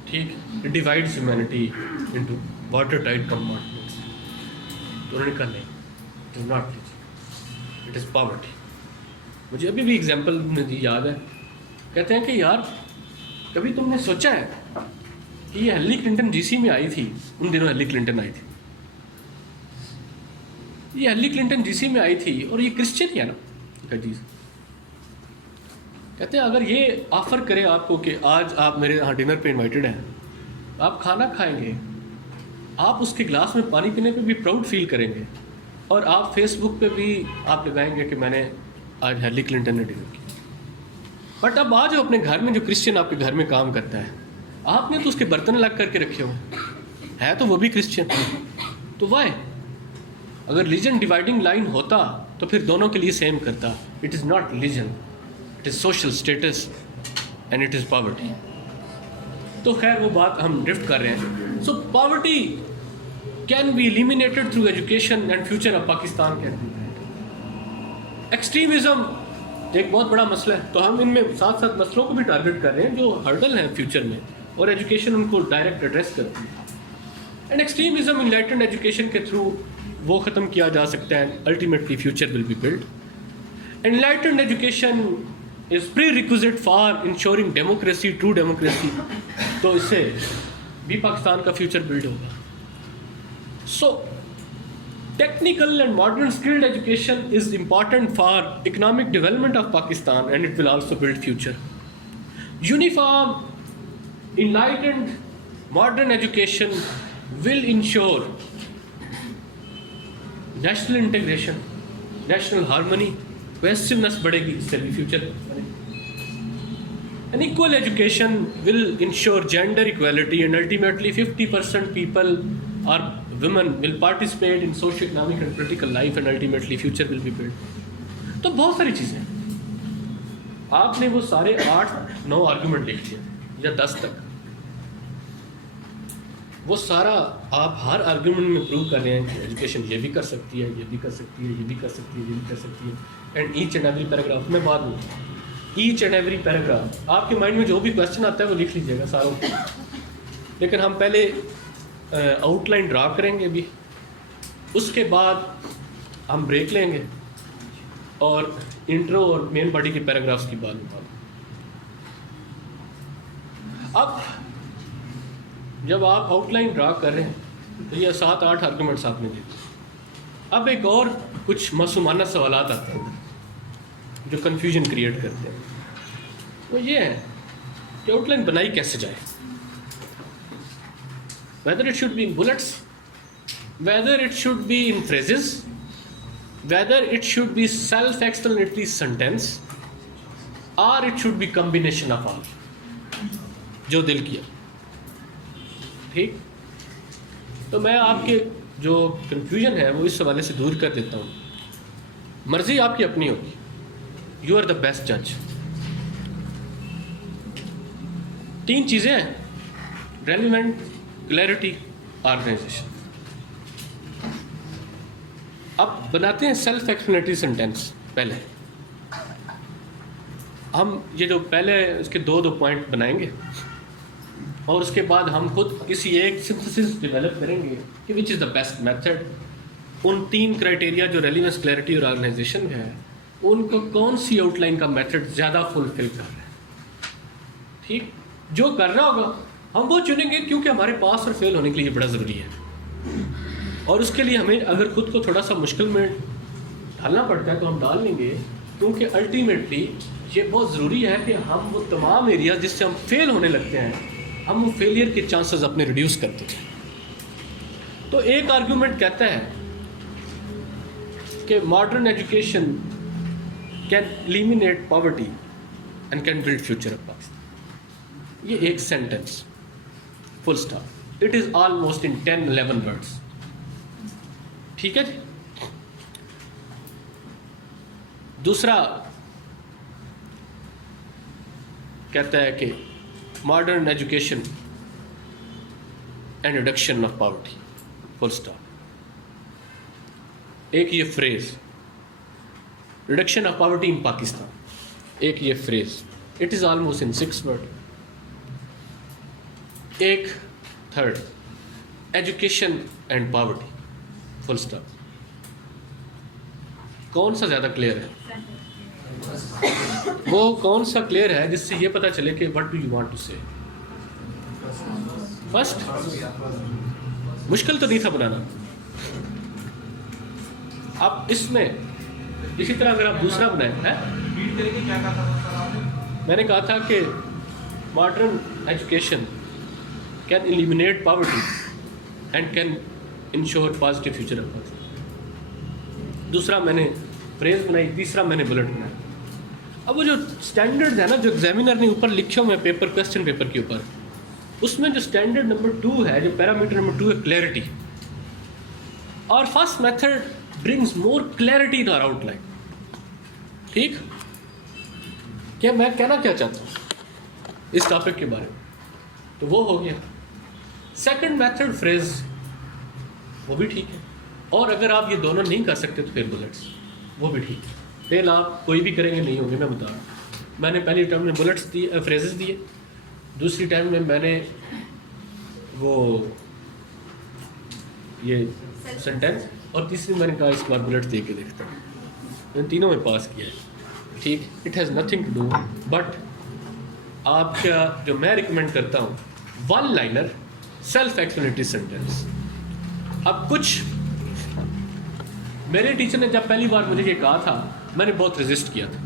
ٹھیک, it divides humanity into water tight compartments. تو انہوں نے کہا نہیں, it is not religion, it is poverty. مجھے ابھی بھی ایگزامپل مجھے یاد ہے. کہتے ہیں کہ یار کبھی تم نے سوچا ہے کہ یہ ہیلری کلنٹن جی سی میں آئی تھی, ان دنوں ہیلری کلنٹن آئی تھی, یہ ہیلری کلنٹن جی سی میں آئی تھی اور یہ کرسچن ہی ہے نا. جی, کہتے ہیں اگر یہ آفر کرے آپ کو کہ آج آپ میرے یہاں ڈنر پہ انوائٹیڈ ہیں, آپ کھانا کھائیں گے, آپ اس کے گلاس میں پانی پینے پہ بھی پراؤڈ فیل کریں گے, اور آپ فیس بک پہ بھی آپ لگائیں گے کہ میں نے آج ہیلری کلنٹن نے ڈنر کیا. بٹ اب آج اپنے گھر میں جو کرسچن آپ کے گھر میں کام کرتا ہے, آپ نے تو اس کے برتن الگ کر کے رکھے ہوئے ہے, تو وہ بھی کرسچن. تو وائی اگر ریلیجن ڈیوائڈنگ لائن ہوتا تو پھر دونوں کے لیے سیم کرتا. It is not religion, it is social status and it is poverty. تو خیر وہ بات ہم ڈرفٹ کر رہے ہیں. So poverty can be eliminated through education and future of Pakistan can be. Extremism ایک بہت بڑا مسئلہ ہے. تو ہم ان میں ساتھ ساتھ مسئلوں کو بھی ٹارگٹ کر رہے ہیں جو ہرڈل ہیں فیوچر میں, اور ایجوکیشن ان کو ڈائریکٹ ایڈریس کرتی ہے. اینڈ ایکسٹریمزم انلائٹنڈ ایجوکیشن کے تھرو وہ ختم کیا جا سکتا ہے. Ultimately future will be build. Enlightened education is prerequisite for ensuring democracy, true democracy. تو اس سے بھی پاکستان کا فیوچر بلڈ ہوگا. So technical and modern skilled education is important for economic development of Pakistan and it will also build future. Uniform enlightened modern education will ensure national integration, national harmony, cohesiveness بڑھے گی, اس سے بھی future بنے. An equal education will ensure gender equality and ultimately 50% people or women will participate in socio-economic and political life and ultimately future will be built. تو بہت ساری چیزیں ہیں. آپ نے وہ سارے 8-9 آرگومنٹ لکھ دیا یا 10 تک, وہ سارا آپ ہر آرگومنٹ میں پروو کر رہے ہیں کہ ایجوکیشن یہ بھی کر سکتی ہے, یہ بھی کر سکتی ہے, یہ بھی کر سکتی ہے, یہ بھی کر سکتی ہے. And each and every paragraph میں بعد میں ایچ اینڈ ایوری پیراگراف آپ کے مائنڈ میں جو بھی کویشچن آتا ہے وہ لکھ لیجیے گا ساروں کو. لیکن ہم پہلے آؤٹ لائن ڈرا کریں گے ابھی, اس کے بعد ہم بریک لیں گے اور انٹرو اور مین باڈی کے پیراگرافس کی بات بتاؤں. اب جب آپ آؤٹ لائن ڈرا کر رہے ہیں تو یہ 7-8 آرگومنٹس آپ نے دیے. اب ایک اور کچھ معصومانہ سوالات آتے ہیں جو کنفیوژن کریٹ کرتے ہیں. وہ یہ ہے کہ آؤٹ لائن بنائی کیسے جائے, whether it should be in bullets, whether it should be in phrases, whether it should be self-explanatory sentence, or it should be combination of all, جو دل کیا. ٹھیک, تو میں آپ کے جو کنفیوژن ہے وہ اس حوالے سے دور کر دیتا ہوں. مرضی آپ کی اپنی ہوگی, یو آر دا بیسٹ جج. 3 چیزیں ہیں, ریلیونٹ, کلیئرٹی, آرگنائزیشن. اب بناتے ہیں سیلف ایکسپلینیٹری سینٹینس. پہلے ہم یہ جو پہلے اس کے 2 پوائنٹ بنائیں گے اور اس کے بعد ہم خود کسی ایک سنتھسس ڈیولپ کریں گے کہ which is the best method. ان 3 کرائٹیریا جو ریلیونس, کلیئرٹی اور آرگنائزیشن ہے, ان کو کون سی آؤٹ لائن کا میتھڈ زیادہ فلفل کر رہا ہے. ٹھیک, جو کر رہا ہوگا ہم وہ چنیں گے کیونکہ ہمارے پاس اور فیل ہونے کے لیے یہ بڑا ضروری ہے. اور اس کے لیے ہمیں اگر خود کو تھوڑا سا مشکل میں ڈالنا پڑتا ہے تو ہم ڈال لیں گے, کیونکہ الٹیمیٹلی یہ بہت ضروری ہے کہ ہم وہ تمام ایریا جس سے ہم فیل ہونے لگتے ہیں, ہم وہ فیلئر کے چانسز اپنے ریڈیوس کرتے ہیں. تو ایک آرگومنٹ کہتا ہے کہ modern education can eliminate poverty and can build future of Pakistan. یہ ایک sentence, full stop. It is almost in 10-11 words. ٹھیک ہے جی. دوسرا کہتا ہے کہ modern education and reduction of poverty, full stop. ایک یہ phrase, reduction of poverty in Pakistan. ایک یہ phrase, it is almost in 6 word. ایک third, education and poverty, full stop. کون سا زیادہ کلیئر ہے؟ وہ کون سا کلیئر ہے جس سے یہ پتہ چلے کہ what do you want to say. First, مشکل تو نہیں تھا بنانا. اب اس میں اسی طرح اگر آپ دوسرا بنائیں, میں نے کہا تھا کہ modern education can eliminate poverty and can ensure positive future of Pakistan. دوسرا میں نے فریز بنائی, تیسرا میں نے بلٹ بنایا. اب وہ جو اسٹینڈرڈ ہے نا جو ایگزامینر نے اوپر لکھے ہوئے پیپر, کویسچن پیپر کے اوپر, اس میں جو اسٹینڈرڈ نمبر 2 ہے, جو پیرامیٹر نمبر 2 ہے, کلیئرٹی. اور فرسٹ میتھڈ برنگز مور کلیئرٹی ان آور آؤٹ لائن. ٹھیک, کیا میں کہنا کیا چاہتا ہوں اس ٹاپک کے بارے میں, تو وہ ہو گیا. سیکنڈ میتھڈ فریز, وہ بھی ٹھیک ہے. اور اگر آپ یہ دونوں نہیں کر سکتے تو پھر بلٹس, وہ بھی ٹھیک ہے. فیل آپ کوئی بھی کریں گے نہیں ہوں گے، میں بتا رہا ہوں. میں نے پہلی ٹرم میں بلٹس دیے، فریزز دیے، دوسری ٹائم میں نے وہ یہ سینٹینس، اور تیسری میں نے کہا اس بار بلٹ دے کے دیکھتا ہوں. میں نے تینوں میں پاس کیا ہے. ٹھیک، it has nothing to do, but آپ کا جو میں ریکمینڈ کرتا ہوں one liner self explanatory sentence. اب کچھ میرے ٹیچر نے جب پہلی بار مجھے یہ کہا تھا میں نے بہت ریزسٹ کیا تھا.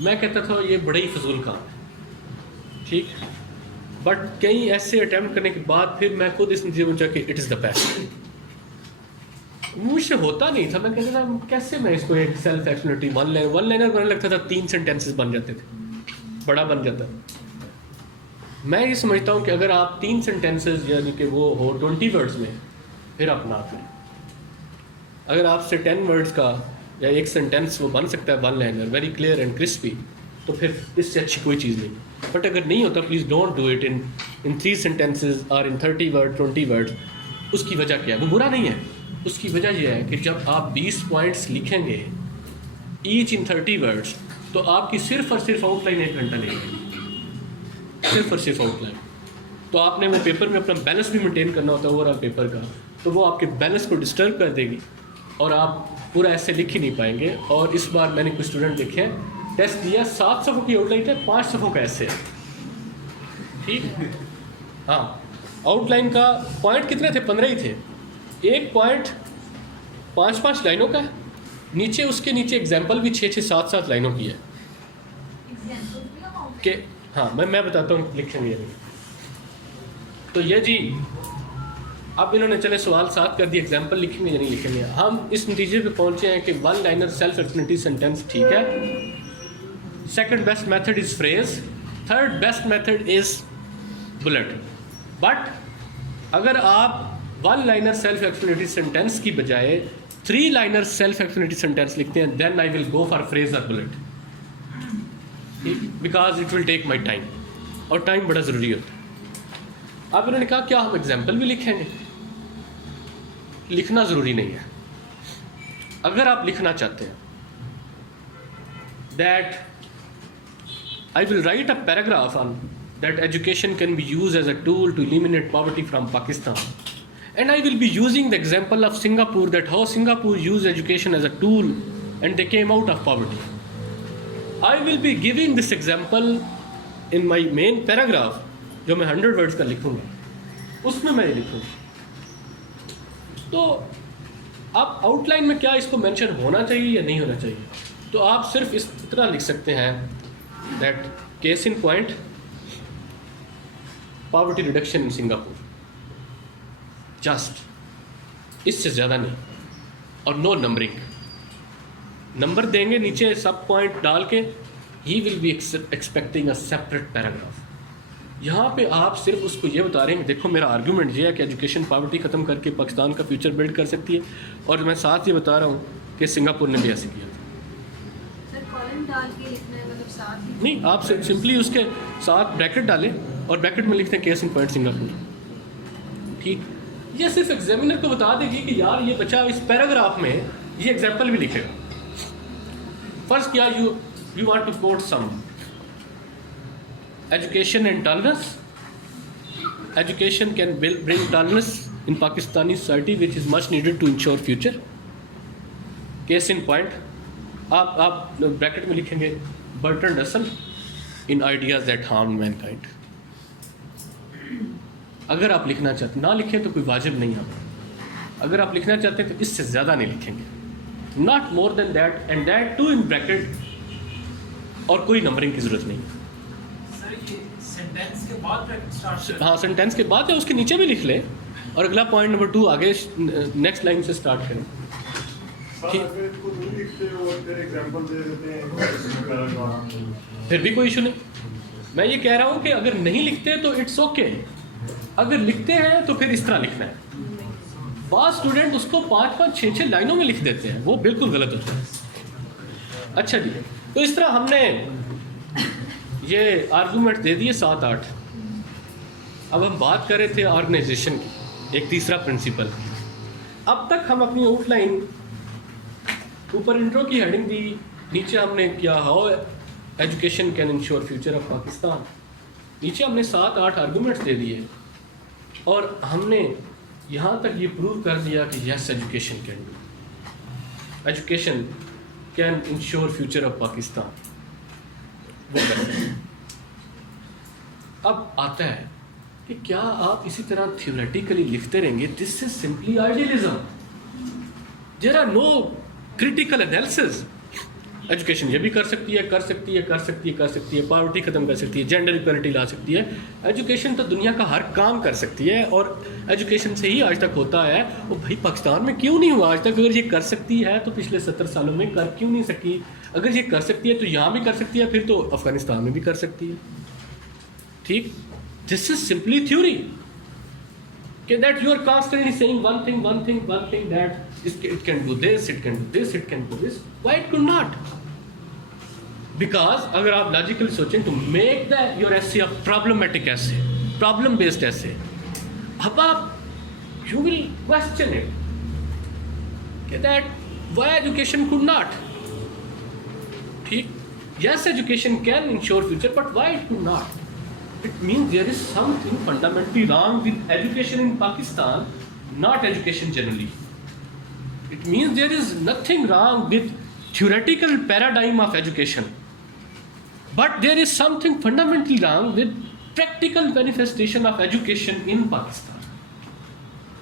میں کہتا تھا یہ بڑا ہی فضول کام ہے، ٹھیک، بٹ کئی ایسے اٹیمپٹ کرنے کے بعد پھر میں خود اس نتیجے میں پہنچا کہ اٹ از دا بیسٹ. مجھ سے ہوتا نہیں تھا، میں کہتا تھا کیسے میں اس کو ایک سیلف ایکسپلینیٹری ون لائنر بننے لگتا تھا، 3 سینٹینسز بن جاتے تھے، بڑا بن جاتا. میں یہ سمجھتا ہوں کہ اگر آپ 3 سینٹینسز یعنی کہ وہ ہو 20 ورڈز میں، پھر آپ نہ کریں. اگر آپ سے 10 ورڈز کا یا ایک سینٹینس وہ بن سکتا ہے one liner very clear and crispy, تو پھر اس سے اچھی کوئی چیز نہیں. بٹ اگر نہیں ہوتا please don't do it in 3 sentences اور ان 30 ورڈ 20 ورڈ. اس کی وجہ کیا ہے؟ وہ برا نہیں ہے، اس کی وجہ یہ ہے کہ جب آپ 20 پوائنٹس لکھیں گے ایچ ان 30 ورڈس، تو آپ کی صرف اور صرف آؤٹ لائن 1 گھنٹہ لے گی، صرف اور صرف آؤٹ لائن. تو آپ نے وہ پیپر میں اپنا بیلنس بھی مینٹین کرنا ہوتا ہے اوور آل پیپر کا، تو وہ آپ کے بیلنس کو ڈسٹرب کر دے گی اور آپ پورا ایسے لکھ ہی نہیں پائیں گے. اور اس بار میں نے کچھ اسٹوڈنٹ دیکھے ہیں، ٹیسٹ دیا 7 صفحوں کی آؤٹ لائن ہے، 5 صفحوں کا ایسے ہے. ٹھیک، ہاں آؤٹ لائن کا پوائنٹ کتنے تھے؟ 15 ہی تھے. ایک پوائنٹ 5 لائنوں کا ہے، نیچے اس کے نیچے ایگزامپل بھی 6 7 لائنوں کی ہے کہ ہاں میں بتاتا ہوں لکھیں گے. تو یہ جی اب انہوں نے چلے سوال 7 کر دی، ایگزامپل لکھیں گے یا نہیں لکھیں گے. ہم اس نتیجے پہ پہنچے ہیں کہ one liner self explanatory sentence ٹھیک ہے. Second best method is phrase, third best method is bullet. But اگر آپ one liner self explanatory sentence کی بجائے 3 لائنر سیلف ایکسپلینیٹری سینٹینس لکھتے ہیں، then I will go for phrase اور bullet, because it will take my time, اور time بڑا ضروری ہوتا ہے. اب انہوں نے کہا کیا ہم ایگزامپل بھی لکھیں گے؟ لکھنا ضروری نہیں ہے. اگر آپ لکھنا چاہتے ہیں that I will write a paragraph on that education can be use as a tool to eliminate poverty from Pakistan, and I will be using the example of Singapore, that how Singapore used education as a tool and they came out of poverty. I will be giving this example in my main paragraph جو میں 100 words کا لکھوں گا، اس میں یہ لکھوں گا. تو آپ out line میں کیا اس کو مینشن ہونا چاہیے یا نہیں ہونا چاہیے؟ تو آپ صرف اس طرح لکھ سکتے ہیں that case in point poverty reduction in Singapore, just, اس سے زیادہ نہیں. اور نو نمبرنگ، نمبر دیں گے نیچے سب پوائنٹ ڈال کے، he will be expecting a separate paragraph. یہاں پہ آپ صرف اس کو یہ بتا رہے ہیں کہ دیکھو میرا آرگیومنٹ یہ ہے کہ ایجوکیشن پاورٹی ختم کر کے پاکستان کا فیوچر بلڈ کر سکتی ہے، اور میں ساتھ یہ بتا رہا ہوں کہ سنگاپور نے بھی ایسے کیا تھا. نہیں، آپ سمپلی اس کے ساتھ بریکٹ ڈالیں اور بریکٹ میں لکھتے ہیں کیس ان پوائنٹ سنگاپور. ٹھیک، یہ صرف ایگزامینر کو بتا دے گی کہ یار یہ بچہ اس پیراگراف میں یہ ایگزامپل بھی لکھے گا. فرض کیا you want to quote some education and tolerance. Education can bring tolerance in Pakistani society, which is much needed to ensure future. Case in point, آپ بریکٹ میں لکھیں گے برٹرنڈ رسل in ideas that harm mankind. اگر آپ لکھنا چاہتے نہ لکھیں تو کوئی واجب نہیں آپ. اگر آپ لکھنا چاہتے ہیں تو اس سے زیادہ نہیں لکھیں گے، not more than that, and that too in bracket، اور کوئی نمبرنگ کی ضرورت نہیں. ہاں سینٹینس کے بعد یا اس کے نیچے بھی لکھ لیں، اور اگلا پوائنٹ نمبر 2 آگے نیکسٹ لائن سے اسٹارٹ کریں. پھر بھی کوئی ایشو نہیں. میں یہ کہہ رہا ہوں کہ اگر نہیں لکھتے تو اٹس اوکے، اگر لکھتے ہیں تو پھر اس طرح لکھنا ہے. بعض اسٹوڈنٹ اس کو 5 6 لائنوں میں لکھ دیتے ہیں، وہ بالکل غلط ہوتا ہے. اچھا جی، تو اس طرح ہم نے یہ آرگومنٹ دے دیے 7 8. اب ہم بات کر رہے تھے آرگنائزیشن کی، ایک تیسرا پرنسپل. اب تک ہم اپنی آؤٹ لائن اوپر انٹرو کی ہیڈنگ دی, نیچے ہم نے کیا how education can ensure future of Pakistan. نیچے ہم نے 7-8 آرگومنٹس دے دیے اور ہم نے یہاں تک یہ پروو کر دیا کہ yes education can do, education can ensure future of Pakistan. وہ کرتے ہیں. اب آتا ہے کہ کیا آپ اسی طرح تھیوریٹیکلی لکھتے رہیں گے؟ This is simply idealism. There are no critical analysis. Education یہ بھی کر سکتی ہے, کر سکتی ہے, کر سکتی ہے, کر سکتی ہے, پاورٹی ختم کر سکتی ہے, جینڈر ایکوالٹی لا سکتی ہے. ایجوکیشن تو دنیا کا ہر کام کر سکتی ہے اور ایجوکیشن سے ہی آج تک ہوتا ہے. وہ بھائی پاکستان میں کیوں نہیں ہوا آج تک؟ اگر یہ کر سکتی ہے تو پچھلے 70 سالوں میں کر کیوں نہیں سکی؟ اگر یہ کر سکتی ہے تو یہاں بھی کر سکتی ہے, پھر تو افغانستان میں بھی کر سکتی ہے. ٹھیک, دس از سمپلی تھیوری کہ that you are constantly seeing one thing that it can do this, it can do this, it can do this. Why it could not? Because اگر آپ لاجیکلی سوچیں تو make that your essay a problematic essay, problem based essay. اب آپ you will question it کہ that why education could not. ٹھیک, yes education can ensure future but why it could not? It means there is something fundamentally wrong with education in Pakistan, not education generally. It means there is nothing wrong with theoretical paradigm of education, but there is something fundamentally wrong with practical manifestation of education in Pakistan.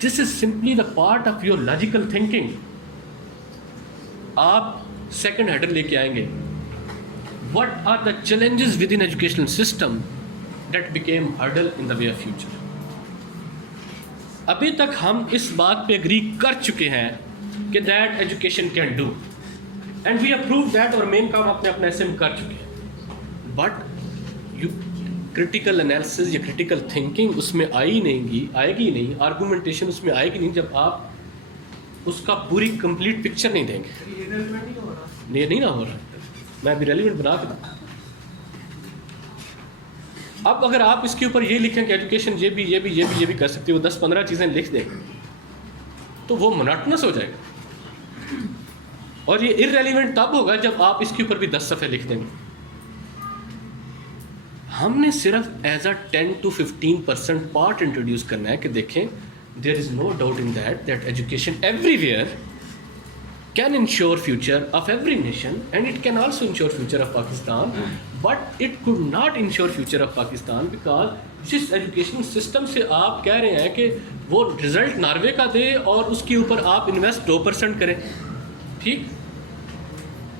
This is simply the part of your logical thinking. آپ second header لے کے آئیں گے. What are the challenges within educational system that became hurdle in the way of future? ابھی تک ہم اس بات پہ اگری کر چکے ہیں کہ that education can do and we approve that, اور مین کام اپنے اپنے ایسے میں کر چکے ہیں. بٹ یو کریٹیکل انالیسز یا کریٹیکل تھنکنگ اس میں آئے گی نہیں, آرگومنٹیشن اس میں آئے گی نہیں جب آپ اس کا پوری کمپلیٹ پکچر نہیں دیں گے. یہ نہیں نہ ہو رہا, میں ابھی ریلیونٹ بنا کے دوں. اب اگر آپ اس کے اوپر یہ لکھیں کہ ایجوکیشن یہ بھی کر سکتی ہے, وہ 10-15 چیزیں لکھ دیں تو وہ مونوٹنس ہو جائے گا, اور یہ ارریلیونٹ تب ہوگا جب آپ اس کے اوپر بھی 10 صفحے لکھ دیں گے. ہم نے صرف as a 10 to 15% part introduce کرنا ہے کہ دیکھیں there is no doubt in that education everywhere can ensure future of every nation and it can also ensure future of Pakistan, but it could not ensure future of Pakistan because جس education system سے آپ کہہ رہے ہیں کہ وہ result Norway کا دے اور اس کے اوپر آپ انویسٹ 2% کریں. ٹھیک,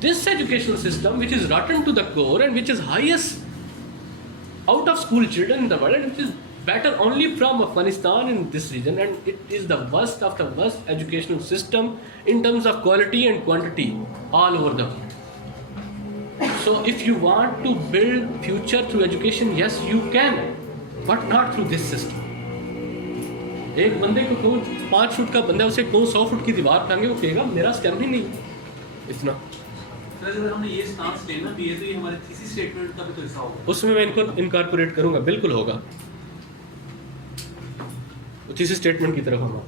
this educational system which is rotten to the core and which is highest out of school children in the world and which is better only from Afghanistan in this region, and it is the worst of the worst educational system in terms of quality and quantity all over the world. So if you want to build future through education, yes you can, but not through this system. ایک بندے کو کہوں 5 fit کا بندہ اسے کہوں 100 fit کی دیوار پھینگے, وہ کہے گا میرا اسٹیمپ ہی نہیں اتنا. اگر ہم نے یہ سٹانس لینا بھی ہے تو یہ ہمارے تھیسس اسٹیٹمنٹ کا بھی تو حصہ ہوگا. اس میں ان کو انکارپوریٹ کروں گا, بالکل ہوگا, تھیسس اسٹیٹمنٹ کی طرف ہوں.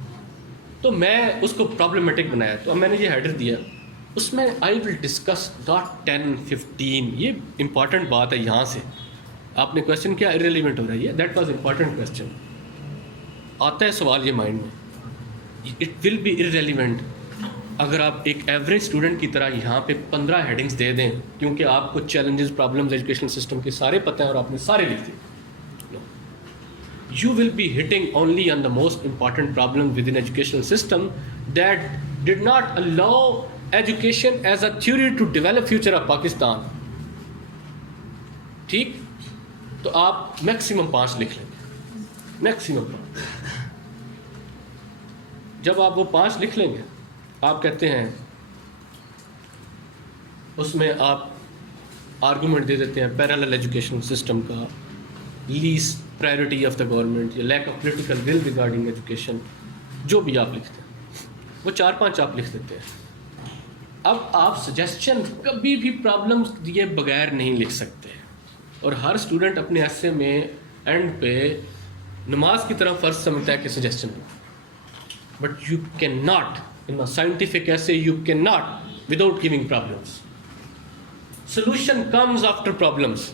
تو میں اس کو پرابلمٹک بنایا, تو اب میں نے یہ ہیڈر دیا, اس میں آئی ول ڈسکس ڈاٹ 10-15. یہ امپورٹنٹ بات ہے. یہاں سے آپ نے کویشچن کیا ارریلیونٹ ہو رہی ہے, دیٹ واز امپورٹنٹ کویشچن. آتا ہے سوال یہ مائنڈ میں, اٹ ول بی ارریلیونٹ اگر آپ ایک ایوریج اسٹوڈنٹ کی طرح یہاں پہ 15 ہیڈنگس دے دیں, کیونکہ آپ کو چیلنجز پرابلمز ایجوکیشن سسٹم کے سارے پتہ ہیں اور آپ نے سارے لکھ دیے. You will be hitting only on the most important problem within educational system that did not allow education as a theory to develop future of Pakistan. ٹھیک, تو آپ میکسیمم 5 لکھ لیں گے, میکسیمم 5. جب آپ وہ 5 لکھ لیں گے, آپ کہتے ہیں اس میں آپ آرگومنٹ دے دیتے ہیں پیرالل ایجوکیشنل سسٹم کا, list priority of the government, یا lack of political will regarding education, جو بھی آپ لکھتے ہیں وہ 4-5 آپ لکھ دیتے ہیں. اب آپ سجیسچن کبھی بھی پرابلمس دیے بغیر نہیں لکھ سکتے, اور ہر اسٹوڈنٹ اپنے ایسے میں اینڈ پہ نماز کی طرح فرض سمجھتا ہے کہ suggestion, but you can not in a scientific essay you cannot without giving problems. Solution comes after problems.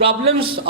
Problems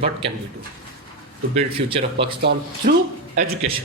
what can we do to build future of Pakistan through education.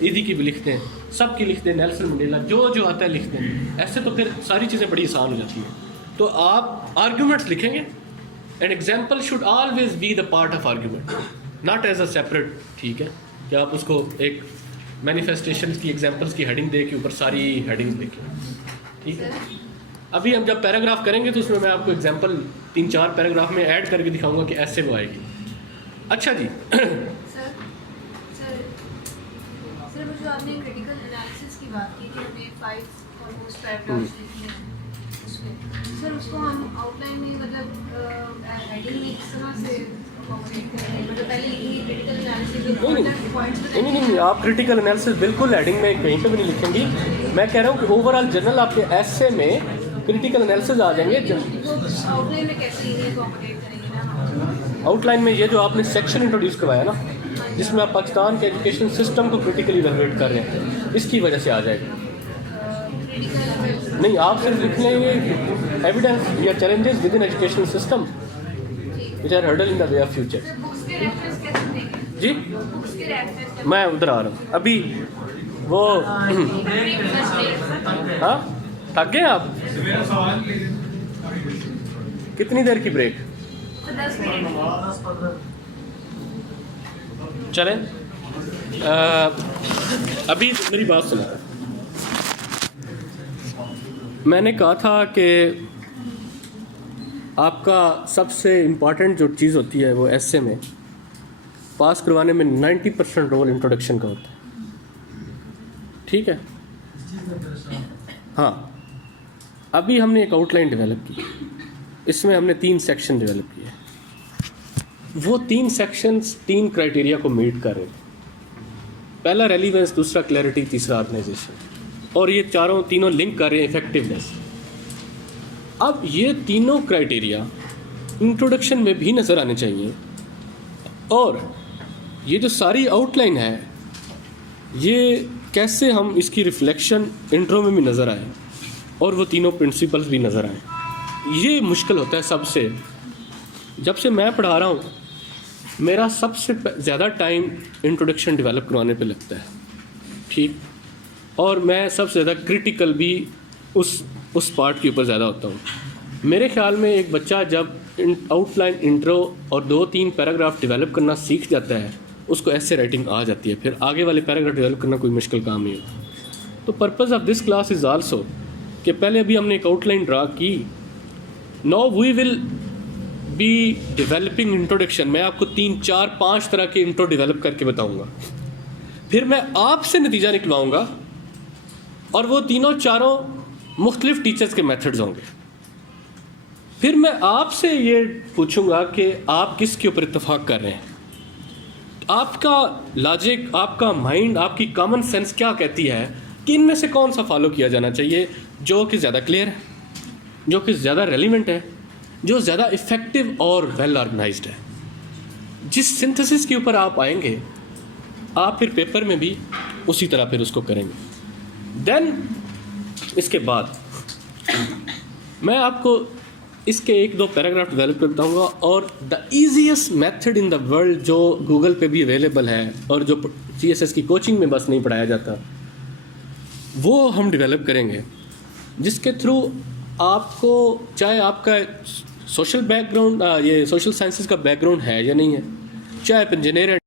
ایدی کی بھی لکھتے ہیں, سب کی لکھتے ہیں, نیلسن منڈیلا, جو آتا ہے لکھتے ہیں. ایسے تو پھر ساری چیزیں بڑی آسان ہو جاتی ہیں. تو آپ آرگیومنٹس لکھیں گے, and example should always be the part of argument, not as a separate. ٹھیک ہے, کہ آپ اس کو ایک مینیفیسٹیشنس کی ایگزامپلس کی ہیڈنگ دے کے اوپر ساری ہیڈنگ لکھیں. ٹھیک ہے, ابھی ہم جب پیراگراف کریں گے تو اس میں آپ کو ایگزامپل 3-4 پیراگراف میں ایڈ کر کے دکھاؤں گا کہ ایسے وہ آئے گی. اچھا جی. سر جو آپ نے کریٹیکل انالیسس کی بات کی کہ ہمیں 5 آلموسٹ پیراگرافس لکھنے ہیں اس میں, سر اس کو ہم آؤٹ لائن میں مطلب ہیڈنگ میں کس طرح سے اکوموڈیٹ کریں گے؟ مطلب پہلے یہ کریٹیکل انالیسس نہیں, آپ کریٹیکل انالیسس بالکل ہیڈنگ میں کہیں پہ بھی نہیں لکھیں گی. میں کہہ رہا ہوں کہ اوور آل جنرل آپ کے ایسے میں کریٹیکل انالیسس آ جائیں گے. آؤٹ لائن میں کیسے یہ اکوموڈیٹ کریں گے نا؟ آؤٹ لائن میں یہ جو آپ نے سیکشن انٹروڈیوس کروایا نا, جس میں آپ پاکستان کے ایجوکیشن سسٹم کو کریٹیکلی ایویلویٹ کر رہے ہیں, اس کی وجہ سے آ جائے گا. نہیں, آپ صرف لکھ لیں گے ایویڈنس یا challenges with in education system which are hurdle in the way of future. جی میں ادھر آ رہا ہوں ابھی. وہ ہاں تھک گئے آپ؟ کتنی دیر کی بریک؟ چلیں ابھی میری بات سنا. میں نے کہا تھا کہ آپ کا سب سے امپورٹنٹ جو چیز ہوتی ہے وہ ایسے میں پاس کروانے میں 90% رول انٹروڈکشن کا ہوتا ہے. ٹھیک ہے, ہاں. ابھی ہم نے ایک آؤٹ لائن ڈیولپ کی, اس میں ہم نے 3 سیکشن ڈیولپ کیے. وہ 3 سیکشنز 3 کرائٹیریا کو میٹ کر رہے تھے. پہلا ریلیونس, دوسرا کلیئرٹی, تیسرا آرگنائزیشن, اور یہ تینوں لنک کر رہے ہیں افیکٹونیس. اب یہ تینوں کرائٹیریا انٹروڈکشن میں بھی نظر آنے چاہیے, اور یہ جو ساری آؤٹ لائن ہے یہ کیسے ہم اس کی ریفلیکشن انٹرو میں بھی نظر آئے اور وہ تینوں پرنسپلز بھی نظر آئیں. یہ مشکل ہوتا ہے سب سے. جب سے میں پڑھا رہا ہوں میرا سب سے زیادہ ٹائم انٹروڈکشن ڈیولپ کروانے پہ لگتا ہے. ٹھیک, اور میں سب سے زیادہ کرٹیکل بھی اس پارٹ کے اوپر زیادہ ہوتا ہوں. میرے خیال میں ایک بچہ جب آؤٹ لائن, انٹرو اور 2-3 پیراگراف ڈیولپ کرنا سیکھ جاتا ہے اس کو ایسے رائٹنگ آ جاتی ہے, پھر آگے والے پیراگراف ڈیولپ کرنا کوئی مشکل کام نہیں ہوتا. تو purpose of this class is also کہ پہلے ابھی ہم نے ایک آؤٹ لائن ڈرا کی. Now we will be developing introduction. میں آپ کو 3-4-5 طرح کے انٹرو ڈیولپ کر کے بتاؤں گا, پھر میں آپ سے نتیجہ نکلواؤں گا, اور وہ تینوں مختلف ٹیچرز کے میتھڈز ہوں گے. پھر میں آپ سے یہ پوچھوں گا کہ آپ کس کے اوپر اتفاق کر رہے ہیں. آپ کا لاجک, آپ کا مائنڈ, آپ کی کامن سینس کیا کہتی ہے کہ ان میں سے کون سا فالو کیا جانا چاہیے جو کہ زیادہ کلیئر ہے, جو کہ زیادہ ریلیونٹ ہے, جو زیادہ افیکٹو اور ویل آرگنائزڈ ہے. جس سنتھسس کے اوپر آپ آئیں گے آپ پھر پیپر میں بھی اسی طرح پھر اس کو کریں گے. دین اس کے بعد میں آپ کو اس کے 1-2 پیراگراف ڈیولپ کرتا ہوں گا, اور the easiest method in the world جو گوگل پہ بھی اویلیبل ہے اور جو CSS کی کوچنگ میں بس نہیں پڑھایا جاتا, وہ ہم ڈیولپ کریں گے, جس کے تھرو آپ کو, چاہے آپ کا سوشل بیک گراؤنڈ, یہ سوشل سائنسز کا بیک گراؤنڈ ہے یا نہیں ہے, چاہے آپ انجینئر ہیں,